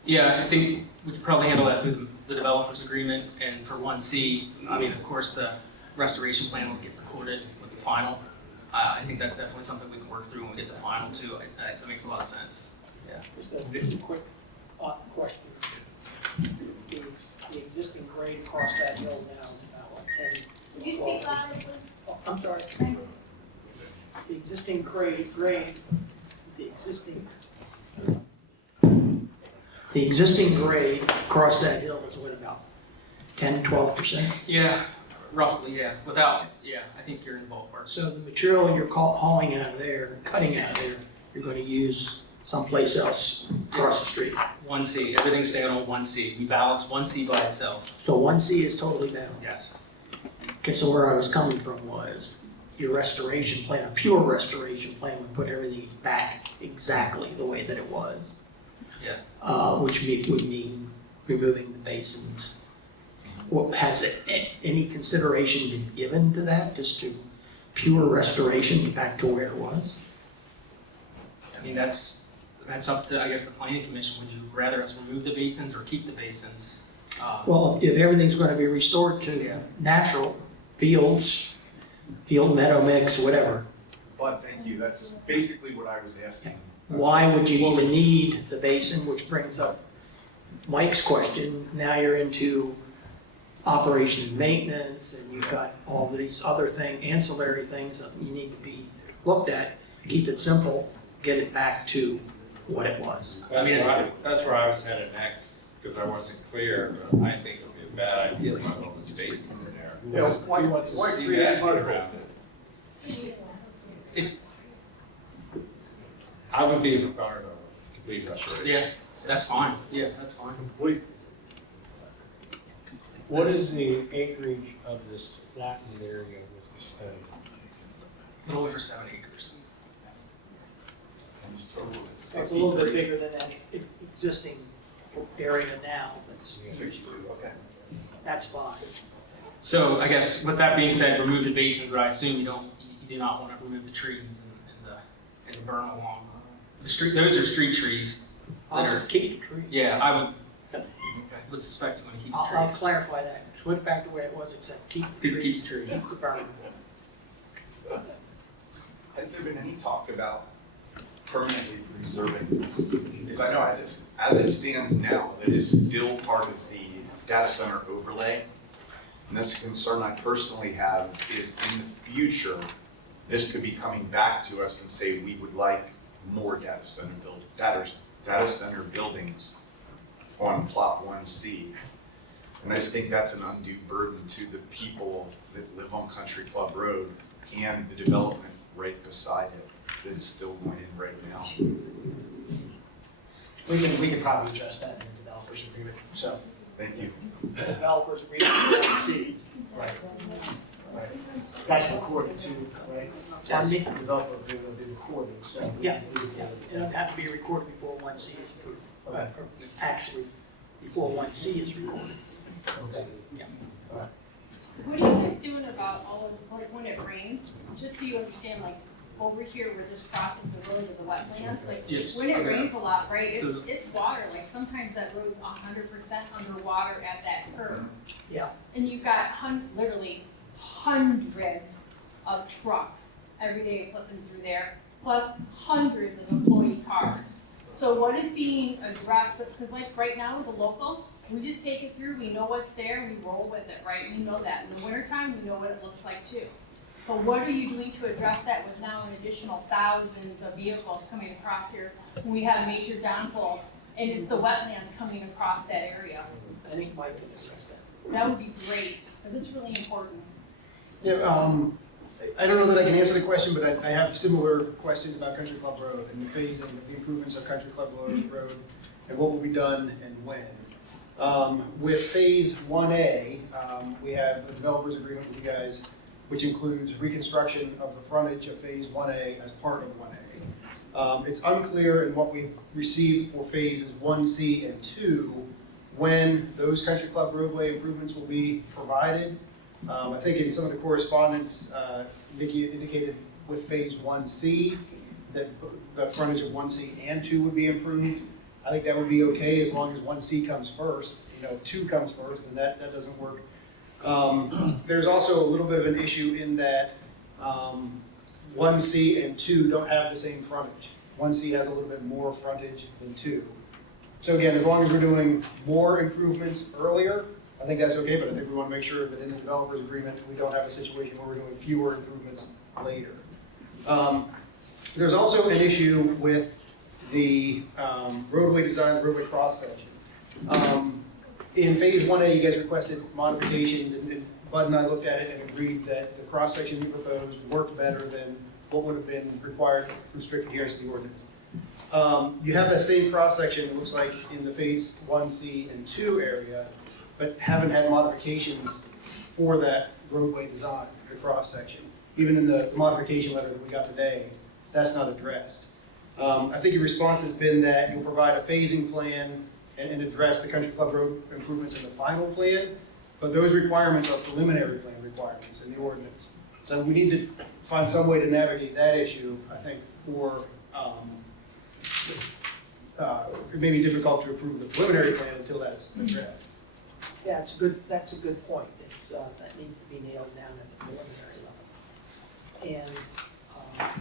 Yeah, I think we could probably handle that through the developer's agreement, and for 1C, I mean, of course, the restoration plan will get recorded with the final. I think that's definitely something we can work through when we get the final too. That makes a lot of sense. Yeah. Just a quick question. The existing grade across that hill now is about like 10. Can you speak louder, please? Oh, I'm sorry. The existing grade, the existing grade across that hill is what, about 10 to 12%? Yeah, roughly, yeah. I think you're in the ballpark. So the material you're hauling out of there, cutting out of there, you're going to use someplace else across the street. 1C, everything's staying on 1C. We balance 1C by itself. So 1C is totally down. Yes. Okay, so where I was coming from was your restoration plan, a pure restoration plan would put everything back exactly the way that it was. Yeah. Which would mean removing the basins. Has any consideration been given to that, just to pure restoration back to where it was? I mean, that's up to, I guess, the planning commission. Would you rather us remove the basins or keep the basins? Well, if everything's gonna be restored to natural fields, field meadow mix, whatever, But thank you, that's basically what I was asking. why would you even need the basin, which brings up Mike's question. Now you're into operation and maintenance, and you've got all these other ancillary things that you need to be looked at. Keep it simple, get it back to what it was. That's where I was headed next, because I wasn't clear, but I think it would be a bad idea to have all those basins in there. Who wants to see that get around it? I would be a proponent of complete restoration. Yeah, that's fine. Yeah, that's fine. Complete. What is the acreage of this flattened area with the study? A little over 7 acres. And this total is It's a little bit bigger than that existing area now, okay. that's fine. So I guess with that being said, remove the basins, but I assume you do not want to remove the trees and the berm along the street. Those are street trees that are. Keep the tree. Yeah, I would suspect you want to keep the I'll trees. clarify that, put it back the way it was, except keep the Keep trees. the trees. Keep the berm. Has there been any talk about permanently preserving this? Because I know as it stands now, it is still part of the data center overlay. And that's a concern I personally have is in the future, this could be coming back to us and say we would like more data center buildings on plot 1C. And I just think that's an undue burden to the people that live on Country Club Road and the development right beside it that is still going in right now. We can probably address that in the developers agreement, so. Thank you. Developers agreement, see. Right. That's recorded too, right? Pardon me? The developer agreement will be recorded, so. Yeah, it'll have to be recorded before 1C is approved, or actually, before 1C is recorded. Okay. Yeah. What are you guys doing about all of, like, when it rains, just so you understand, like, over here where this crosses the road to the wetlands, like, Yes, when it okay. rains a lot, right, So- it's water, like, sometimes that road's 100% underwater at that curve. Yeah. And you've got literally hundreds of trucks every day flipping through there, plus hundreds of employee cars. So what is being addressed, because like right now as a local, we just take it through, we know what's there, we roll with it, right? We know that. In the wintertime, we know what it looks like too. But what are you doing to address that with now an additional thousands of vehicles coming across here when we have major downfalls and it's the wetlands coming across that area? I think Mike can assess that. That would be great, because it's really important. Yeah, I don't know that I can answer the question, but I have similar questions about Country Club Road and the phasing of the improvements of Country Club Road and what will be done and when. With phase 1A, we have a developer's agreement with you guys, which includes reconstruction of the frontage of phase 1A as part of 1A. It's unclear in what we've received for phases 1C and 2 when those Country Club roadway improvements will be provided. I think in some of the correspondence, Nikki indicated with phase 1C that the frontage of 1C and 2 would be improved. I think that would be okay as long as 1C comes first. You know, 2 comes first, and that doesn't work. There's also a little bit of an issue in that 1C and 2 don't have the same frontage. 1C has a little bit more frontage than 2. So again, as long as we're doing more improvements earlier, I think that's okay, but I think we want to make sure that in the developer's agreement, we don't have a situation where we're doing fewer improvements later. There's also an issue with the roadway design, roadway cross-section. In phase 1A, you guys requested modifications, and Bud and I looked at it and agreed that the cross-section you proposed worked better than what would have been required for strict adherence to the ordinance. You have that same cross-section, it looks like, in the phase 1C and 2 area, but haven't had modifications for that roadway design, the cross-section. Even in the modification letter that we got today, that's not addressed. I think your response has been that you'll provide a phasing plan and address the Country Club Road improvements in the final plan, but those requirements are preliminary plan requirements in the ordinance. So we need to find some way to navigate that issue, I think, for it may be difficult to approve the preliminary plan until that's addressed. Yeah, that's a good point. It's, that needs to be nailed down at the preliminary level. And,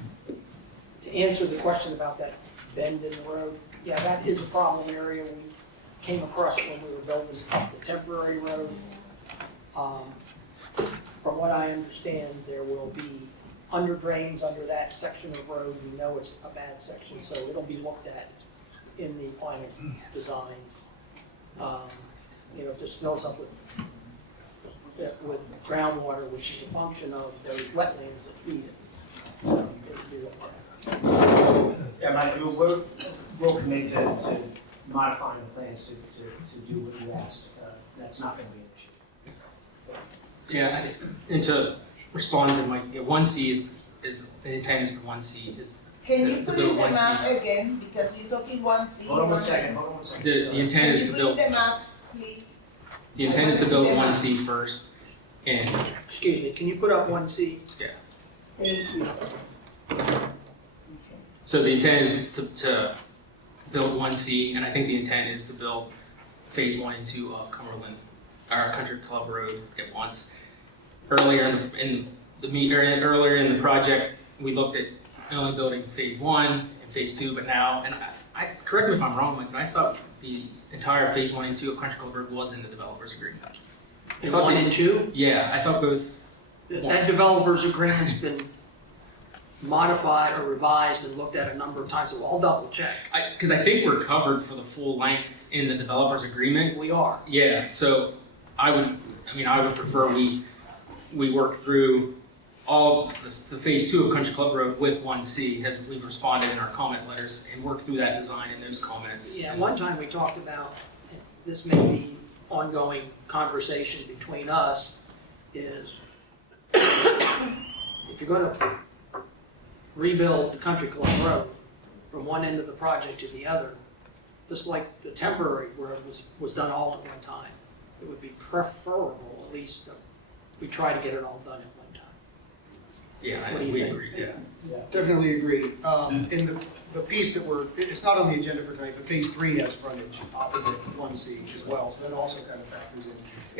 to answer the question about that bend in the road, yeah, that is a problem area. We came across it when we were building the temporary road. From what I understand, there will be under drains under that section of road. You know it's a bad section, so it'll be looked at in the final designs. You know, it just fills up with groundwater, which is a function of those wetlands that feed it. So it'll be looked at. Yeah, we'll commit to modifying the plans to do what you asked. That's not gonna be an issue. Yeah, and to respond to Mike, 1C is the intent is the 1C is. Can you the put build in the 1C. map again, because you're talking 1C. Hold on one second. The intent is to build. Can you put in the map, please? The intent is to build 1C first, and Excuse me, can you put up 1C? yeah. Thank you. So the intent is to build 1C, and I think the intent is to build phase 1 and 2 of Cumberland, our Country Club Road at once. Earlier earlier in the project, we looked at only building phase 1 and phase 2, but now, and I correct me if I'm wrong, Mike, but I thought the entire phase 1 and 2 of Country Club Road was in the developer's agreement. In 1 and 2? Yeah, I thought both. That developer's agreement's been modified or revised and looked at a number of times, so I'll double check. Because I think we're covered for the full length in the developer's agreement. We are. Yeah, so I would prefer we work through all the phase 2 of Country Club Road with 1C, as we've responded in our comment letters, and work through that design and those comments. Yeah, one time we talked about, this may be ongoing conversation between us, is if you're gonna rebuild the Country Club Road from one end of the project to the other, just like the temporary road was done all at one time. It would be preferable, at least, that we try to get it all done at one time. Yeah, What do you we think? agree, yeah. Definitely agree. In the piece that it's not on the agenda for tonight, but phase 3 has frontage opposite 1C as well, so that also kind of factors in.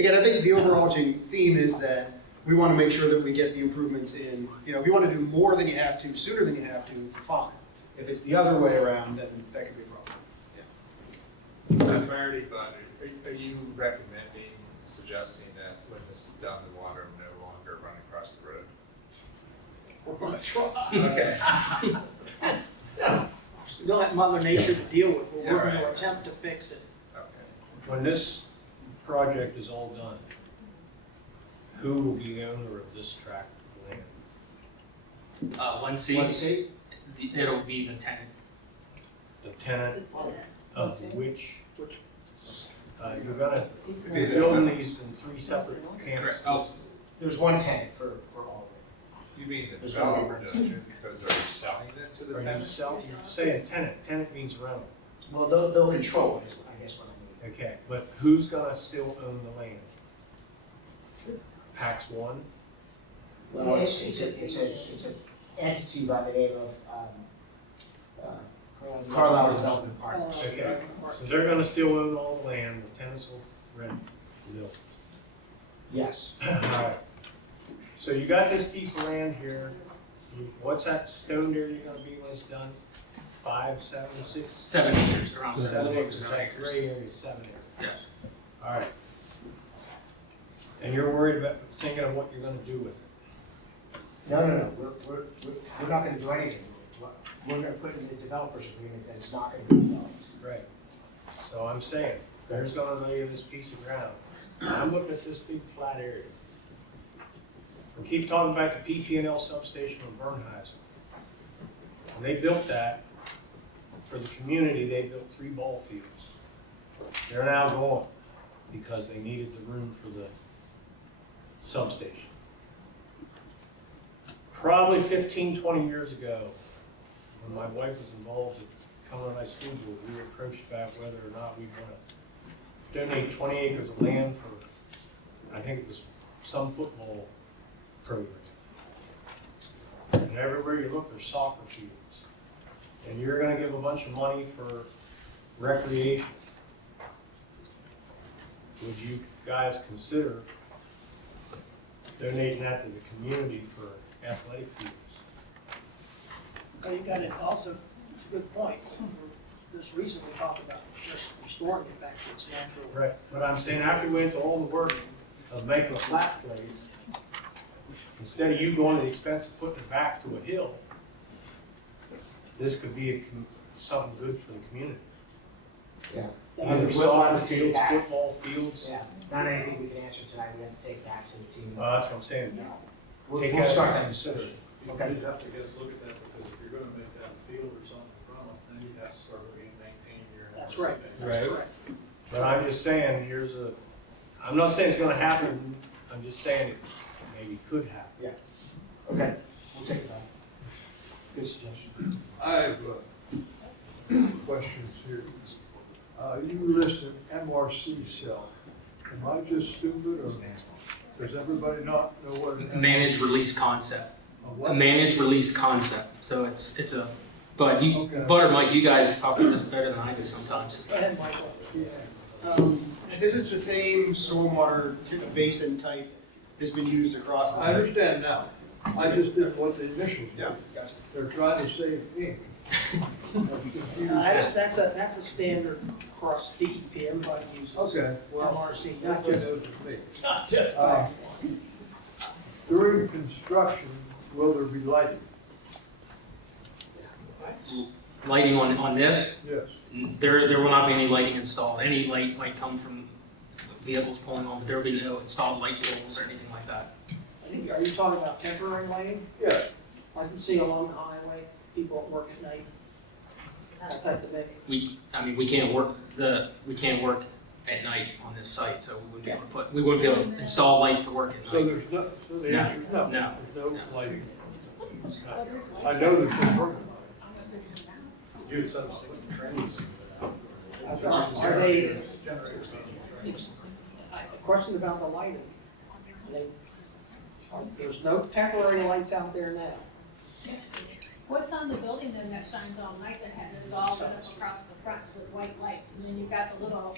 Again, I think the overarching theme is that we want to make sure that we get the improvements in. You know, if you want to do more than you have to, sooner than you have to, fine. If it's the other way around, then that could be a problem. For clarity, but are you recommending, suggesting that when this is done, the water will no longer run across the road? We're gonna try. Okay. We're gonna let Mother Nature to deal with it. Yeah, We're gonna right. attempt to fix it. Okay. When this project is all done, who will be the owner of this tract of land? 1C, it'll be the tenant. The tenant of which, you're gonna Be the- build these in 3 separate campuses. Oh, There's one tenant for all You mean the There's gonna be developer, don't you? Because are you selling it to the Are you tenant? saying tenant? Tenant means rental. of it. Well, they'll control it, is I guess what I mean. Okay, but who's gonna still own the land? Pax One? Well, it's an entity by the name of Carlisle Development Partners. Okay, so they're gonna still own all the land, the tenants will rent the building. Yes. Alright, so you got this piece of land here, what's that stone area gonna be when it's done? 5, 7, 6? 7 acres, around 7 acres, 7 that acres. gray area is 7 acres. Yes. Alright. And you're worried about, thinking of what you're gonna do with it? No, we're not gonna do anything. We're gonna put in the developer's agreement that it's not gonna be developed. Right. So I'm saying, there's gonna lay this piece of ground. I'm looking at this big flat area. We keep talking about the PP&L substation in Bernheisen. When they built that, for the community, they built 3 ball fields. They're now gone because they needed the room for the substation. Probably 15, 20 years ago, when my wife was involved at Cumberland High School Board, we were approached about whether or not we want to donate 20 acres of land for, I think it was some football program. And everywhere you look, there's soccer fields. and you're gonna give a bunch of money for recreation, would you guys consider donating that to the community for athletic fields? Well, you got it also, it's a good point. Just recently talked about just restoring it back to its natural. Right, but I'm saying after we went to all the work of making a flat place, instead of you going to the expense of putting it back to a hill, this could be something good for the community. Yeah. Either We'll soccer have to take fields, that. football fields. Yeah, not anything we can answer tonight, we have to take that to the team. That's what I'm saying. We'll, Take we'll that start into that consideration. Okay. You'd have to just look at that, because if you're gonna make that a field or something from it, then you'd have to start maintaining your. That's right. Right. Correct. But I'm just saying, I'm not saying it's gonna happen, I'm just saying it maybe could happen. Yeah. Okay, we'll take that. Good suggestion. I have questions here. You listed MRC cell. Am I just stupid, or does everybody not know what an Managed release concept. A what? A managed release concept. So it's a, but you, Okay. Butter Mike, you guys talk about this better than I do sometimes. Go ahead, Michael. Yeah. This is the same stormwater basin type that's been used across the I site. understand now. I just didn't know what the initials were. Yeah, gotcha. They're trying to save ink. I'm confused. That's a standard across DEP, everybody uses. Okay, well, MRC, not everybody just, knows it's me. not just. During construction, will there be lighting? Lighting on this, Yes. there will not be any lighting installed. Any light might come from vehicles pulling on, but there will be no installed light poles or anything like that. I think, are you talking about temporary lighting? Yes. I can see along the highway, people at work at night. That type of thing. We can't work at night on this site, so we wouldn't be able to install lights to work at So night. there's no, so the No. answer is no. No. There's no No. lighting. I know there's no working. You had some trainings. Are they, a question about the lighting. There's no temporary lights out there now. What's on the building then that shines all night that has all lit up across the front with white lights? And then you've got the little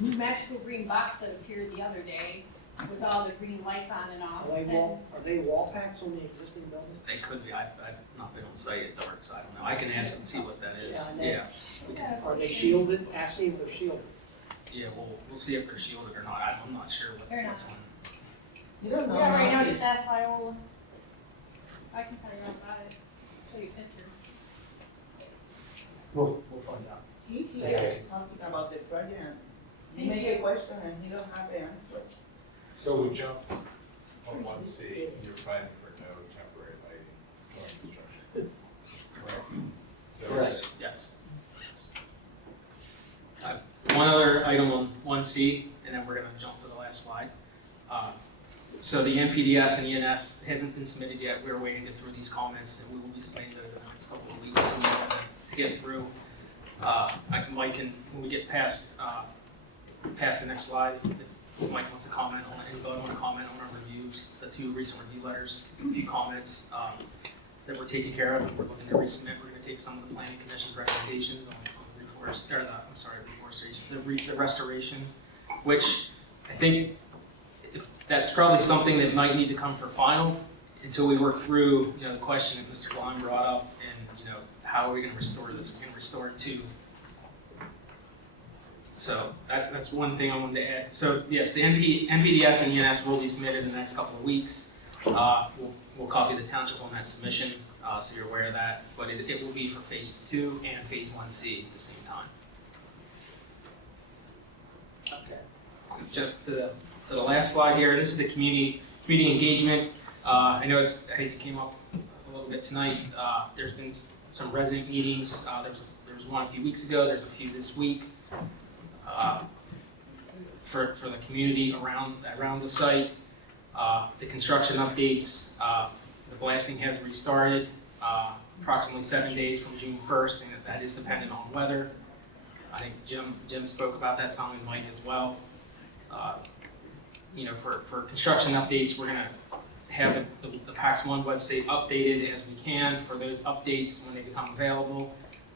magical green box that appeared the other day with all the green lights on and off. Are they wall packs on the existing building? They could be. I've not been on site at dark, so I don't know. I can ask and see what that is. Yeah, I know. Are they shielded? Ask see if they're shielded. Yeah, we'll see if they're shielded or not. I'm not sure They're not. what's on. You don't know. Yeah, right now, huh? just ask Viola. I can tell you all about it, show you pictures. We'll find out. He here talking about the project, and you make a question and he don't have the answer. So we jumped on 1C, you're planning for no temporary lighting during construction. Correct. Yes. One other item on 1C, and then we're going to jump to the last slide. So the NPDS and ENS hasn't been submitted yet. We're waiting to through these comments, and we will be submitting those in the next couple of weeks. So we have to get through. Mike, can when we get past the next slide, if Mike wants to comment on it, anybody want to comment on our reviews, the 2 recent review letters, a few comments that we're taking care of. We're looking to resubmit. We're going to take some of the planning commission's recommendations on the restoration, which I think that's probably something that might need to come for final until we work through, the question that Mr. Klein brought up, and, how are we going to restore this? We're going to restore it to. So that's one thing I wanted to add. So yes, the NPDS and ENS will be submitted in the next couple of weeks. We'll copy the township on that submission, so you're aware of that. But it will be for phase 2 and phase 1C at the same time. Okay. Just to the last slide here, this is the community engagement. I know I think it came up a little bit tonight. There's been some resident meetings. There was one a few weeks ago. There's a few this week for the community around the site. The construction updates. The blasting has restarted approximately 7 days from June 1st, and that is dependent on weather. I think Jim spoke about that some, and Mike as well. For construction updates, we're going to have the PAX One website updated as we can for those updates when they become available.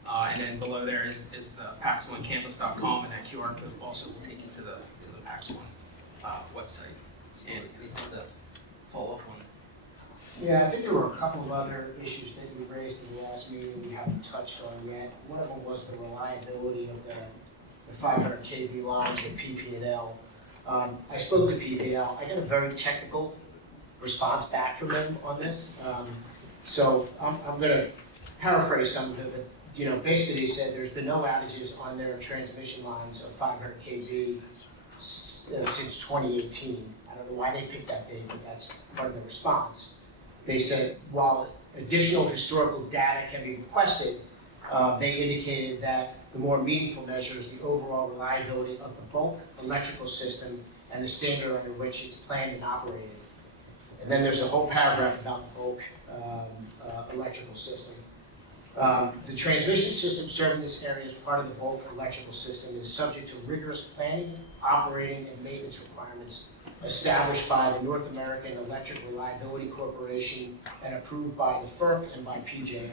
And then below there is the PAX1campus.com, and that QR code also will take you to the PAX One website. And anything to follow up on? Yeah, I think there were a couple of other issues that you raised in the last meeting we haven't touched on yet. One of them was the reliability of the 500 kV lines with PP&L. I spoke to PP&L. I got a very technical response back from them on this. So I'm going to paraphrase some of it, but basically they said there's been no outages on their transmission lines of 500 kV since 2018. I don't know why they picked that date, but that's part of the response. They said while additional historical data can be requested, they indicated that the more meaningful measure is the overall reliability of the bulk electrical system and the standard under which it's planned and operated. And then there's a whole paragraph about the bulk electrical system. The transmission system serving this area as part of the bulk electrical system is subject to rigorous planning, operating, and maintenance requirements established by the North American Electric Reliability Corporation and approved by the FERC and by PJM.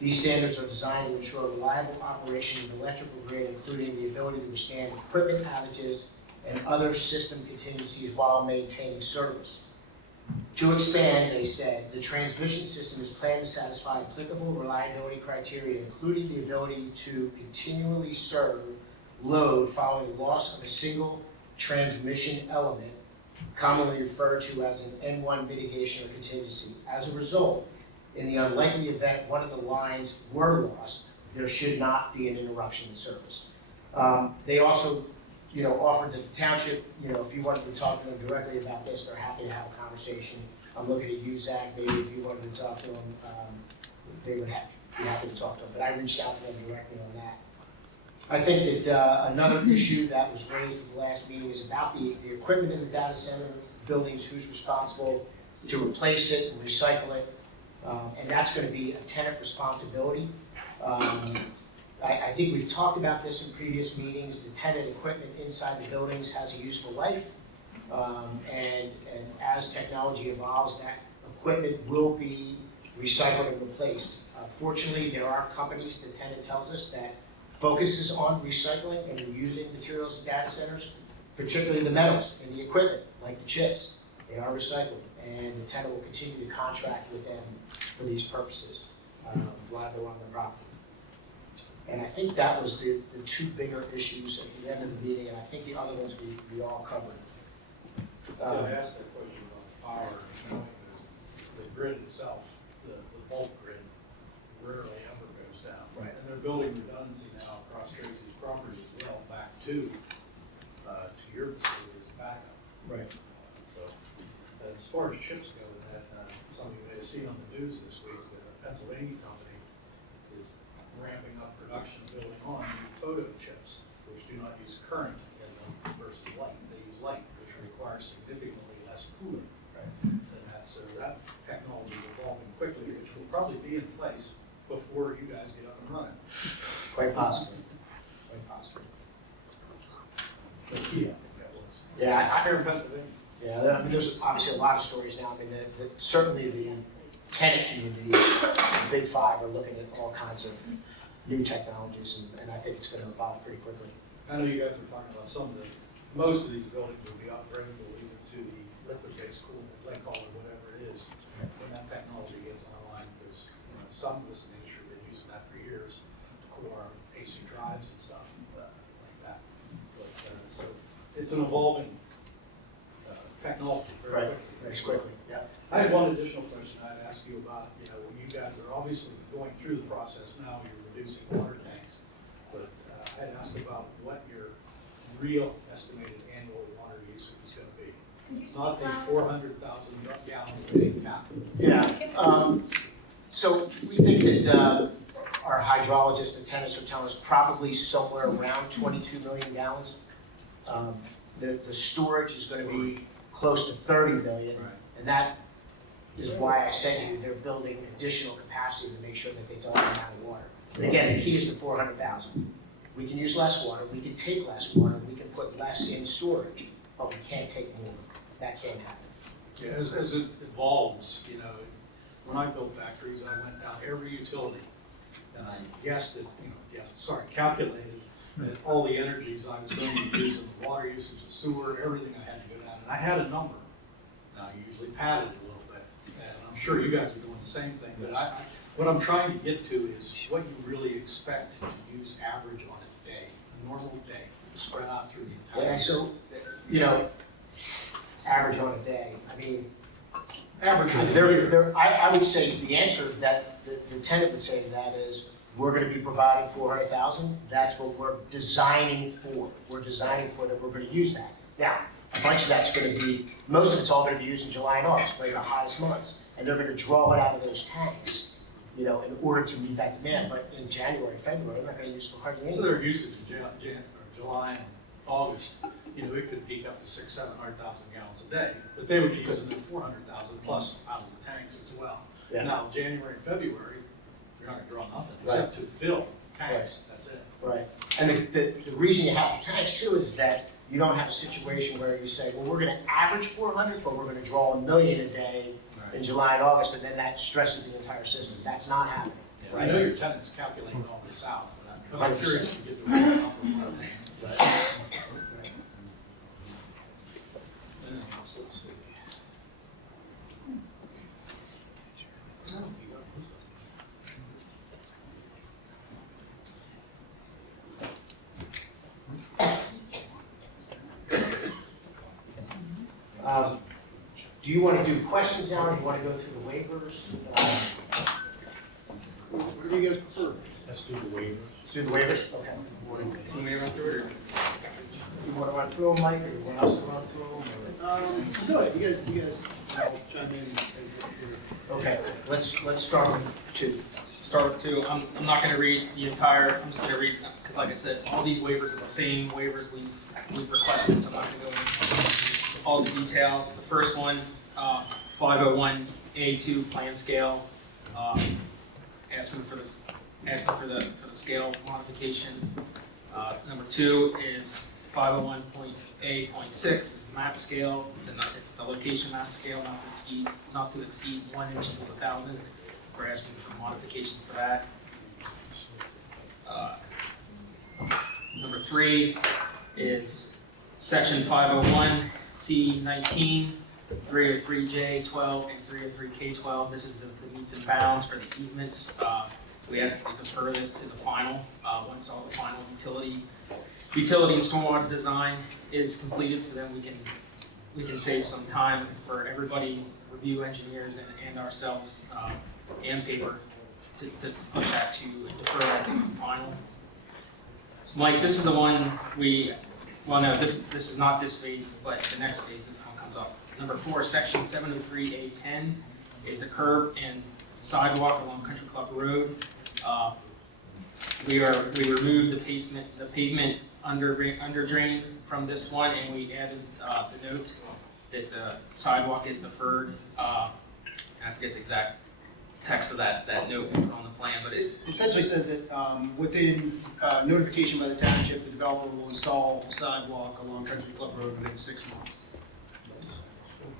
These standards are designed to ensure reliable operation of the electrical grid, including the ability to withstand equipment outages and other system contingencies while maintaining service. To expand, they said, the transmission system is planned to satisfy applicable reliability criteria, including the ability to continually serve load following loss of a single transmission element, commonly referred to as an N1 mitigation or contingency. As a result, in the unlikely event one of the lines were lost, there should not be an interruption in service. They also offered that the township, if you wanted to talk to them directly about this, they're happy to have a conversation. I'm looking at you, Zach, maybe if you wanted to talk to them, they would be happy to talk to them, but I reached out to them directly on that. I think that another issue that was raised at the last meeting is about the equipment in the data center buildings, who's responsible to replace it and recycle it, and that's going to be a tenant responsibility. I think we've talked about this in previous meetings. The tenant equipment inside the buildings has a useful life, and as technology evolves, that equipment will be recycled and replaced. Fortunately, there are companies, the tenant tells us, that focuses on recycling and reusing materials in data centers, particularly the metals and the equipment, like the chips. They are recycled, and the tenant will continue to contract with them for these purposes while they're on the property. And I think that was the two bigger issues at the end of the meeting, and I think the other ones we all covered. I asked that question about power, the grid itself, the bulk grid, rarely ever goes down. Right. And they're building redundancy now across Tracy's property as well, back to your facility as a backup. Right. So, as far as chips go, that something you may have seen on the news this week, the Pennsylvania company is ramping up production of building on new photo chips, which do not use current in them versus light. They use light, which requires significantly less cooling than that. So that technology is evolving quickly, which will probably be in place before you guys get up and running. Quite possibly. Quite possibly. But yeah, I think that was. Yeah, Here in Pennsylvania. Yeah, I mean, there's obviously a lot of stories now. I mean, certainly the tenant community, the big five, are looking at all kinds of new technologies, and I think it's going to evolve pretty quickly. I know you guys were talking about most of these buildings will be upgradable either to the liquid-based cooling, glycol or whatever it is, when that technology gets online, because some of us in the industry have been using that for years to cool our AC drives and stuff like that. But, so it's an evolving technology very quickly. Very quickly, yeah. I had one additional question I'd ask you about, when you guys are obviously going through the process now, you're reducing water tanks, but I'd ask about what your real estimated annual water usage is going to be. It's not the 400,000 gallons a day cap. Yeah, so we think that our hydrologists and tenants are telling us probably somewhere around 22 million gallons. The storage is going to be close to 30 million, and that is why I said to you, they're building additional capacity to make sure that they don't run out of water. And again, the key is the 400,000. We can use less water, we can take less water, we can put less in storage, but we can't take more. That can't happen. Yeah, as it evolves, you know, when I built factories, I went down every utility and I guessed it, calculated that all the energies I was going to use in the water usage, the sewer, everything I had to go down. And I had a number. Now, I usually padded a little bit. And I'm sure you guys are doing the same thing. But what I'm trying to get to is what you really expect to use average on a day, a normal day, spread out through the entire Yeah, so, you know, average on a day, I mean, average. I would say the answer that the tenant would say to that is, we're gonna be providing 400,000, that's what we're designing for. We're designing for that, we're gonna use that. Now, a bunch of that's gonna be, most of it's all gonna be used in July and August, they're the hottest months. And they're gonna draw it out of those tanks, you know, in order to meet that demand. But in January, February, they're not gonna use hardly So anything. their usage in July and August, you know, it could peak up to 600,000-700,000 gallons a day, but they would be using the 400,000 plus out of the tanks as well. Yeah. Now, January and February, you're not gonna draw nothing except to fill tanks, that's it. Right. And the reason you have the tanks too is that you don't have a situation where you say, well, we're gonna average 400, but we're gonna draw 1 million a day in July and August, and then that stresses the entire system. That's not happening. Yeah, I know your tenant's calculating all this out, but I'm curious to get to a number. Right. So let's see. Do you want to do questions now, or do you want to go through the waivers? What do you guys prefer? Let's do the waivers. Let's do the waivers? Okay. Can we run through it, or? You want to run through them, Mike, or you want us to run through them? Go ahead, you guys chime in. Okay, let's start with 2. Start with 2. I'm not gonna read the entire, I'm just gonna read, because like I said, all these waivers are the same waivers we've requested, so I'm not gonna go into all the detail. The first one, 501A2 plan scale, asking for the scale modification. Number 2 is 501.A.6 is map scale. It's the location map scale, not to exceed 1 inch equals 1,000. We're asking for modification for that. Number 3 is section 501C19, 303J12, and 303K12. This is the meets and bounds for the easements. We asked to defer this to the final, once all the final utility and stormwater design is completed, so then we can save some time for everybody, review engineers and ourselves, and paper to push that to, and defer that to the final. Mike, this is the one this is not this phase, but the next phase, this one comes up. Number 4, section 703A10 is the curb and sidewalk along Country Club Road. We removed the pavement under drain from this one, and we added the note that the sidewalk is deferred. I forget the exact text of that note we put on the plan, but it Essentially says that within notification by the township, the developer will install sidewalk along Country Club Road within 6 months.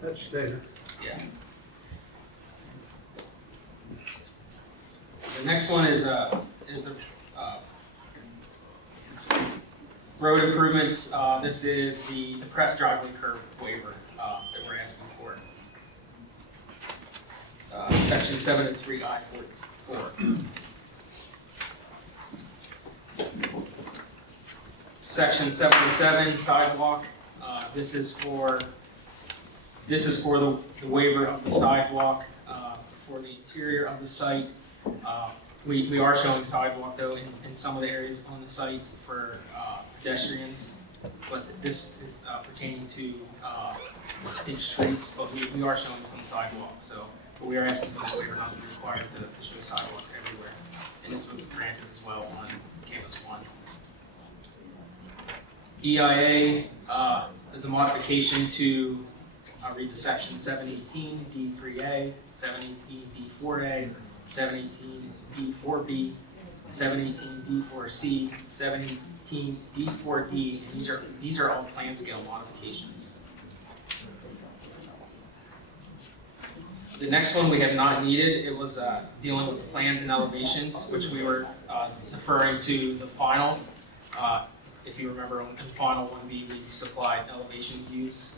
That's standard. yeah. The next one is the road improvements. This is the press driveway curb waiver that we're asking for. Section 703I4. Section 707 sidewalk. This is for the waiver of the sidewalk for the interior of the site. We are showing sidewalk though in some of the areas on the site for pedestrians, but this is pertaining to ditch streets, but we are showing some sidewalk, so but we are asking for this waiver not to be required to show sidewalks everywhere. And this was granted as well on Campus 1. EIA is a modification to read the section 718 D3A, 718 D4A, 718 D4B, 718 D4C, 718 D4D, and these are all plan scale modifications. The next one we have not needed, it was dealing with plans and elevations, which we were deferring to the final. If you remember, in final 1B, we supplied elevation views.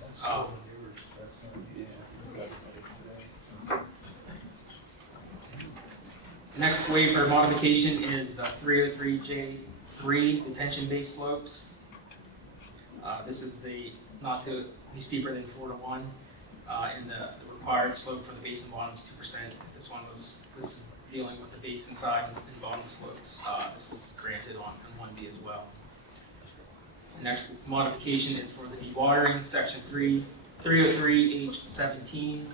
The next waiver modification is the 303J3 detention-based slopes. This is not to be steeper than 4 to 1, and the required slope for the basin bottom is 2%. This is dealing with the basin side and bottom slopes. This was granted on 1B as well. The next modification is for the dewatering, section 303H17.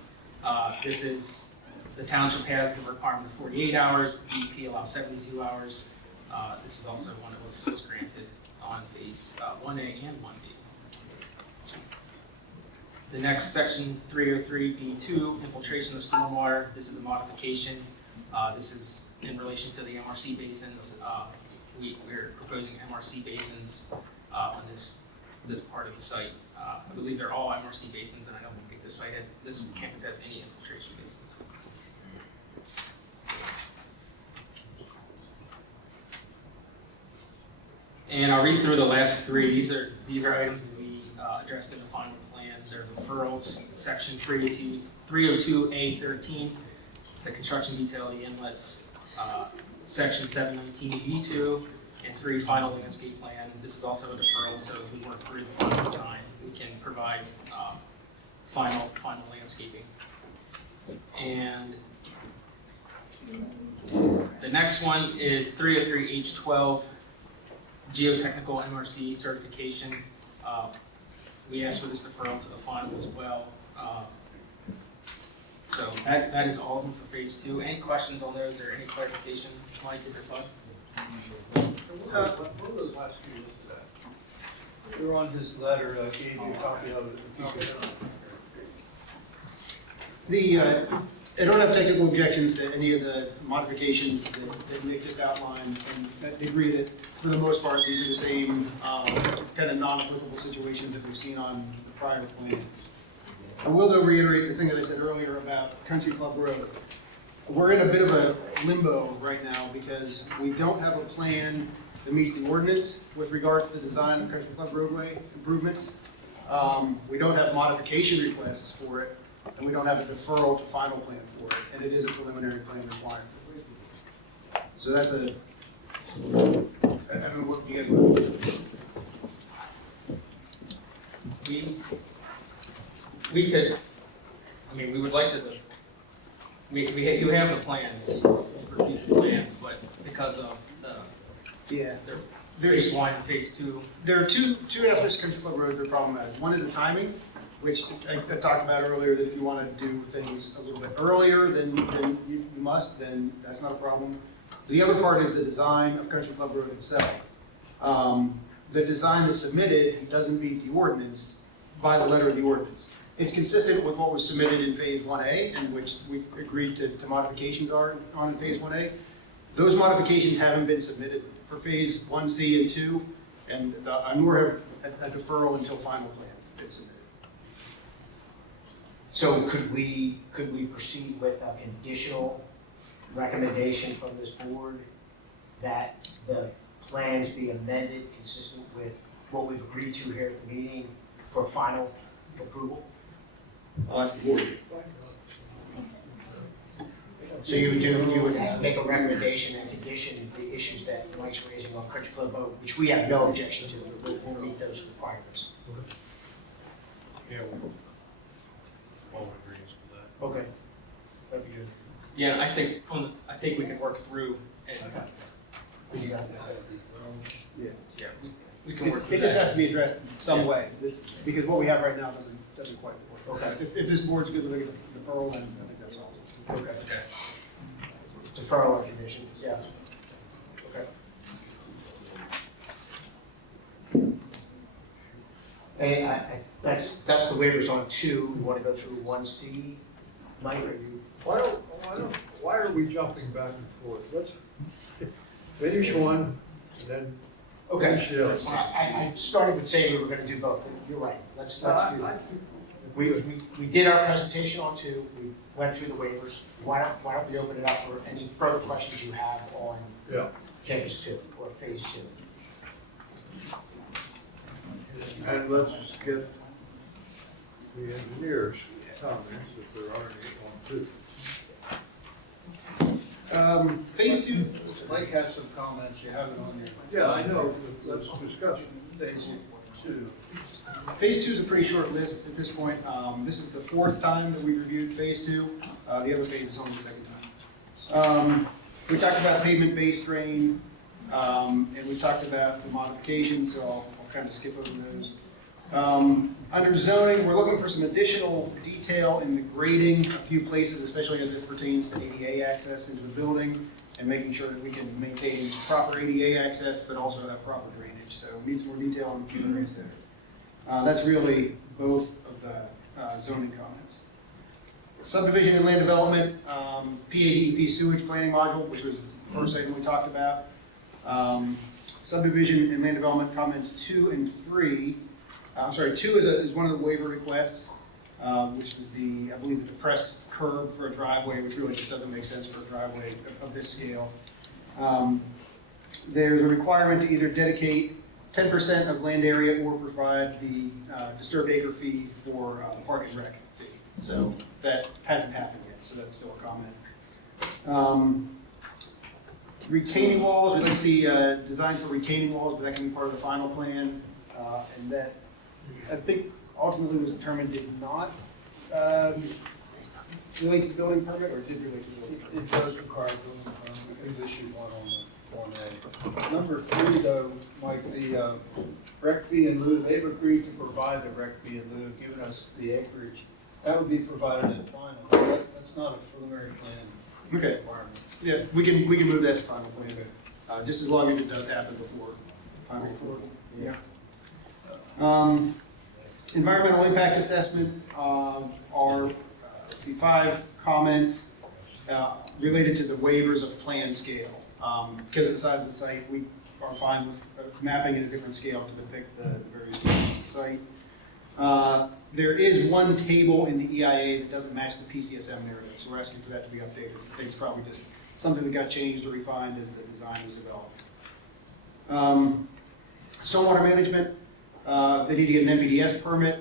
This is, the township has the requirement of 48 hours, DEP allows 72 hours. This is also one that was granted on phase 1A and 1B. The next section, 303B2, infiltration of stormwater. This is a modification. This is in relation to the MRC basins. We're proposing MRC basins on this part of the site. I believe they're all MRC basins, and I don't think this campus has any infiltration basins. And I'll read through the last three. These are items that we addressed in the final plan. They're referrals, section 302A13. It's the construction detail of the inlets. Section 719B2 and 3 final landscape plan. This is also a deferral, so as we work through the final design, we can provide final landscaping. And the next one is 303H12. Geotechnical MRC certification. We asked for this deferral to the final as well. So that is all of them for phase 2. Any questions on those or any clarification, Mike or Bud? What were those last few listed at? They're on his letter, I gave you a copy of it. I don't have technical objections to any of the modifications that Nick just outlined, and I agree that for the most part, these are the same kind of non-applicable situations that we've seen on the prior plans. I will though reiterate the thing that I said earlier about Country Club Road. We're in a bit of a limbo right now because we don't have a plan that meets the ordinance with regard to the design of Country Club roadway improvements. We don't have modification requests for it, and we don't have a deferral to final plan for it, and it is a preliminary plan required. So that's I don't know what you guys want to do. We could, I mean, we would like to, you have the plans, but because of phase 1 and phase 2. There are two aspects of Country Club Road that are problematic. One is the timing, which I talked about earlier, that if you want to do things a little bit earlier than you must, then that's not a problem. The other part is the design of Country Club Road itself. The design that's submitted doesn't meet the ordinance by the letter of the ordinance. It's consistent with what was submitted in phase 1A, and which we agreed to modifications are on in phase 1A. Those modifications haven't been submitted for phase 1C and 2, and nor have a deferral until final plan been submitted. So could we proceed with a conditional recommendation from this board that the plans be amended consistent with what we've agreed to here at the meeting for final approval? I'll ask the board. So you would make a recommendation and condition the issues that Mike's raising on Country Club Road, which we have no objection to, we'll meet those requirements. Yeah, all agrees with that. Okay, that'd be good. Yeah, I think we can work through and You got yeah, we can work through It just that. has to be addressed in some way, because what we have right now doesn't quite work. Okay. If this board's good with a deferral, then I think that's all. Okay. Deferral or condition, yeah. Okay. And that's the waivers on 2. We want to go through 1C. Mike, are you? Why are we jumping back and forth? Let's finish one, and then Okay, finish the other. that's fine. I started with saying we were going to do both, but you're right. Let's do. If we did our presentation on 2, we went through the waivers. Why don't we open it up for any further questions you have on Yeah. Campus 2 or Phase 2? And let's get the engineers' comments if there are any on 2. Phase 2, Mike has some comments, you have it on your. Yeah, I know, but let's discuss it. Phase 2. Phase 2 is a pretty short list at this point. This is the 4th time that we reviewed Phase 2. The other phase is only the 2nd time. We talked about pavement-based drain, and we talked about the modifications, so I'll kind of skip over those. Under zoning, we're looking for some additional detail in the grading, a few places, especially as it pertains to ADA access into the building, and making sure that we can maintain proper ADA access, but also have proper drainage. So we need some more detail on the few areas there. That's really both of the zoning comments. Subdivision and land development, PADEP sewage planning module, which was the first item we talked about. Subdivision and land development comments 2 and 3. 2 is one of the waiver requests, which is I believe the depressed curb for a driveway, which really just doesn't make sense for a driveway of this scale. There's a requirement to either dedicate 10% of land area or provide the disturbed acre fee for park and rec fee. So that hasn't happened yet, so that's still a comment. Retaining walls, we'd like to see design for retaining walls, but that can be part of the final plan. And that, I think, ultimately was determined did not relate to the building permit, or did relate to the building permit? It does require a building permit, we've issued one on the Form A. Number 3, though, Mike, the rec fee in lieu, they've agreed to provide the rec fee in lieu, giving us the acreage. That would be provided in final. That's not a preliminary plan Okay. requirement. Yeah, we can move that to final plan, just as long as it does happen before final approval. Yeah. Environmental impact assessment are, let's see, 5 comments related to the waivers of plan scale. Because of the size of the site, we are fine with mapping at a different scale to depict the various features of the site. There is one table in the EIA that doesn't match the PCSM narrative, so we're asking for that to be updated. I think it's probably just something that got changed or refined as the design was developed. Stormwater management, they need to get an NPDES permit.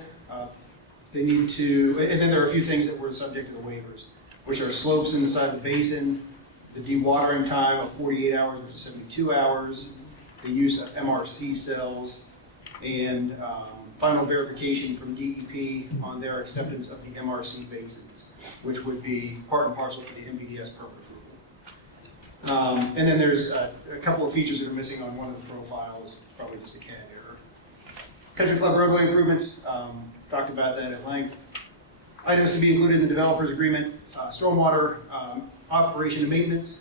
They need to, and then there are a few things that were subject to the waivers, which are slopes inside the basin, the dewatering time of 48 hours versus 72 hours, the use of MRC cells, and final verification from DEP on their acceptance of the MRC basins, which would be part and parcel for the NPDES permit approval. And then there's a couple of features that are missing on one of the profiles, probably just a CAD error. Country Club roadway improvements, talked about that at length. Items to be included in the developer's agreement, stormwater operation and maintenance,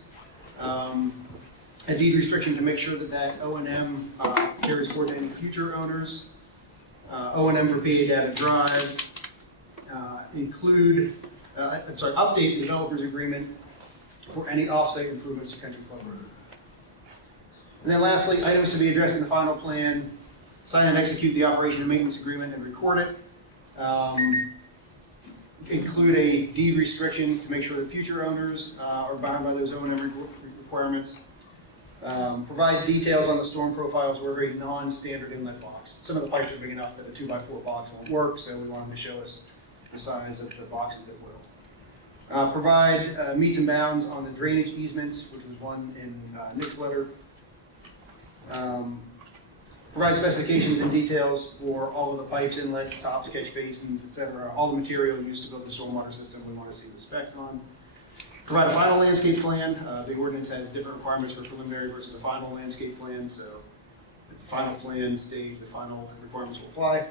a deed restriction to make sure that that O&M carries forward to any future owners, O&M for PA Data Drive, update the developer's agreement for any off-site improvements to Country Club Road. And then lastly, items to be addressed in the final plan, sign and execute the operation and maintenance agreement and record it. Include a deed restriction to make sure that future owners are bound by those O&M requirements. Provide details on the storm profiles where a non-standard inlet box. Some of the pipes are big enough that a 2x4 box won't work, so we want them to show us the size of the boxes that will. Provide meets and bounds on the drainage easements, which was one in Nick's letter. Provide specifications and details for all of the pipes, inlets, tops, catch basins, etc. All the material used to build the stormwater system, we want to see the specs on. Provide a final landscape plan. The ordinance has different requirements for preliminary versus a final landscape plan, so at the final plan stage, the final requirements will apply.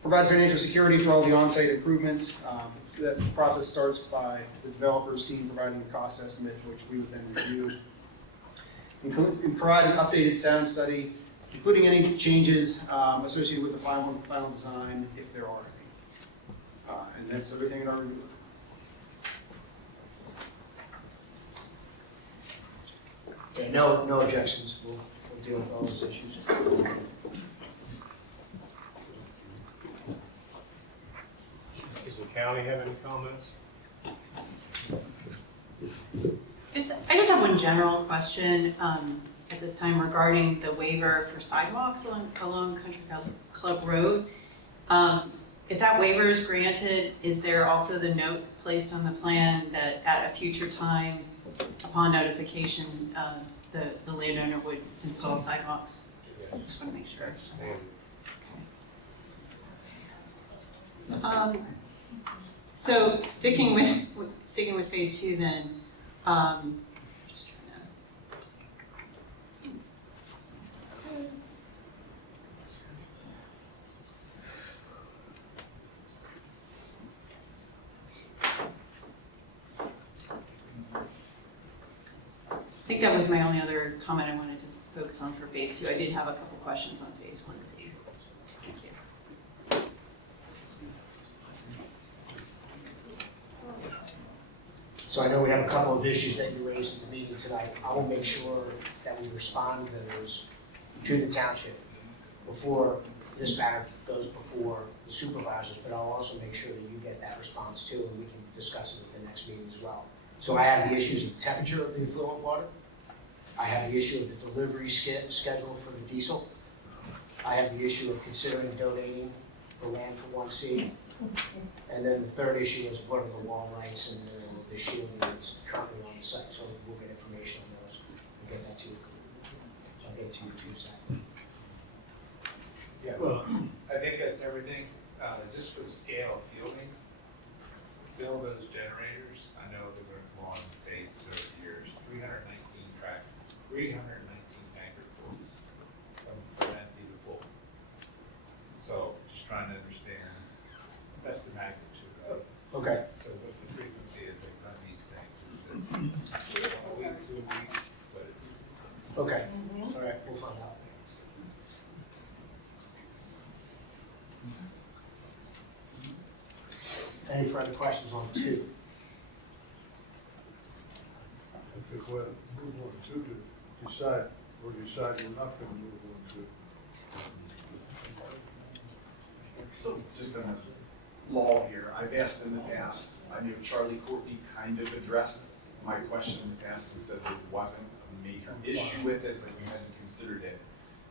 Provide financial security for all the on-site improvements. That process starts by the developer's team providing a cost estimate, which we would then review. And provide an updated sound study, including any changes associated with the final design, if there are any. And that's everything in our review. Okay, no objections. We'll deal with all those issues. county have any comments? I just have one general question at this time regarding the waiver for sidewalks along Country Club Road. If that waiver is granted, is there also the note placed on the plan that at a future time, upon notification, the landowner would install sidewalks? Just want to make sure. So sticking with phase 2 then, just trying to. I think that was my only other comment I wanted to focus on for phase 2. I did have a couple questions on phase 1C. Thank you. So I know we have a couple of issues that you raised at the meeting tonight. I will make sure that we respond to those to the township before this matter goes before the supervisors, but I'll also make sure that you get that response too, and we can discuss it at the next meeting as well. So I have the issues of temperature of the effluent water. I have the issue of the delivery schedule for the diesel. I have the issue of considering donating the land for 1C. And then the third issue is what are the wall rights and the shielding that's currently on the site. So we'll get information on those. We'll get that to you. I'll get it to you Tuesday. Yeah, well, I think that's everything. Just for the scale of fielding, fill those generators. I know they're going to go on phases over years. 319 tanker fulls from empty to full. So just trying to understand that's the magnitude of it. Okay. So what's the frequency as they run these things? Is it 1 week, 2 weeks? What is it? Okay. All right, we'll find out. Any further questions on 2? I think we'll move on to decide, or decide we're not gonna move on to. So just in a lull here, I've asked in the past, I knew Charlie Courtney kind of addressed my question in the past and said there wasn't a major issue with it, but we hadn't considered it.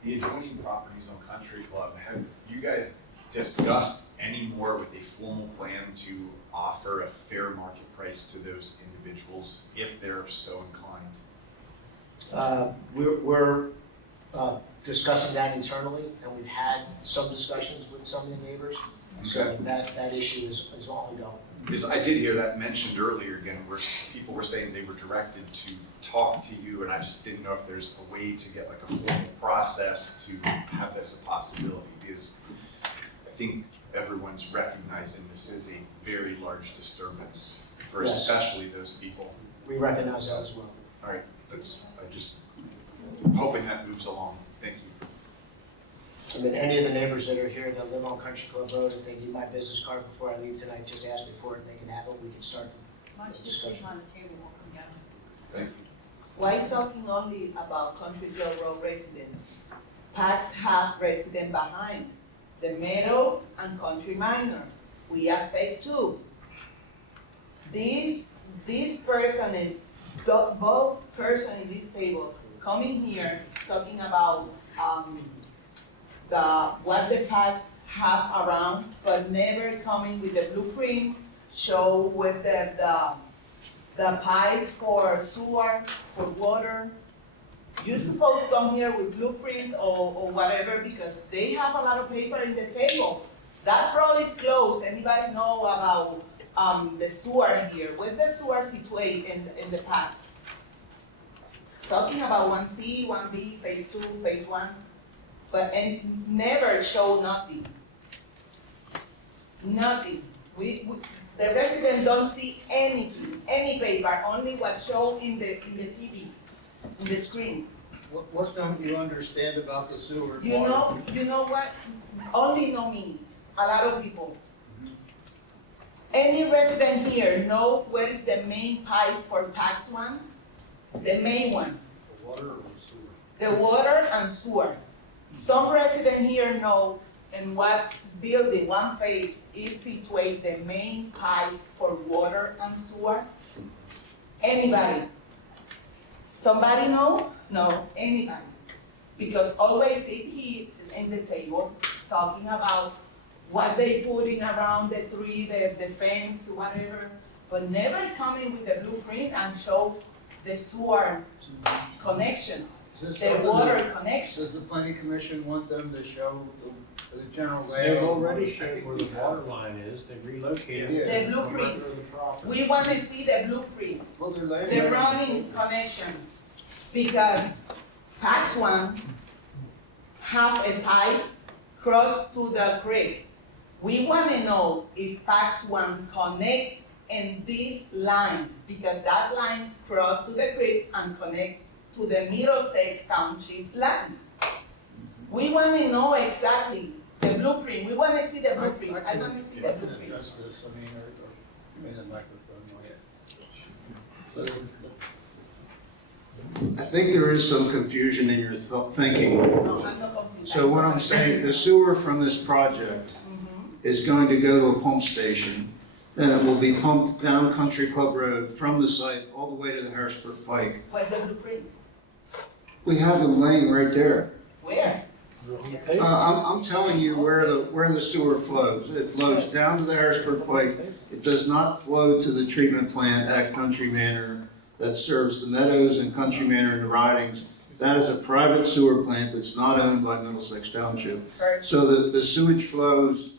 The adjoining properties on Country Club, have you guys discussed any more with a formal plan to offer a fair market price to those individuals if they're so inclined? We're discussing that internally, and we've had some discussions with some of the neighbors. So that issue is ongoing. Because I did hear that mentioned earlier again, where people were saying they were directed to talk to you, and I just didn't know if there's a way to get like a formal process to have that as a possibility, because I think everyone's recognizing this is a very large disturbance for Yes. especially those people. We recognize that as well. All right, I'm hoping that moves along. Thank you. I mean, any of the neighbors that are here that live on Country Club Road, if they need my business card before I leave tonight, just ask me for it, they can have it, we can start Why don't the you just leave discussion. it on the table, we'll come down. Thank you. Why talking only about Country Club Road resident? Packs have resident behind, the Meadow and Country Minor. We affect too. This person, both person in this table, coming here, talking about, what the packs have around, but never coming with the blueprints, show with the pipe for sewer, for water. You're supposed to come here with blueprints or whatever, because they have a lot of paper in the table. That road is closed. Anybody know about the sewer here? Where's the sewer situated in the past? Talking about 1C, 1B, phase 2, phase 1, and never show nothing. Nothing. The residents don't see anything, any paper, only what show in the TV, in the screen. What don't you understand about the sewer? You know what? Only know me, a lot of people. Any resident here know where is the main pipe for PAX 1? The main one. The water or the sewer? The water and sewer. Some resident here know in what building, one phase, is situated the main pipe for water and sewer? Anybody? Somebody know? No, anybody. Because always sit here in the table talking about what they putting around the tree, the fence, whatever, but never coming with the blueprint and show the sewer connection, Is this the something water that- connection. Does the planning commission want them to show the general layout? They've already showed where the water line is, they've relocated. Yeah. it The from blueprint. under the property. We wanna see the blueprint, Well, they're laying. the running connection, because Pax One have a pipe cross to the creek. We wanna know if Pax One connect in this line, because that line cross to the creek and connect to the Middlesex Township land. We wanna know exactly the blueprint, we wanna see the blueprint, I wanna see the I can blueprint. address this, I mean, or give me the microphone. I think there is some confusion in your thinking. No, I'm not confused. So what I'm saying, the sewer from this project is going to go to a pump station. Then it will be pumped down Country Club Road from the site all the way to the Harrisburg Pike. Where's the blueprint? We have them laying right there. Where? I'm telling you where the sewer flows. It flows down to the Harrisburg Pike. It does not flow to the treatment plant at Country Manor that serves the Meadows and Country Manor and the Ridings. That is a private sewer plant that's not owned by Middlesex Township. So the sewage flows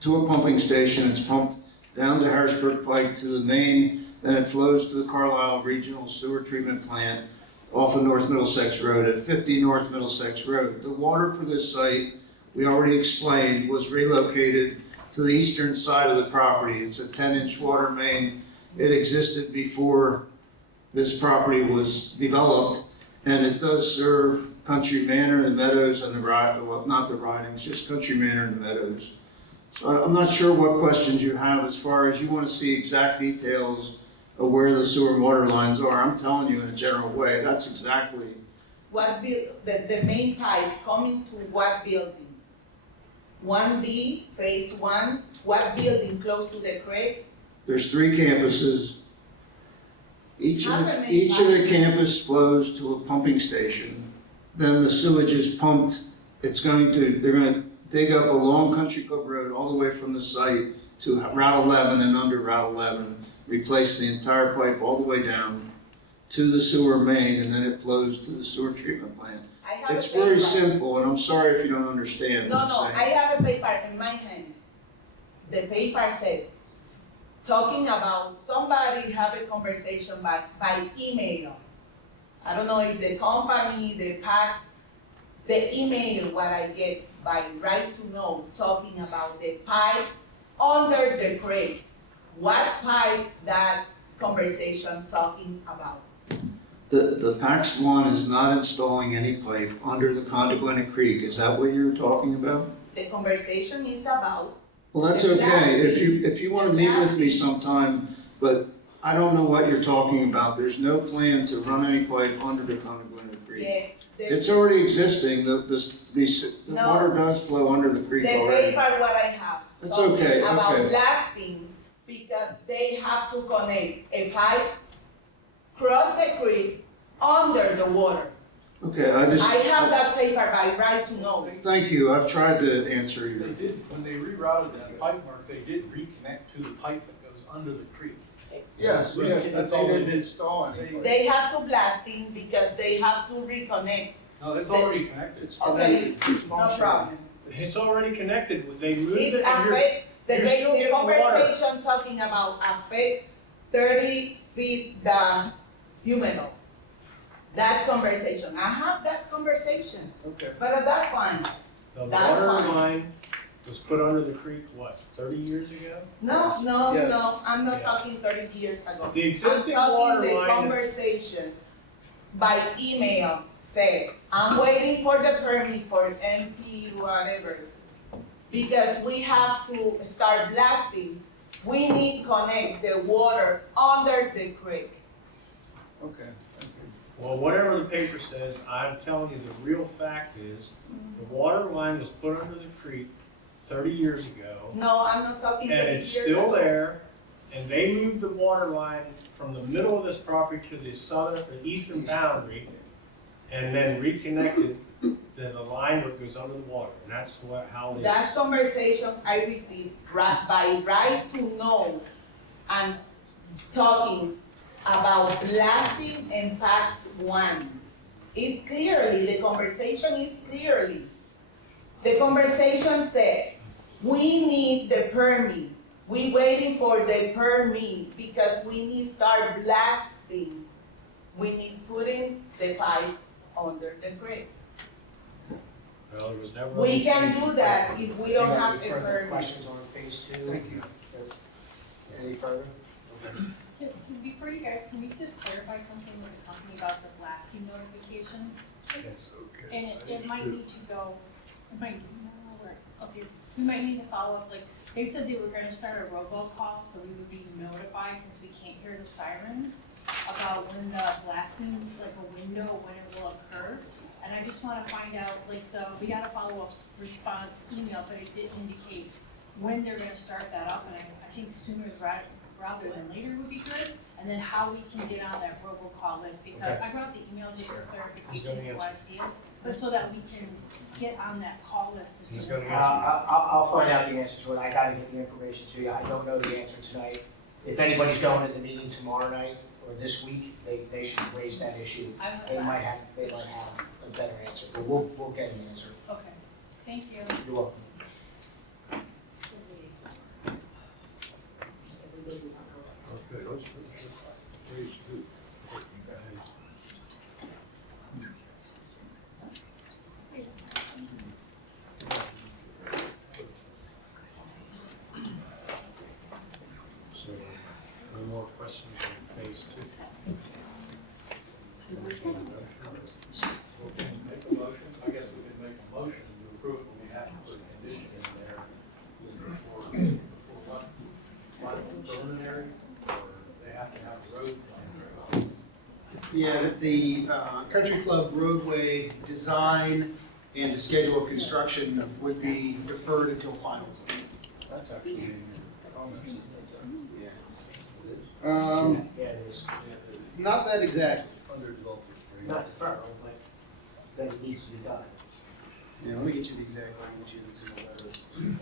to a pumping station. It's pumped down to Harrisburg Pike to the main, then it flows to the Carlisle Regional Sewer Treatment Plant off of North Middlesex Road at 50 North Middlesex Road. The water for this site, we already explained, was relocated to the eastern side of the property. It's a 10-inch water main. It existed before this property was developed, and it does serve Country Manor, the Meadows, and well, not the Ridings, just Country Manor and the Meadows. So I'm not sure what questions you have as far as you want to see exact details of where the sewer and water lines are. I'm telling you in a general way, that's exactly. What the main pipe coming to what building? 1B, phase 1, what building close to the creek? There's 3 campuses. Each of the campus flows to a pumping station. Then the sewage is pumped. They're going to dig up along Country Club Road all the way from the site to Route 11 and under Route 11, replace the entire pipe all the way down to the sewer main, and then it flows to the sewer treatment plant. It's very simple, and I'm sorry if you don't understand what I'm saying. I have a paper in my hands. The paper said, talking about somebody have a conversation by email. I don't know if the company, the PAX, the email what I get by right to know, talking about the pipe under the creek. What pipe that conversation talking about? The PAX 1 is not installing any pipe under the Condaguena Creek. Is that what you're talking about? The conversation is about. Well, that's okay. If you want to meet with me sometime, but I don't know what you're talking about. There's no plan to run any pipe under the Condaguena Creek. Yes. It's already existing. The No. water does flow under the creek The already. paper what I have. That's talking okay, About okay. blasting, because they have to connect a pipe, cross the creek, under the water. Okay, I have that paper by right to know. Thank you. I've tried to answer They you. did, when they rerouted that pipe, Mark, they did reconnect to the pipe that goes under the creek. Yes, Right. yes, but That's they all they didn't did. install any. They have to blasting because they have to reconnect. No, it's already connected. Okay, no problem. It's already connected, they moved it. It's and you're- affect, you're still the getting water. conversation talking about affect 30 feet the humidor. That conversation, I have that conversation, Okay. but that's fine. The That's water fine. line was put under the creek, what, 30 years ago? No, no, Yes. no, I'm not Yeah. talking 30 years ago. The existing I'm water talking the line- conversation by email said, I'm waiting for the permit for MP whatever. Because we have to start blasting, we need connect the water under the creek. Okay. Well, whatever the paper says, I'm telling you, the real fact is, the water line was put under the creek 30 years ago, No, I'm not talking and 30 it's years still ago. there, and they moved the water line from the middle of this property to the the eastern boundary, and then reconnected the line that goes under the water, and that's how it is. That conversation I received by right to know and talking about blasting in Pax 1. It's clearly, the conversation is clearly. The conversation said, we need the permit. We waiting for the permit because we need to start blasting. We need putting the pipe under the creek. Well, there was never. We can do that if we Do you don't have have any a further permit. questions on phase 2? Thank you. Any further? Before you guys, can we just clarify something with the company about the blasting notifications? And it might need to go, it might, no, we're up here. We might need to follow up, like, they said they were gonna start a robocall, so we would be notified since we can't hear the sirens about when the blasting, like a window, when it will occur. And I just wanna find out, like, we got a follow-up response email, but it did indicate when they're gonna start that up, and I think sooner rather than later would be good. And then how we can get on that robocall list, because Okay. I brought the email just for He's clarification gonna if you answer. wanna see it, but so that we can get on that call list as soon He's as gonna possible. I'll find out the answer to it. I gotta get the information to you. I don't know the answer tonight. If anybody's going to the meeting tomorrow night or this week, they should raise that issue. They might have a better answer, but we'll get an answer. Okay, thank you. You're welcome. Okay, let's finish phase 2. So, any more questions on phase 2? Make a motion, I guess we could make a motion to approve it, we have to put a condition in there before what? Final preliminary, or they have to have a road plan. Yeah, the country club roadway design and the schedule of construction would be deferred until final. That's actually in your comments. Yeah, it is. Not that exactly. Underdeveloped. Not deferral, but that it needs to be done. Yeah, let me get you the exact language here that's in the letter.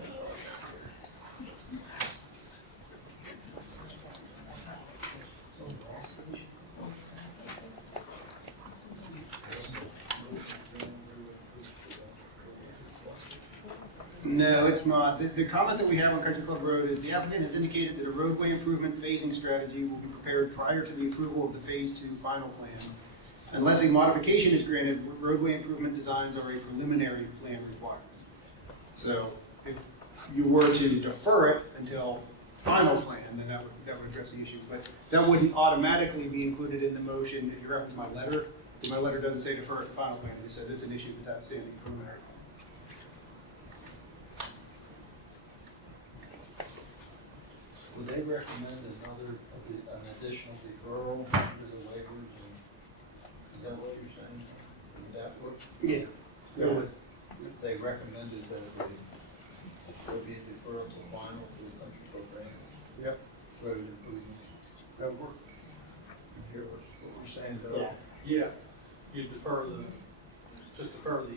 No, it's not. The comment that we have on Country Club Road is the applicant has indicated that a roadway improvement phasing strategy will be prepared prior to the approval of the Phase 2 final plan. Unless a modification is granted, roadway improvement designs are a preliminary plan requirement. So if you were to defer it until final plan, then that would address the issue. But that wouldn't automatically be included in the motion if you reference my letter. Because my letter doesn't say defer it to final plan. It says it's an issue that's outstanding preliminary. Would they recommend an additional deferral under the waivers? Is that what you're saying? Would that work? Yeah. That would. If they recommended that there be a deferral to final for the country program? Yep. Rather than putting, That would work. you hear what we're saying though? Yeah, you defer just defer the,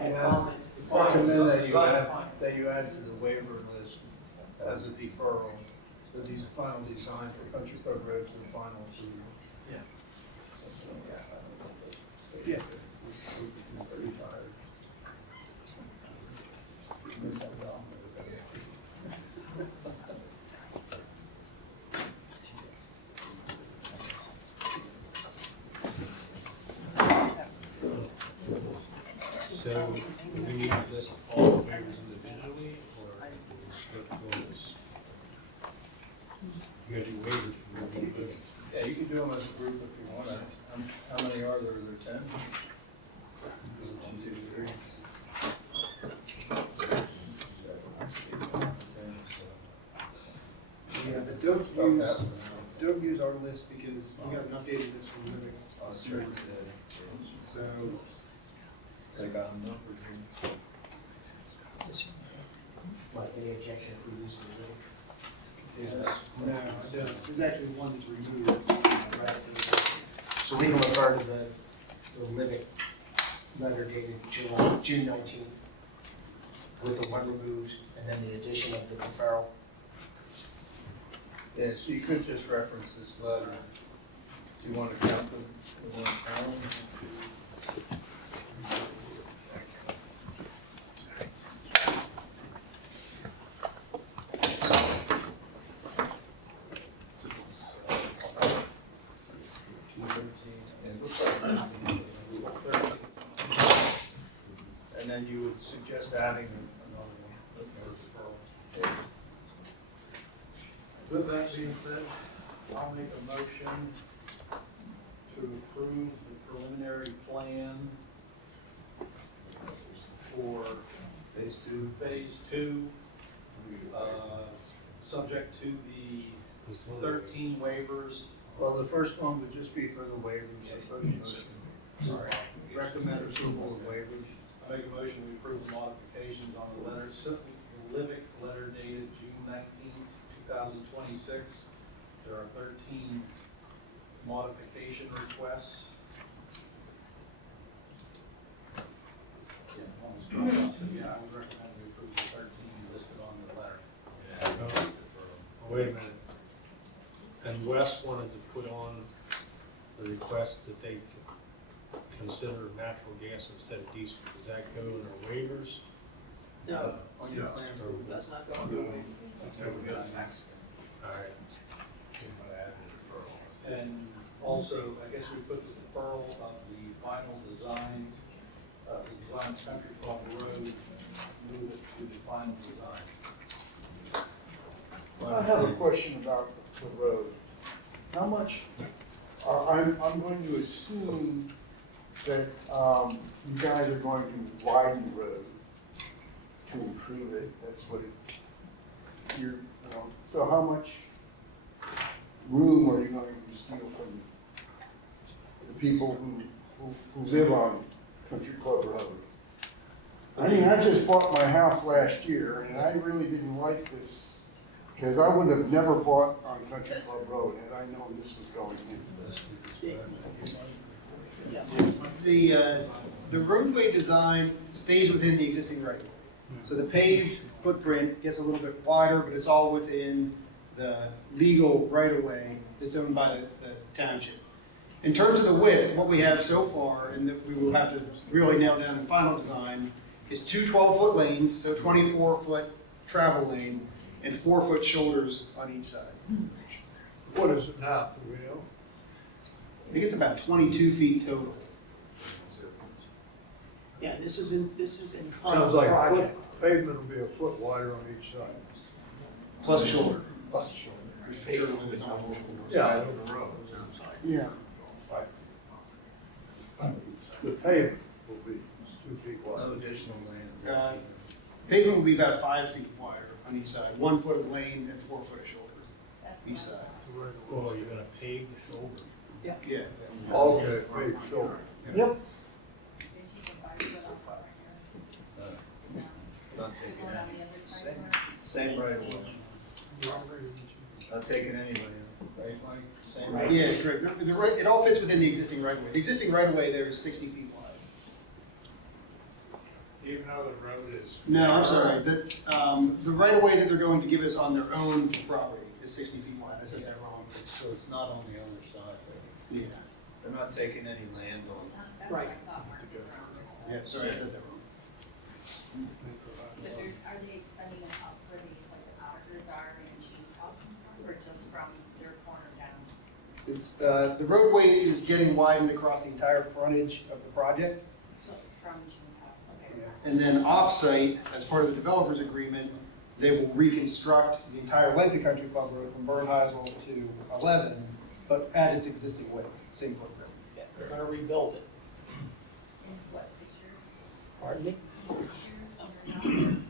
Yeah, recommend that you add to the waiver list as a deferral, the final design for Country Club Road to the final approval. Yeah. Pretty tired. So, do we need to list all the waivers individually, or you gotta do waivers for individually? Yeah, you can do them as a group if you want to. How many are there? Are there 10? 1, 2, 3. Yeah, but don't Start use, that one. don't use our list because we got an updated list from Living. So, They got them numbered here. What, any objection if we use the no, I don't. There's actually one that's removed. So we can refer to the Livick letter dated June 19th with the one removed and then the addition of the referral. Yeah, so you could just reference this letter. Do you want to count them? You want to count them? And then you would suggest adding another one. With that being said, I'll make a motion to approve the preliminary plan for Phase 2. Phase 2, subject to the 13 waivers. Well, the first one would just be for the waivers. Sorry. Recommend approval of waivers. I make a motion we approve the modifications on the letter, Livick letter dated June 19th, 2026. There are 13 modification requests. Yeah, I would recommend we approve the 13 listed on the letter. Wait a minute. And Wes wanted to put on the request that they consider natural gas instead of diesel. Does that go in our waivers? No, On your plan for. that's not going to be. Okay, we'll go to the next. All right. And also, I guess we put the deferral of the final designs, the design of Country Club Road, move it to the final design. I have a question about the road. How much, I'm going to assume that you guys are going to widen the road to improve it. That's what so how much room are you going to steal from the people who live on Country Club Road? I mean, I just bought my house last year and I really didn't like this because I would have never bought on Country Club Road had I known this was going in. The roadway design stays within the existing right of way. So the paved footprint gets a little bit wider, but it's all within the legal right of way that's owned by the township. In terms of the width, what we have so far, and that we will have to really nail down in final design, is two 12-foot lanes, so 24-foot travel lane, and 4-foot shoulders on each side. What is it now, do we know? I think it's about 22 feet total. Yeah, this is in front of Sounds the like project. pavement will be a foot wider on each side. Plus a shoulder. Plus a shoulder. Yeah. Yeah. The pavement will be 2 feet wide. No additional land. Pavement will be about 5 feet wider on each side, 1 foot of lane and 4 foot of shoulder each side. Oh, you're gonna pave the shoulder? Yeah. Okay, paved shoulder. Yep. Not taking any. Same right of way. Not taking any land, right, Mike? Same right. Yeah, correct. No, it all fits within the existing right of way. The existing right of way there is 60 feet wide. Even though the road is. No, I'm sorry. The right of way that they're going to give us on their own property is 60 feet wide. I said that wrong. So it's not on the other side there. Yeah. They're not taking any land on. Right. Yeah, sorry, I said that wrong. But are they extending it out where the auditors are in Gene's house and stuff, or just from their corner down? It's, the roadway is getting widened across the entire frontage of the project. So from Gene's house, okay. And then off-site, as part of the developer's agreement, they will reconstruct the entire length of Country Club Road from Bernheisel to 11, but at its existing width, same footprint. Yeah, they're gonna rebuild it. In what, 6 years? Pardon me? 6 years? Or not? Is it ongoing?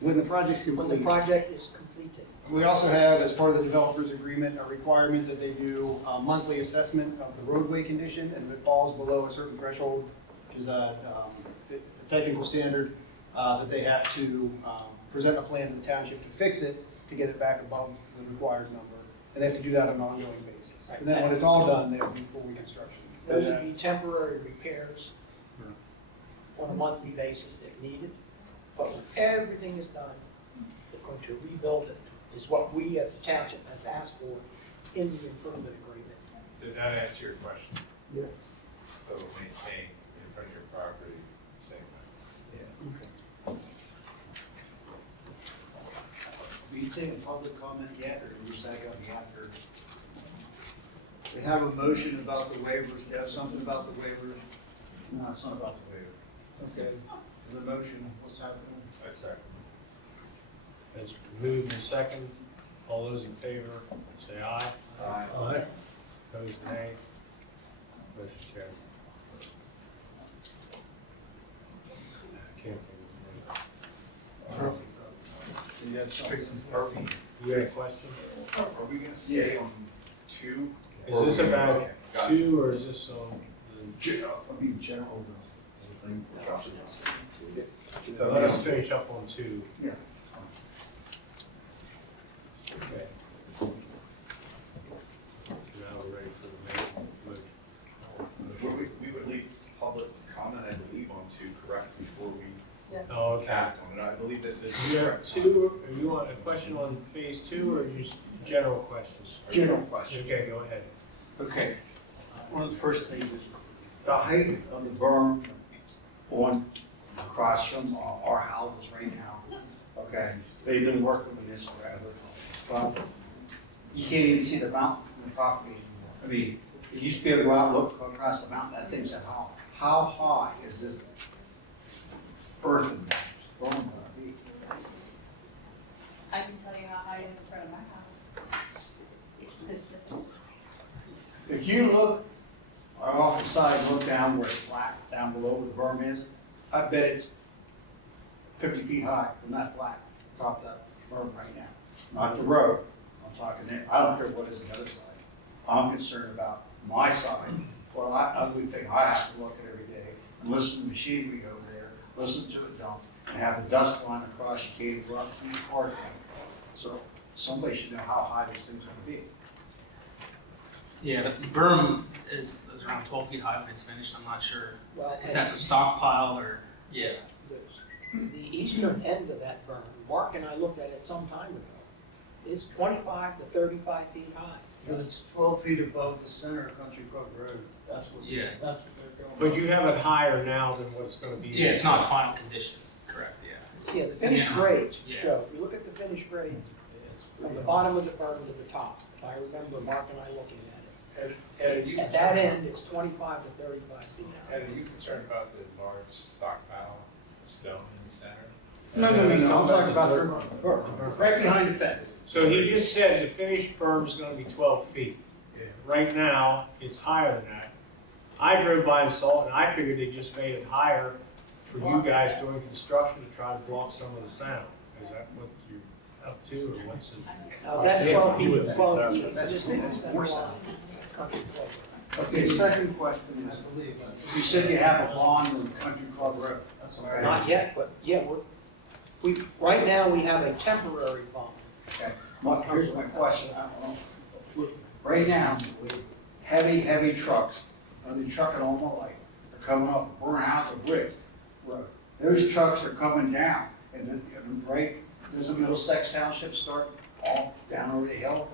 When the project's When complete. the project is completed. We also have, as part of the developer's agreement, a requirement that they do a monthly assessment of the roadway condition, and if it falls below a certain threshold, which is a technical standard, that they have to present a plan to the township to fix it, to get it back above the required number. And they have to do that on an ongoing basis. And then when it's all done, they'll be full reconstruction. Those would be temporary repairs on a monthly basis if needed. But when everything is done, they're going to rebuild it, is what we as a township has asked for in the improvement agreement. Did that answer your question? Yes. So maintain in front of your property, same way. Will you take a public comment yet, or you say on the after? We have a motion about the waivers. Do you have something about the waivers? No, it's not about the waiver. Okay. The motion, what's happening? I second. It's moved and second. All those in favor, say aye. Aye. Aye. Opposed, nay. Motion carried. I can't think of So you have something? Are we, it. You got a question? are we gonna stay on 2? Is this about Okay, gotcha. 2 or is this on I mean, general, the thing. the, so let us finish up on 2. Yeah. Okay. Now we're ready for the main. We would leave public comment, I believe, on 2, correct, before we Oh, okay. act on it. I believe this is. Do you have 2, or you want a question on phase 2 or just general questions? General question. Okay, go ahead. Okay, one of the first things is the height of the berm on, across from our houses right now. Okay, they've been working with this forever, but you can't even see the mountain from the property anymore. I mean, you used to be able to go out and look across the mountain, that thing's how high is this earth berm gonna be? I can tell you how high it is in front of my house. It's specific. If you look off the side, look down where it's flat, down below where the berm is, I bet it's 50 feet high from that flat, top of that berm right now. Not the road, I'm talking there, I don't care what is the other side. I'm concerned about my side, well, ugly thing I have to look at every day, and listen to machinery over there, listen to it dump, and have the dust line across, you can't go up to your car down. So somebody should know how high this thing's gonna be. Yeah, the berm is around 12 feet high when it's finished. I'm not sure Well, if that's a stockpile or, yeah. The eastern end of that berm, Mark and I looked at it some time ago, is 25 to 35 feet high. And it's 12 feet above the center of Country Club Road. That's what Yeah. That's what they're going. But you have it higher now than what it's gonna be. Yeah, it's not final condition, correct, yeah. Yeah, the It's finished in- grades yeah. show, if you look at the finished grades, from the bottom of the berm to the top, if I remember Mark and I looking at Ed, are you it. At that end, it's 25 to 35 feet high. Ed, are you concerned about the large stockpile of stone in the center? No, I'm talking about the berm, right behind the fence. So he just said the finished berm is gonna be 12 feet. Right now, it's higher than that. I drove by and saw it, and I figured they just made it higher for you guys doing construction to try to block some of the sound. Is that what you're up to, or what's it? Now, that 12 feet is 12 feet, That's just more center line, south. Country Club. Okay, second question is, you said you have a bond on Country Club Road. That's okay. Not yet, but yeah, right now, we have a temporary bond. Okay, here's my question, I don't know. Right now, heavy trucks, I've been trucking all my life, they're coming off of Burn-House or Brick Road. Those trucks are coming down, and then, right, does the Middlesex Township start all down over the hill,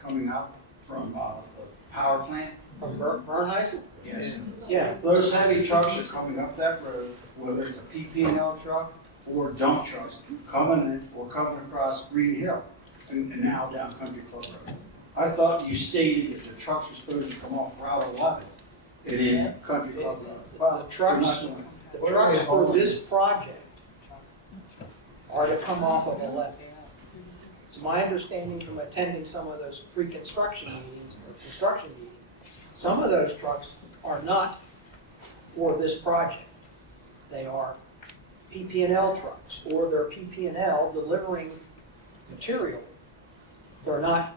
coming up from, the power plant? From Bernheisen? Yes. Yeah. Those heavy trucks are coming up that road, whether it's a PP&L truck or dump trucks, coming in, or coming across Green Hill, and now down Country Club Road. I thought you stated that the trucks were supposed to come off Route 11 and in Country Club Road. Well, The trucks, they're not doing it. the trucks for this project are to come off of 11. It's my understanding from attending some of those pre-construction meetings or construction meetings, some of those trucks are not for this project. They are PP&L trucks, or they're PP&L delivering material They're not,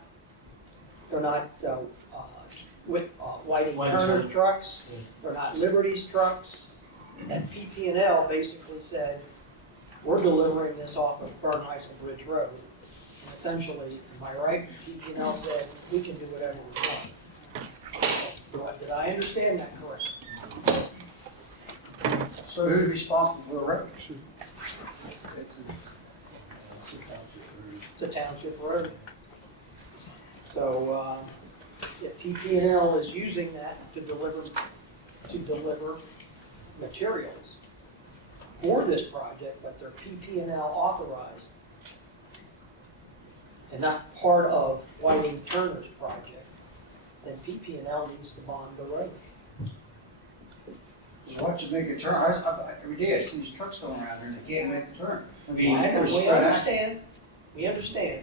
Whiting Whiting Turner's Turner. trucks, they're not Liberty's trucks. And PP&L basically said, we're delivering this off of Bernheisel Bridge Road. And essentially, am I right? PP&L said, we can do whatever we want. Did I understand that correctly? So who's responsible for the road? It's a township road. So, if PP&L is using that to deliver materials for this project, but they're PP&L authorized and not part of Whiting Turner's project, then PP&L needs to bond the road. Watch it make a turn. Every day I see these trucks going around here and they can't make a turn. I mean, I know, they're we spread out. understand, we understand.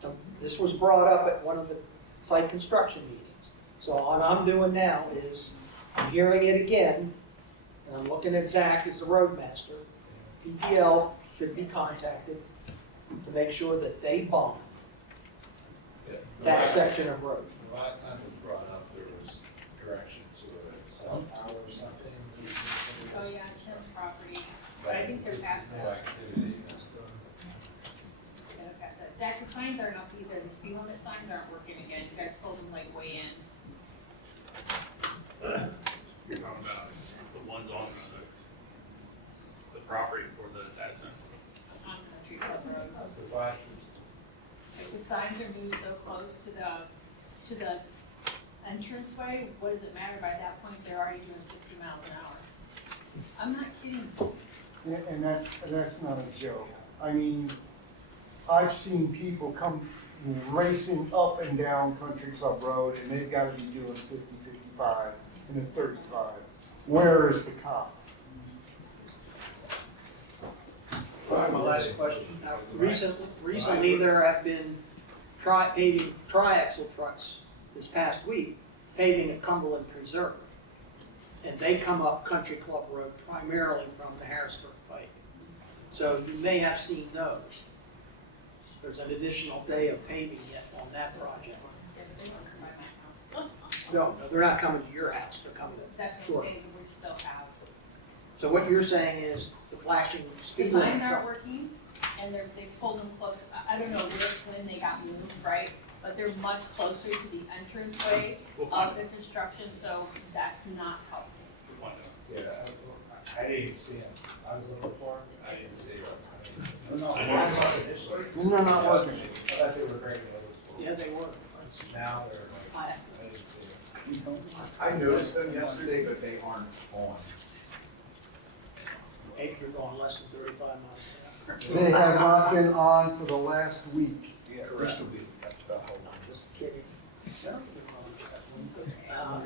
So this was brought up at one of the site construction meetings. So what I'm doing now is, I'm hearing it again, and I'm looking at Zach as the roadmaster. PPL should be contacted to make sure that they bond that section of road. The last time it was brought up, there was direction to a cell tower or something. Oh, yeah, Tim's property, but I think they're past No that. activity. They're past that. Zach, the signs aren't up either, the speed limit signs aren't working again, you guys pulled them like way in. You're talking about the ones on the property for the data center. On Country Club Road. The flashers. Like the signs are moved so close to the entranceway, what does it matter? By that point, they're already doing 60 miles an hour. I'm not kidding. And that's not a joke. I mean, I've seen people come racing up and down Country Club Road and they've got to be doing 50, 55 and a 35. Where is the cop? All right, my last question. Now, recently there have been paving triaxle trucks this past week paving at Cumberland Preserve. And they come up Country Club Road primarily from the Harrisburg Pike. So you may have seen those. There's an additional day of paving yet on that project. No, they're not coming to your house, they're coming to. That's what I'm saying, we still have. So what you're saying is the flashing The speed signs limits aren't are. working, and they pulled them close, I don't know when they got moved, right? But they're much closer to the entranceway of the construction, so that's not helpful. Yeah, I didn't see it. I was looking for them, I didn't see them. They're not I working. know They're not working. I thought they were very noticeable. Yeah, they were. Now they're like, I didn't see them. I noticed them yesterday, but they aren't on. Maybe you're going less than 35 miles an hour. They have not been on for the last week. Yeah, just a week, that's about how long. Just kidding.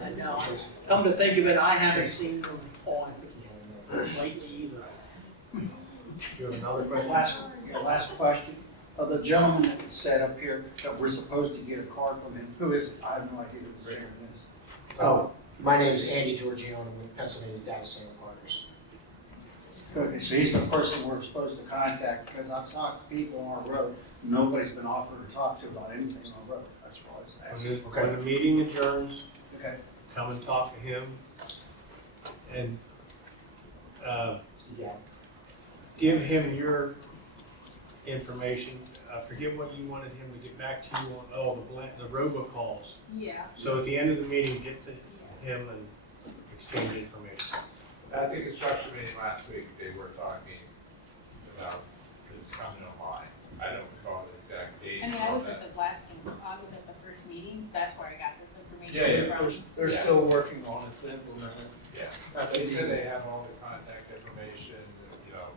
And now, come to think of it, I haven't seen them on lately either. You have another question? Last question. The gentleman that said up here that we're supposed to get a card from him, who is it? I have no idea who this gentleman is. Oh, my name is Andy Giorgione with Pennsylvania Data Center Partners. Okay, so he's the person we're supposed to contact, because I've talked to people on our road, nobody's been offered to talk to about anything on the road, that's why I was asking. When the meeting adjourns, Okay. come and talk to him and, Yeah. give him your information. I forget what you wanted him to get back to you on, the robocalls. Yeah. So at the end of the meeting, get to him and exchange information. At the construction meeting last week, they were talking about it's coming online. I don't recall the exact date. I mean, I on was that. at the first meeting, that's where I got this information Yeah, from. They're still working on it to implement it. Yeah, they said they have all the contact information, you know,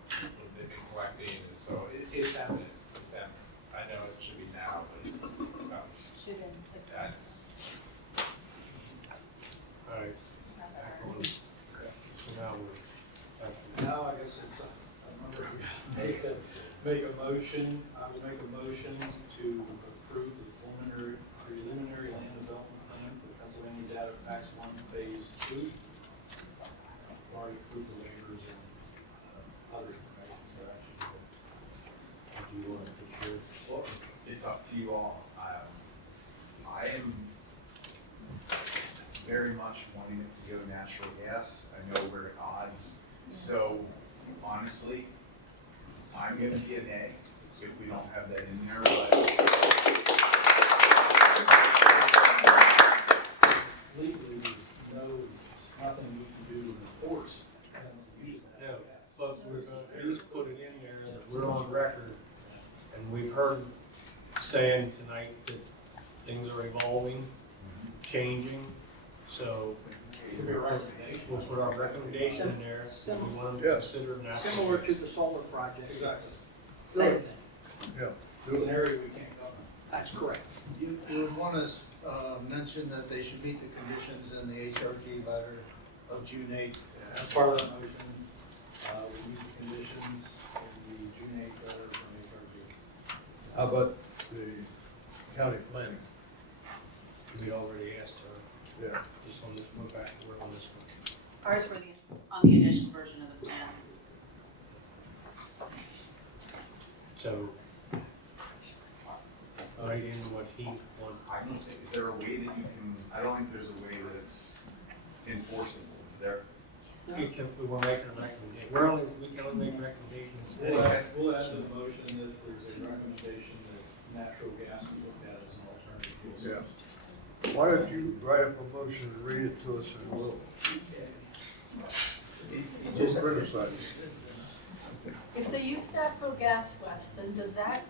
they've been collecting, and so it's eminent, it's eminent. I know it should be now, but it's about. Should have been 6 Yeah. months. All right. It's not that Back hard. on. So now we're. Now, I guess it's, make a motion, I would make a motion to approve the preliminary land development plan for the Pennsylvania Data Tax 1 Phase 2. Already approved the waivers and other information, so that should be good. Do you want to put your? Well, it's up to you all. I am very much wanting it to go natural gas. I know we're at odds. So honestly, I'm gonna be an A if we don't have that in there, but Legally, there's nothing we can do to enforce them to use that. No, but we're gonna at least put it in there that we're on record, and we've heard saying tonight that things are evolving, changing, so we'll put our recommendation in there, that we want them to consider natural. Similar to the solar project. Exactly. Same thing. Yeah. It's an area we can't govern. That's correct. You would want to mention that they should meet the conditions in the HRG letter of June 8th. As part of that motion, we meet the conditions in the June 8th letter from HRG. How about the county planning? We already asked her, Yeah. just on this, go back, we're on this one. Ours were on the initial version of the plan. So, right in what he wanted. I don't think, is there a way that you can, I don't think there's a way that it's enforceable, is there? We can, we're making a recommendation, we can only make recommendations. We'll add to the motion that there's a recommendation that natural gas is looked at as an alternative fuel. Yeah. Why don't you write up a motion and read it to us and we'll criticize it. If they use natural gas, Wes, then does that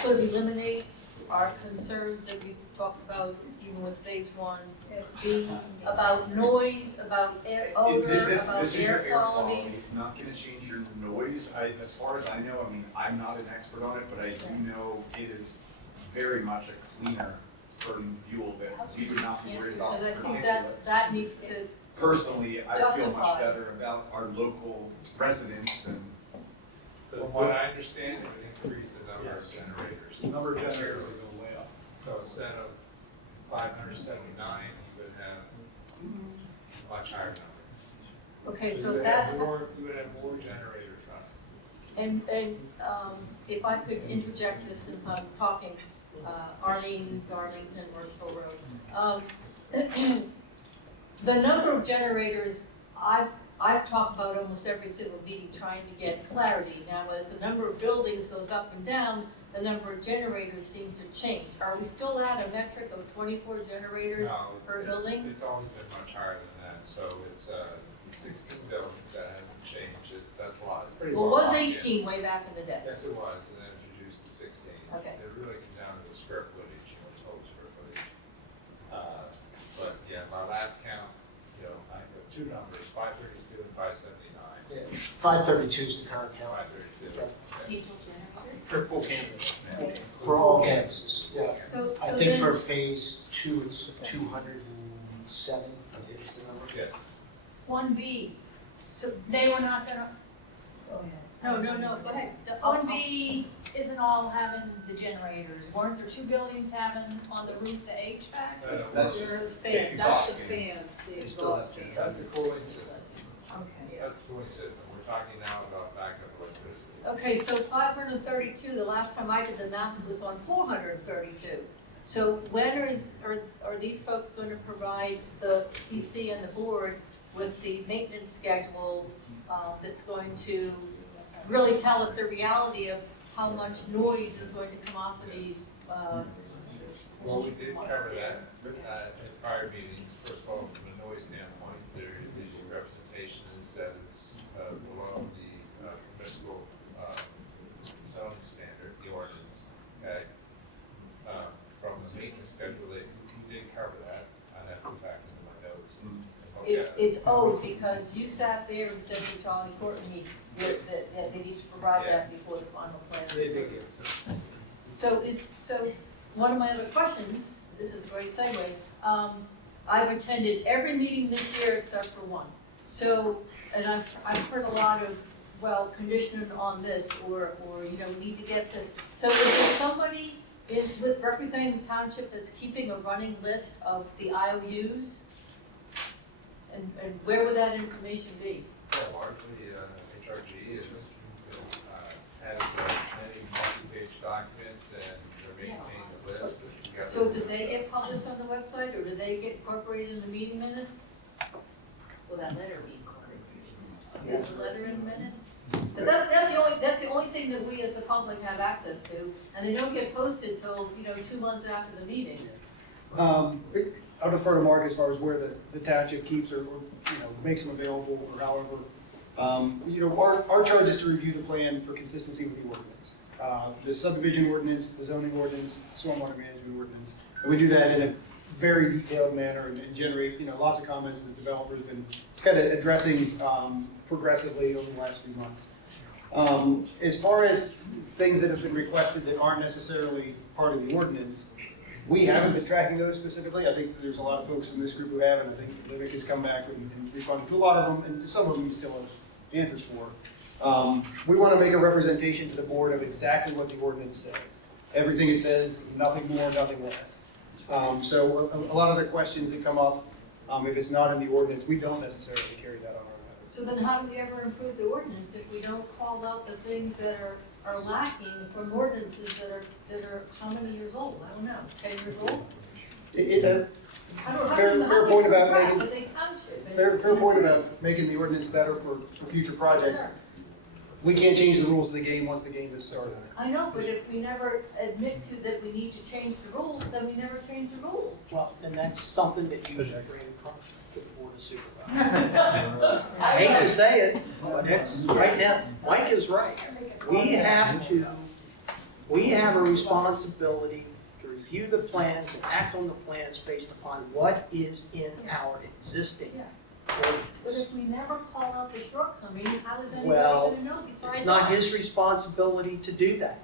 sort of eliminate our concerns that we talked about even with phase one? About noise, about air odor, This about is your air quality? It's not gonna change your noise. As far as I know, I mean, I'm not an expert on it, but I do know it is very much a cleaner burning fuel that we would not be worried about Because I think particulates. that needs to, Personally, I feel much justify. better about our local residents and. From what I understand, it would increase the number of generators. The number of generators will go way up. So instead of 579, you would have a much higher number. okay, You so would that, have more, you would have more generators running. and if I could interject this since I'm talking, Arlene, Darlington, Morrisville Road. The number of generators, I've talked about almost every single meeting trying to get clarity. Now, as the number of buildings goes up and down, the number of generators seem to change. Are we still at a metric of 24 generators No, per building? It's always been much higher than that, so it's 16 buildings, that hasn't changed, that's a lot, it's pretty Well, well it was locked in. 18 way back in the day. Yes, it was, and then introduced to 16. Okay. It really comes down to the square footage, total square footage. But yeah, my last count, I got two numbers, 532 and 579. 532 is the current count 532. Diesel generators? For full campus. for all campuses. Yeah. So I think for phase two, it's 207, I think is the number. Yes. 1B, So, they were not gonna, no, go ahead. One B isn't all having the generators, weren't there two buildings having on the roof the HVAC? That's just There's the fans, exhaust that's the fans. fans, the They still have exhaust fans. That's the cooling system. Okay. That's the cooling system. We're talking now about backup electricity. Okay, so 532, the last time I did the math, it was on 432. So when are these folks going to provide the PC and the board with the maintenance schedule that's going to really tell us the reality of how much noise is going to come off of these? Well, we did cover that in prior meetings. First of all, from a noise standpoint, there is your representation is that it's below the municipal zoning standard, the ordinance, okay? From the maintenance schedule, you did cover that. I'd have to go back into my notes and look at it. It's owed because you sat there and said to Charlie Courtney that they need to provide that before the final plan. They did give it to us. So one of my other questions, this is a great segue, I've attended every meeting this year except for one. So, and I've heard a lot of, well, conditioning on this or need to get this. So is there somebody with representing the township that's keeping a running list of the IOUs? And where would that information be? Well, largely, HRG has many multi-page documents and they're maintaining a list. together. So did they get published on the website, or did they get incorporated in the meeting minutes? Will that letter be incorporated? Is the letter in the minutes? Because that's the only thing that we as the public have access to, and they don't get posted till, 2 months after the meeting. I'll defer to Mark as far as where the township keeps or makes them available or however. Our charge is to review the plan for consistency with the ordinance. The subdivision ordinance, the zoning ordinance, stormwater management ordinance. And we do that in a very detailed manner and generate, lots of comments that the developer's been kind of addressing progressively over the last few months. As far as things that have been requested that aren't necessarily part of the ordinance, we haven't been tracking those specifically. I think there's a lot of folks in this group who have, and I think Vivek has come back and responded to a lot of them, and some of them you still have answers for. We want to make a representation to the board of exactly what the ordinance says. Everything it says, nothing more, nothing less. So a lot of the questions that come up, if it's not in the ordinance, we don't necessarily carry that on our record. So then how do we ever improve the ordinance if we don't call out the things that are lacking from ordinances that are how many years old? I don't know, 10 years old? Fair point about making the ordinance better for future projects. We can't change the rules of the game once the game is started. I know, but if we never admit to that we need to change the rules, then we never change the rules. Well, and that's something that you should bring across to the board of supervisors. I hate to say it, but it's right now, Mike is right. We have a responsibility to review the plans and act on the plans based upon what is in our existing ordinance. But if we never call out the shortcomings, how is anybody Well, going to know besides it's not us? his responsibility to do that.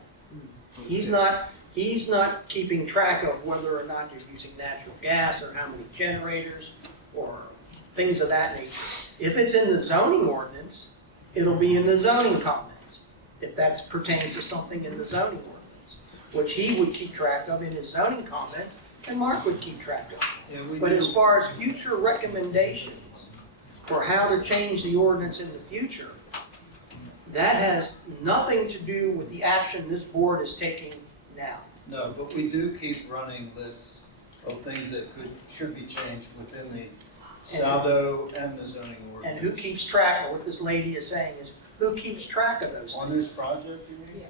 He's not keeping track of whether or not you're using natural gas or how many generators or things of that nature. If it's in the zoning ordinance, it'll be in the zoning comments, if that pertains to something in the zoning ordinance, which he would keep track of in his zoning comments and Mark would keep track of. But as far as future recommendations for how to change the ordinance in the future, that has nothing to do with the action this board is taking now. No, but we do keep running lists of things that should be changed within the SADO and the zoning ordinance. And who keeps track of what this lady is saying is, who keeps track of those On this project, you mean?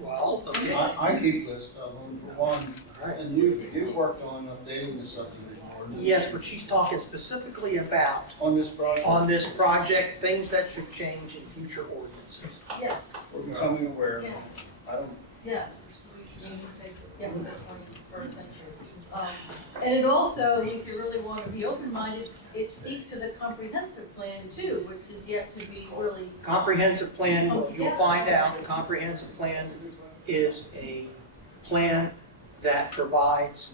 Well, okay. I keep lists of them for one, and you've worked on updating the subdivision ordinance. Yes, but she's talking specifically about On this project? on this project, things that should change in future ordinances. Yes, We're becoming aware of them. yes, I don't, yes. Yeah, that's 21st century. And it also, if you really want to be open-minded, it speaks to the comprehensive plan too, which is yet to be really. Comprehensive plan, you'll find out, the comprehensive plan is a plan that provides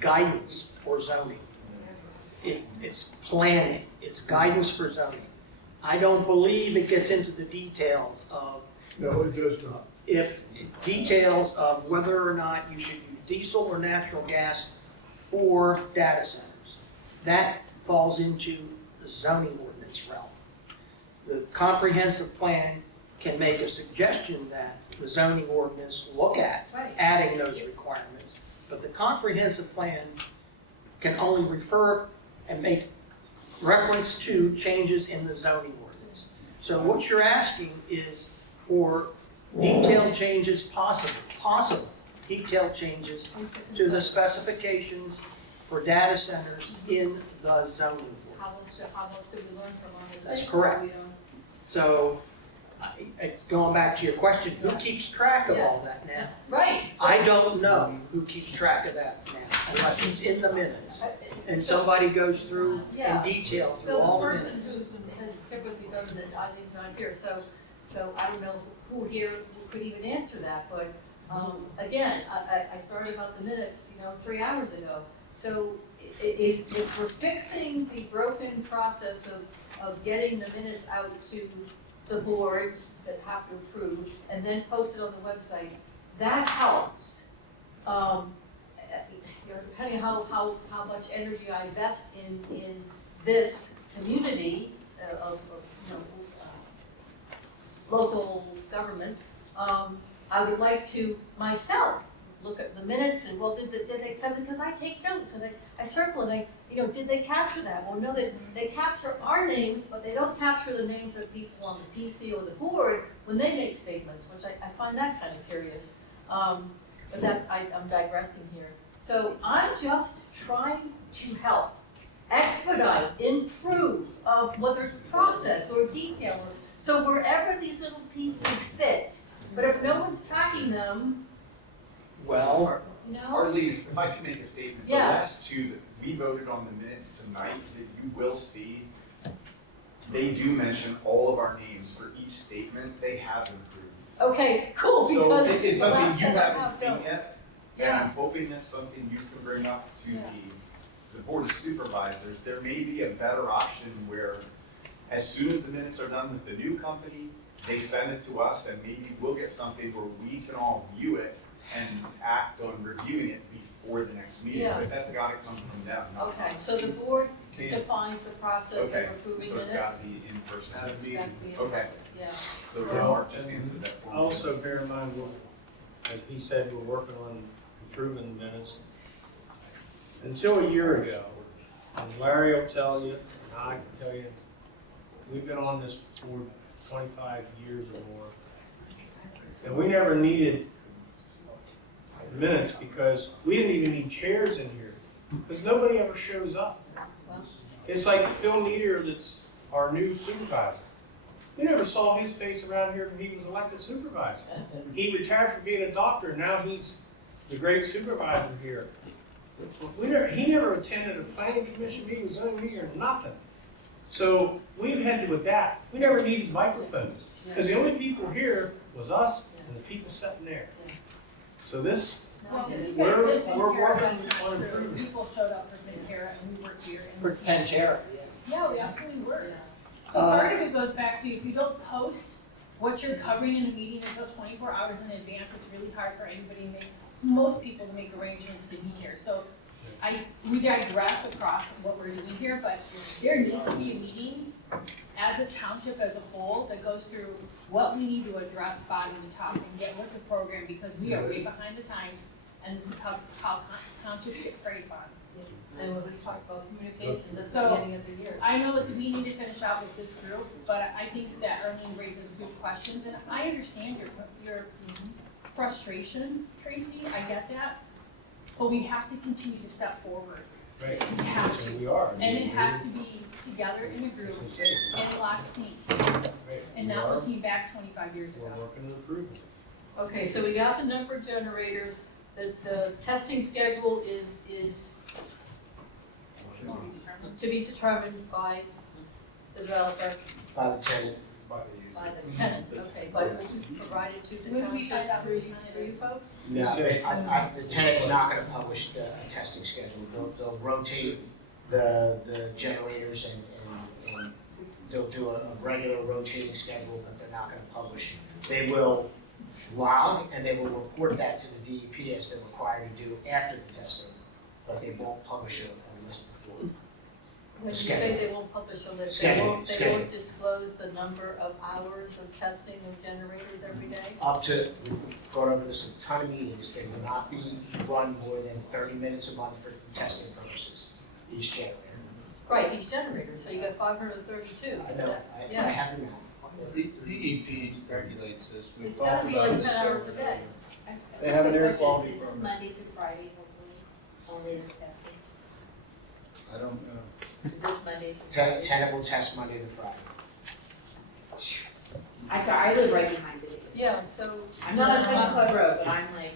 guidance for zoning. It's planning, it's guidance for zoning. I don't believe it gets into the details of. No, it does not. Details of whether or not you should use diesel or natural gas for data centers. That falls into the zoning ordinance realm. The comprehensive plan can make a suggestion that the zoning ordinance look at adding those requirements, but the comprehensive plan can only refer and make reference to changes in the zoning ordinance. So what you're asking is for detailed changes possible detailed changes to the specifications for data centers in the zoning board. How else do we learn from our mistakes? That's correct. We don't- So, going back to your question, who keeps track of all that now? Right. I don't know who keeps track of that now, unless it's in the minutes. And somebody goes through in detail through all the minutes. So the person who has typically done it, is not here, so I don't know who here could even answer that, but again, I started about the minutes, 3 hours ago. So if we're fixing the broken process of getting the minutes out to the boards that have to approve and then post it on the website, that helps. Depending on how much energy I invest in this community of local government, I would like to myself look at the minutes and, well, did they come, because I take notes and I circle and did they capture that? Well, no, they capture our names, but they don't capture the names of people on the PC or the board when they make statements, which I find that kind of curious. But I'm digressing here. So I'm just trying to help, expedite, improve, whether it's process or detail. So wherever these little pieces fit, but if no one's tracking them, Well, no. Arlie, if I could make a statement, the Yes. last two that we voted on the minutes tonight, that you will see, they do mention all of our names for each statement, they have improved. Okay, cool, So because it's the something last you set I haven't have seen don't. yet, and Yeah. I'm hoping that's something you can bring up to the Board of Supervisors. There may be a better option where, as soon as the minutes are done with the new company, they send it to us, and maybe we'll get something where we can all view it and act on reviewing it before the next meeting, Yeah. but that's gotta come from them, not Okay, us. so the board defines the process of Okay, approving so minutes? it's gotta be in person. Gotta be in- Okay, Yeah. so Well, Mark just answered that for me. Also, bear in mind, as he said, we're working on improving the minutes. Until a year ago, and Larry will tell you, and I can tell you, we've been on this board 25 years or more. And we never needed minutes because we didn't even need chairs in here, because nobody ever shows up. It's like Phil Meteor, that's our new supervisor. We never saw his face around here when he was elected supervisor. He retired from being a doctor, and now he's the great supervisor here. He never attended a planning commission meeting, zoning meeting, or nothing. So we've had to adapt. We never needed microphones, because the only people here was us and the people sitting there. So this, Well, we're this working Pantera on was true. improving. People showed up for Pantera and we were here. For Pantera, Yeah, we absolutely were. So part of it goes back to, if you don't post what you're covering in a meeting until 24 hours in advance, it's really hard for anybody to make, most people to make arrangements to be here. So we digress across what we're doing here, but there needs to be a meeting as a township as a whole that goes through what we need to address bottom to top and get with the program, because we are way behind the times, and this is how townships get preyed upon. And when we talk about communications at the So, beginning of the year. I know that we need to finish out with this group, but I think that Arlene raises good questions, and I understand your frustration, Tracy, I get that. But we have to continue to step forward. right, We have so to. we are. And it has to be together in a group That's what I'm saying. and lockstep, Right, and we not are. looking back 25 years ago. We're working on improving. Okay, so we got the number of generators, the testing schedule is to be determined by the developer, by the tenant. by the tenant, okay, but it will be provided to the When we find township out through who the tenant you is. folks? No, the tenant's not gonna publish the testing schedule, they'll rotate the generators and they'll do a regular rotating schedule, but they're not gonna publish. They will log and they will report that to the DEP as they're required to do after the testing, but they won't publish a list before. When you Schedule. say they won't publish a list, Schedule, they schedule. won't disclose the number of hours of testing of generators every day? Up to, we've gone over this a ton of meetings, they will not be run more than 30 minutes a month for testing purposes, each generator. Right, each generator, so you got 532, I so know, that, I yeah. have the math. DEP regulates this, we've It's gotta talked be about like this 10 hours over a and day. over. They have an air quality Is this permit. Monday through Friday, hopefully, only this testing? I don't know. Is this Monday through Friday? Tenant will test Monday to Friday. I'm sorry, I live right behind it. Yeah, so. I'm not on Country Club Road, but I'm like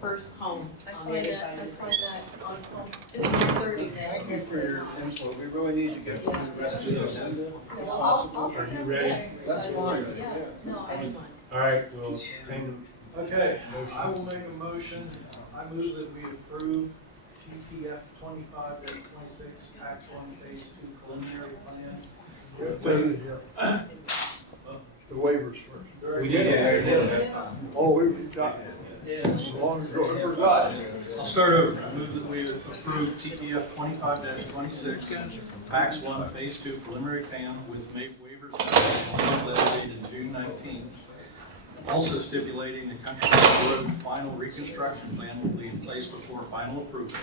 first home I on the find other that, side I of the find bridge. that on disconcerting that. Thank you for your input, we really need to get through the rest of the agenda, if Well, possible. Are you ready? That's fine, Yeah, yeah. no, I just, All right, we'll entertain Okay, I will make a motion, I move that we approve TTF 25-26, Tax 1 Phase 2 preliminary plans. The waivers first. We did it. Yeah, we did it, that's fine. Oh, we've got, so long ago, I forgot. I'll start over. I move that we approve TTF 25-26, Tax 1, Phase 2 preliminary plan with waivers dated June 19th. Also stipulating the Country Club Road final reconstruction plan will be in place before final approval.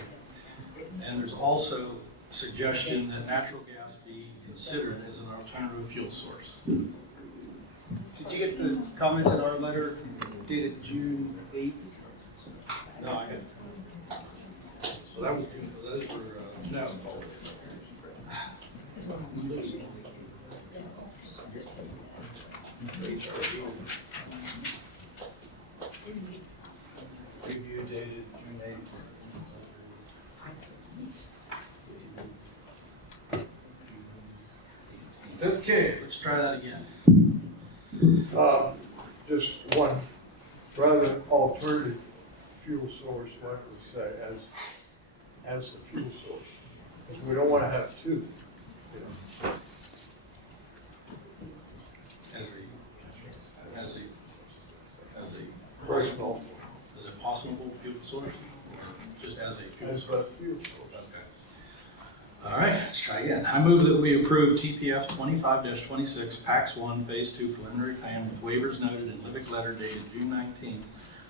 And there's also suggestion that natural gas be considered as an alternative fuel source. Did you get the comments in our letter dated June 8th? No, I had. So that was, those were, now. Review dated June 8th. Okay, Let's try that again. just one, rather than alternative fuel source, why don't we say as the fuel source? Because we don't want to have two, you know. As a Personal. as a possible fuel source, or just as a fuel As source? a fuel source. Okay. All right, let's try again. I move that we approve TPF 25-26, PAX 1, Phase 2 preliminary plan with waivers noted in Livick letter dated June 19th,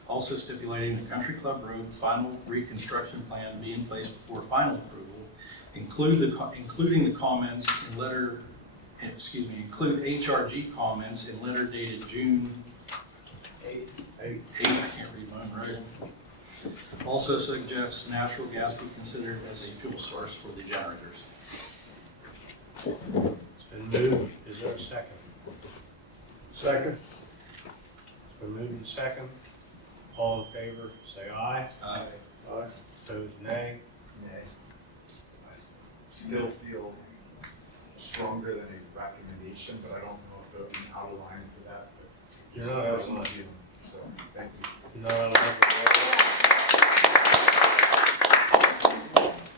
also stipulating the Country Club Road final reconstruction plan be in place before final approval, including the comments in letter, include HRG comments in letter dated June 8, I can't read my own writing. Also suggests natural gas be considered as a fuel source for the generators. It's been moved. Is there a second? Second? It's been moved and second. All in favor, say aye. Aye. Aye. Opposed, nay. Nay. I still feel stronger than a recommendation, but I don't know if it'll be out of line for that, but. You're not out of line. So, thank you. You're not out of line.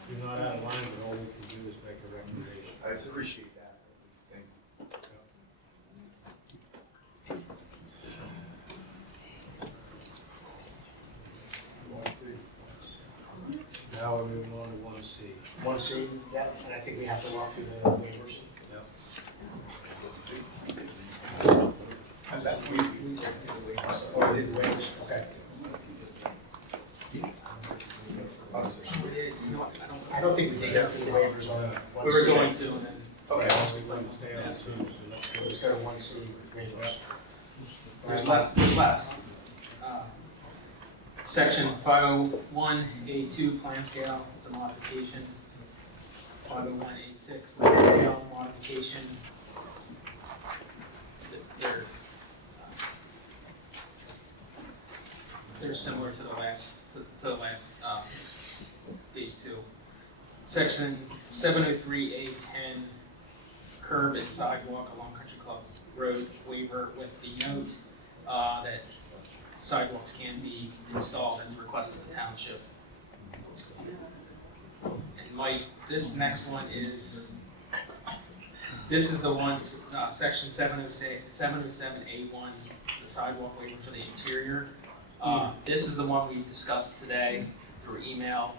You're not out of line, but all we can do is make a recommendation. I appreciate that, at least, thank you. Now we're moving on to 1C. 1C, yeah, and I think we have to walk through the waivers. Yep. And that we technically, or did the waivers, okay. I don't think we did go through the waivers on 1C. We were going to, and then. Okay. We're going to stay on 2, so Let's go to 1C waivers. There's less. Section 501A2 plan scale, it's a modification. 501A6 plan scale modification. They're similar to the last phase 2. Section 703A10 curb and sidewalk along Country Club Road waiver with the note that sidewalks can be installed at the request of the township. And Mike, this next one is, this is the one, section 707A1, the sidewalk waiver for the interior. This is the one we discussed today through email.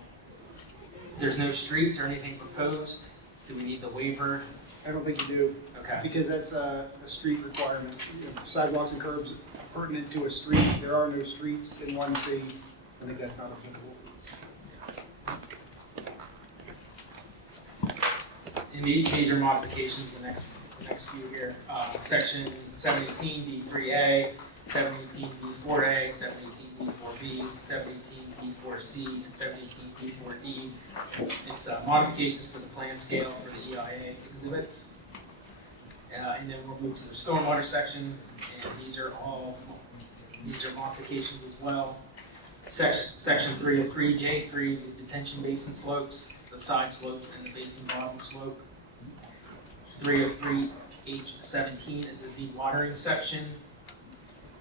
There's no streets or anything proposed. Do we need the waiver? I don't think you do. Okay. Because that's a street requirement. You know, sidewalks and curbs pertinent to a street. There are no streets in 1C. I think that's not applicable. And these are modifications, the next few here. Section 718D3A, 718D4A, 718D4B, 718D4C, and 718D4D. It's modifications to the plan scale for the EIA exhibits. And then we'll move to the stormwater section, and these are modifications as well. Section 303J3, the detention basin slopes, the side slopes, and the basin bottom slope. 303H17 is the dewatering section.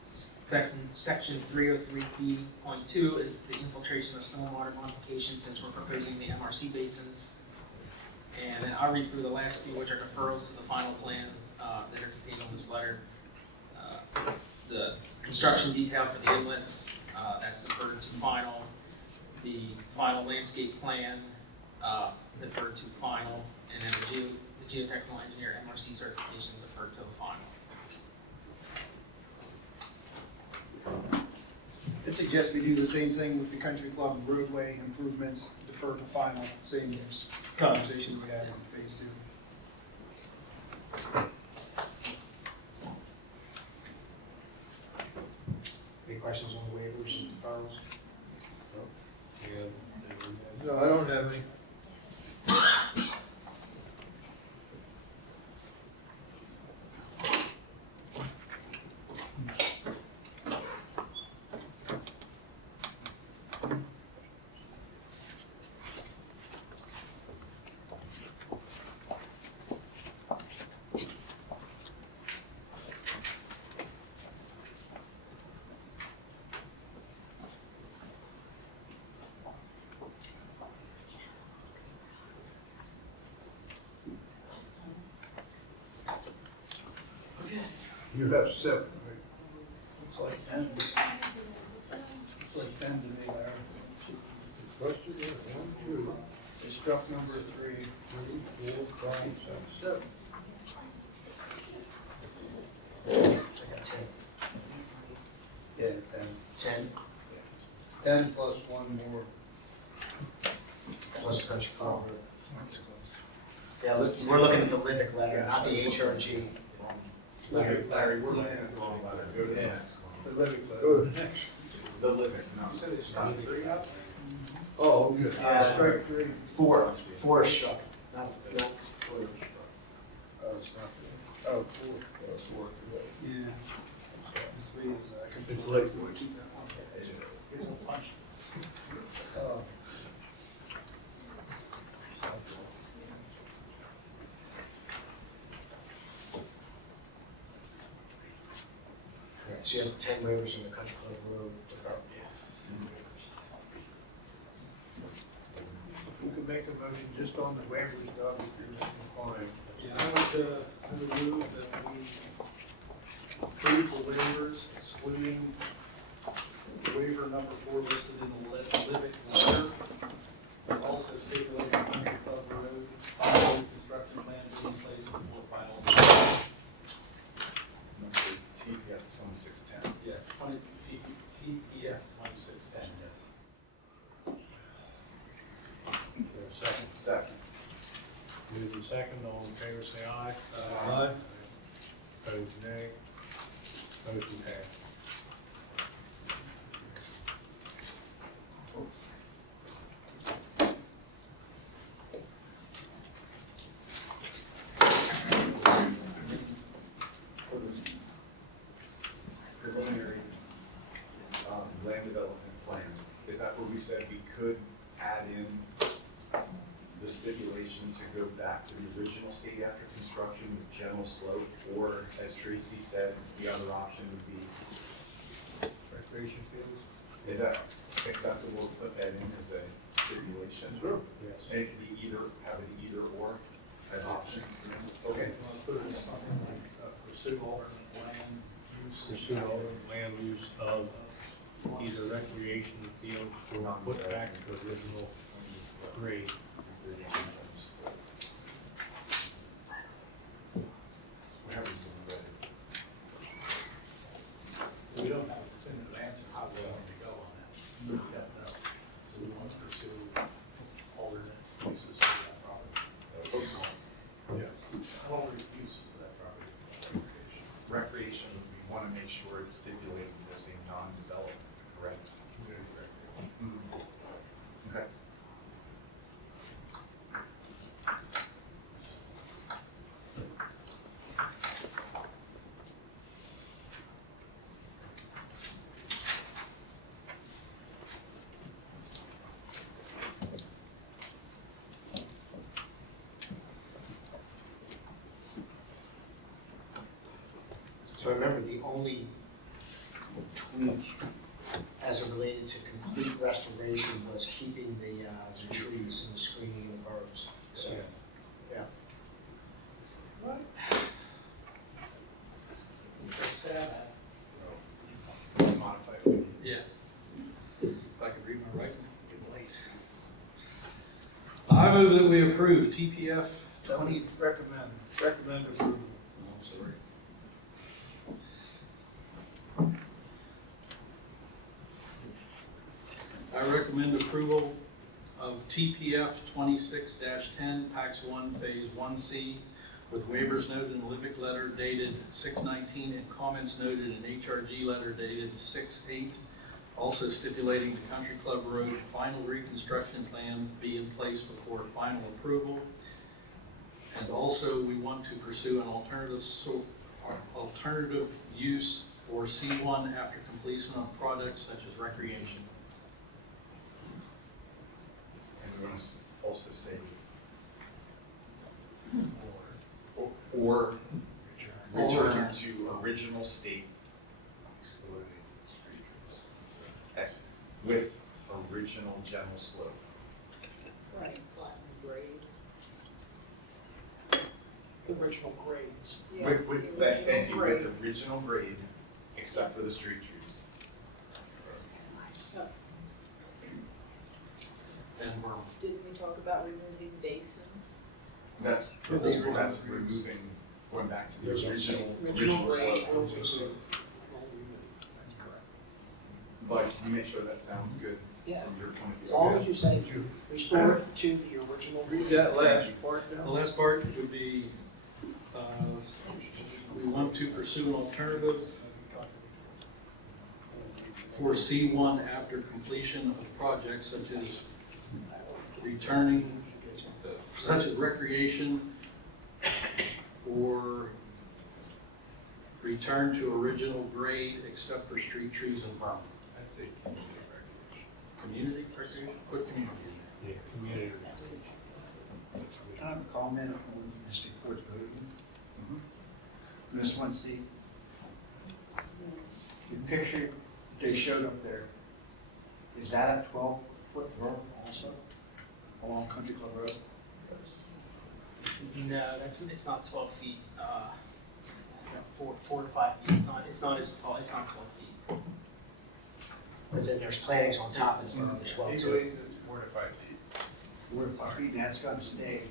Section 303B.2 is the infiltration of stormwater modification, since we're proposing the MRC basins. And then I'll read through the last few, which are deferrals to the final plan that are contained on this letter. The construction detail for the inlets, that's deferred to final. The final landscape plan, deferred to final. And then the geotechnical engineer MRC certification deferred to the final. suggest we do the same thing with the country club roadway improvements, defer to final, same conversation we had in phase 2. Any questions on the waivers and deferrals? No, I don't have any. You have 7, right? Looks like 10. Looks like 10 to me, Larry. Question, 1, 2, They struck number 3. 3, 4, 5, 6, 7. I got 10. Yeah, 10. 10 10 plus 1 more. plus country club. Yeah, we're looking at the Livic letter, not the HRG. Larry, we're looking at the wrong letter. Go to the next one. The living letter. Go to the next. The living, no, so they struck 3 up? Oh, okay. Strike 3. 4 struck, not 4. Oh, it's not 3. Oh, 4. That's 4. Yeah. 3 is, It's late. keep that one. Oh. So you have 10 waivers in the country club road deferral. If we could make a motion just on the waivers, Doug, if you're inclined. Yeah, I would move that we approve the waivers excluding waiver number 4 listed in the Livic letter. Also stipulating country club road, final construction plan is in place before final. TPS 2610. Yeah, TPF 2610, yes. Is there a second? Second. Moved in second, all in favor say aye. Aye. Opposed, nay. Motion passed. For the preliminary land development plan, is that where we said we could add in the stipulation to go back to the original state after construction with general slope? Or, as Tracy said, the other option would be, Recreation fields? is that acceptable to put that in as a stipulation? Sure. Yes. And it could be either, have it either or as options? Okay. You want to put it in something like pursue alternate land use? Pursue all the land use of either recreation field or put back to original grade. We don't have a definitive answer how we want to go on that. We don't know. So we want to pursue alternate uses for that property. Yeah. Alternate use for that property. Recreation, we want to make sure it's stipulated as a non-development, correct? Okay. So remember, the only tweak as it related to complete restoration was keeping the trees and the screening and the berms. So, yeah. What? Modify if we need. Yeah. If I could read my writing, get late. I move that we approve TPF 20. Recommend approval. Oh, sorry. TPF 26-10, Pax 1, Phase 1C, with waivers noted in the Livic letter dated 6/19 and comments noted in HRG letter dated 6/8. Also stipulating the Country Club Road final reconstruction plan be in place before final approval. And also, we want to pursue an alternative use for C1 after completion of projects such as recreation. And we want to also say, or return to original state with original general slope. Right, flat and grade. Original grades. Yeah, With, the thank you, original with original grade, except for the street trees. And Didn't we talk about removing basins? That's removing, going back to the original grade. slope. But you make sure that sounds good Yeah. from your point of As view. long as you say restore it to the original. Read that last part the now. last part would be, we want to pursue an alternative for C1 after completion of projects such as such as recreation or return to original grade except for street trees and berm. I'd say Community recreation? What community? Yeah, community. Can I have a comment on Mr. Ford's voting? This one, see? The picture they showed up there, is that a 12-foot berm also along Country Club Road? No, it's not 12 feet, 4 to 5 feet, it's not as tall, it's not 12 feet. But then there's plantings on top of the berm as well he too. believes it's 4 to 5 feet. Where it's 5 feet, that's gotta stay,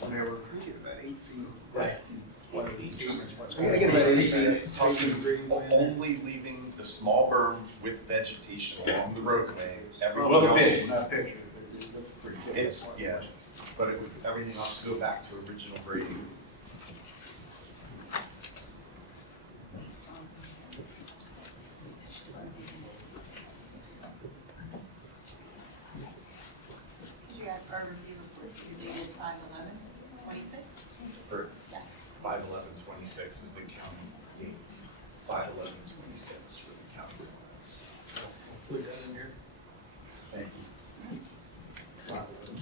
when they were approved about 8 feet. Right. What are these determines what's I going get about 8 on? feet. It's talking only leaving the small berm with vegetation along the roadway. Everything Look else, big, not picture, it looks pretty good. it's, yeah, but it would, everything else would go back to original grading. You guys are review reports, you dated 5/11/26? For Yes. 5/11/26 is the county date. 5/11/26 for the county limits. Put that in here. Thank you. 5/11.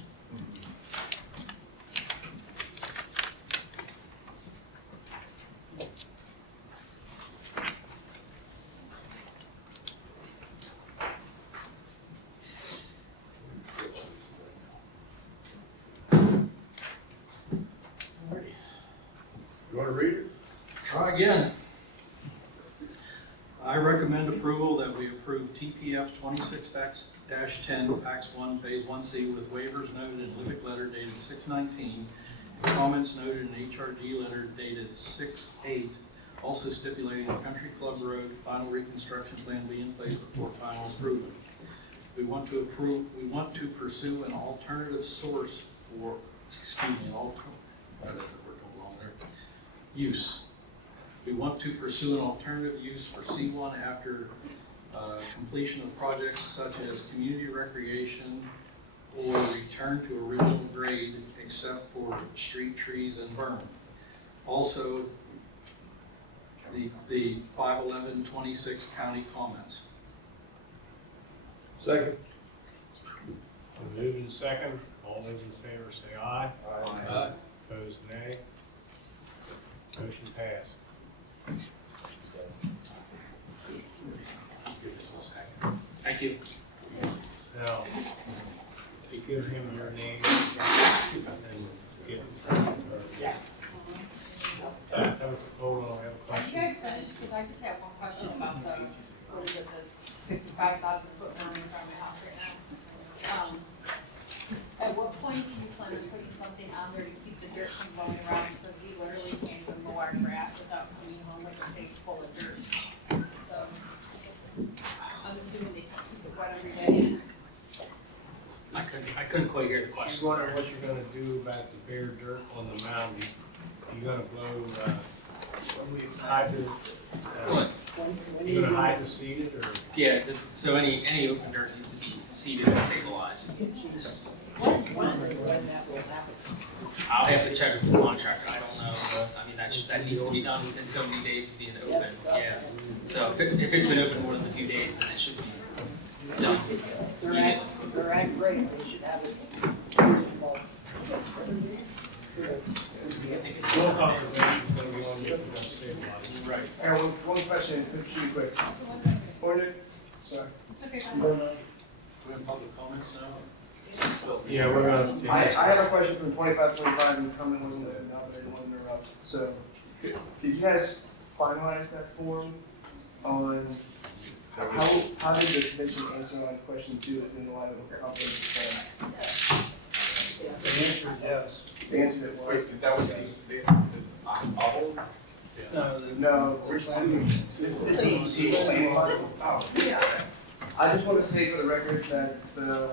You wanna read it? Try again. I recommend approval that we approve TPF 26-10, Pax 1, Phase 1C with waivers noted in Livic letter dated 6/19, and comments noted in HRG letter dated 6/8, also stipulating the Country Club Road final reconstruction plan be in place before final approval. We want to pursue an alternative source for, use. We want to pursue an alternative use for C1 after completion of projects such as community recreation or return to original grade except for street trees and berm. Also, the 5/11/26 county comments. Second. Moved in second, all those in favor say aye. Aye. Opposed, nay. Motion passed. Thank you. Now, if you give him your name and give Yeah. hold on, I have a Are you question. guys finished? Because I just have one question about the, what is it, the 55,000 foot berm in front of my house right now. At what point do you plan on putting something on there to keep the dirt from going around? Because we literally can't even mow our grass without coming home with a face full of dirt. So, I'm assuming they keep it wet every day. I could I couldn't quite hear the She's question. wondering what you're gonna do about the bare dirt on the mound. You gonna blow, hydro, What? you gonna hydro seed it or? Yeah, so any open dirt needs to be seeded and stabilized. When that will happen. I'll have to check with the contractor, I don't know, but, I mean, that needs to be done within so many days of being open, yeah. So if it's been open more than a few days, then it should be done. They're at grade, they should have it. Soil conservation is gonna be on you, it's gonna stabilize. Right. Aaron, one question, shoot quick. Order, sorry. Do we have public comments now? Yeah, we're gonna. I have a question from 2525, and the comment wasn't good enough, but I didn't want to interrupt. So, did you guys finalize that form on how did the commission answer on question 2 is in the light of a comprehensive plan? The answer is yes. The answer it was. Wait, that was the bubble? No, which plan? This is the plan. Oh. I just want to say for the record that the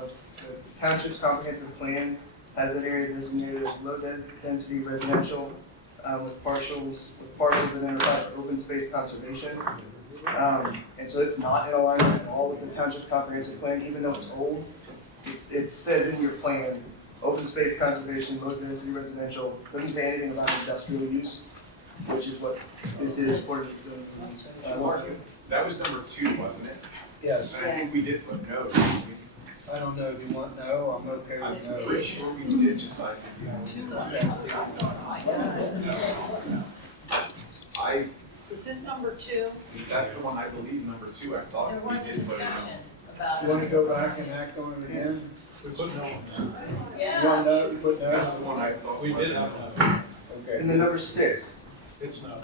township's comprehensive plan has an area designated as low density residential with parcels identified for open space conservation. And so it's not in alignment at all with the township's comprehensive plan, even though it's old. It says in your plan, open space conservation, low density residential, doesn't say anything about industrial use, which is what this is for the That was number 2, wasn't it? Yes. And I think we did put no. I don't know, do you want no? I'm okay I'm with no. pretty sure we did decide to do I, Is this number 2? that's the one I believe, number 2, I thought There we was a did put it on. discussion about. You want to go back and act on it again? We put no on. You want no, you put no? That's the one I thought We was did no. have no. Okay. And then number 6, It's no.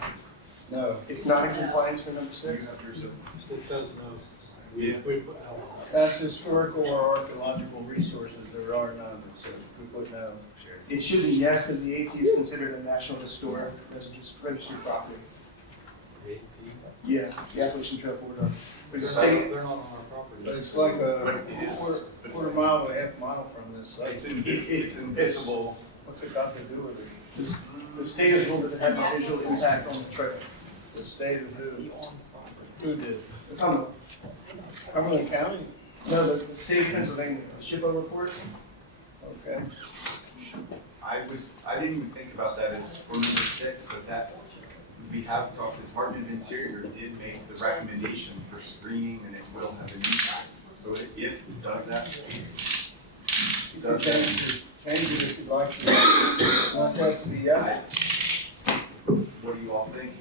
No. it's not in compliance for number 6? It says no. Yeah. We put no. That's historical or archaeological resources, there are none, so we put no. It should be yes, because the AT is considered a national historic registered property. Yeah, the Appalachian Trail corridor. But the state, They're not on our property. But it's like But a it is, quarter mile to a half mile from this site. it's invisible. What's it got to do with it? the state has ruled that it has a visual impact on the trail. The state of who? Who did? The Commonwealth. Cumberland County? No, the state of Pennsylvania, the SHPO report. Okay. I didn't even think about that as for number 6, but that, we have talked, the Department of Interior did make the recommendation for screening and it will have an impact. So if it does that, You can change it if you'd like to. Want that to be yes? what do you all think?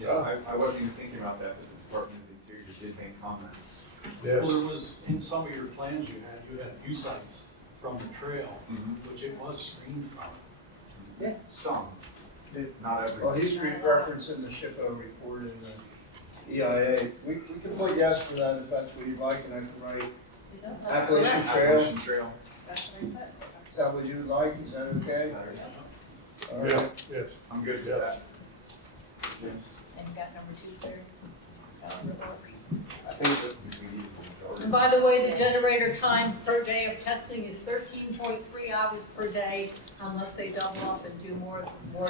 Yes, I wasn't even thinking about that, but the Department of Interior did make comments. Well, there was, in some of your plans you had view sites from the trail, which it was screened from. Yeah. Some, not every. Well, he's referencing the SHPO report in the EIA. We can put yes for that if that's what you'd like, and I can write It does, that's Appalachian correct. Trail. Appalachian Trail. That's what I said. Is that what you would like? Is that okay? All Yeah, right. yes. I'm good with that. And you got number 2 cleared? I think that And by the way, the generator time per day of testing is 13.3 hours per day unless they double up and do more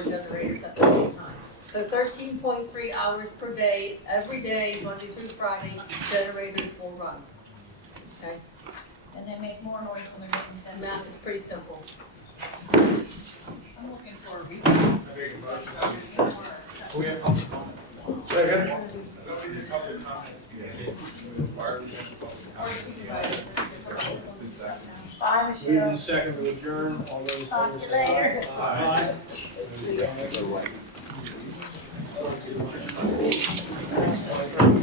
generators at the same time. So 13.3 hours per day, every day, Monday through Friday, generators will run. Okay? And they make more noise when they're getting tested. Math is pretty simple. I'm looking for a reason. We have public comment. Moving in second to adjourn, all those in favor say aye. Aye.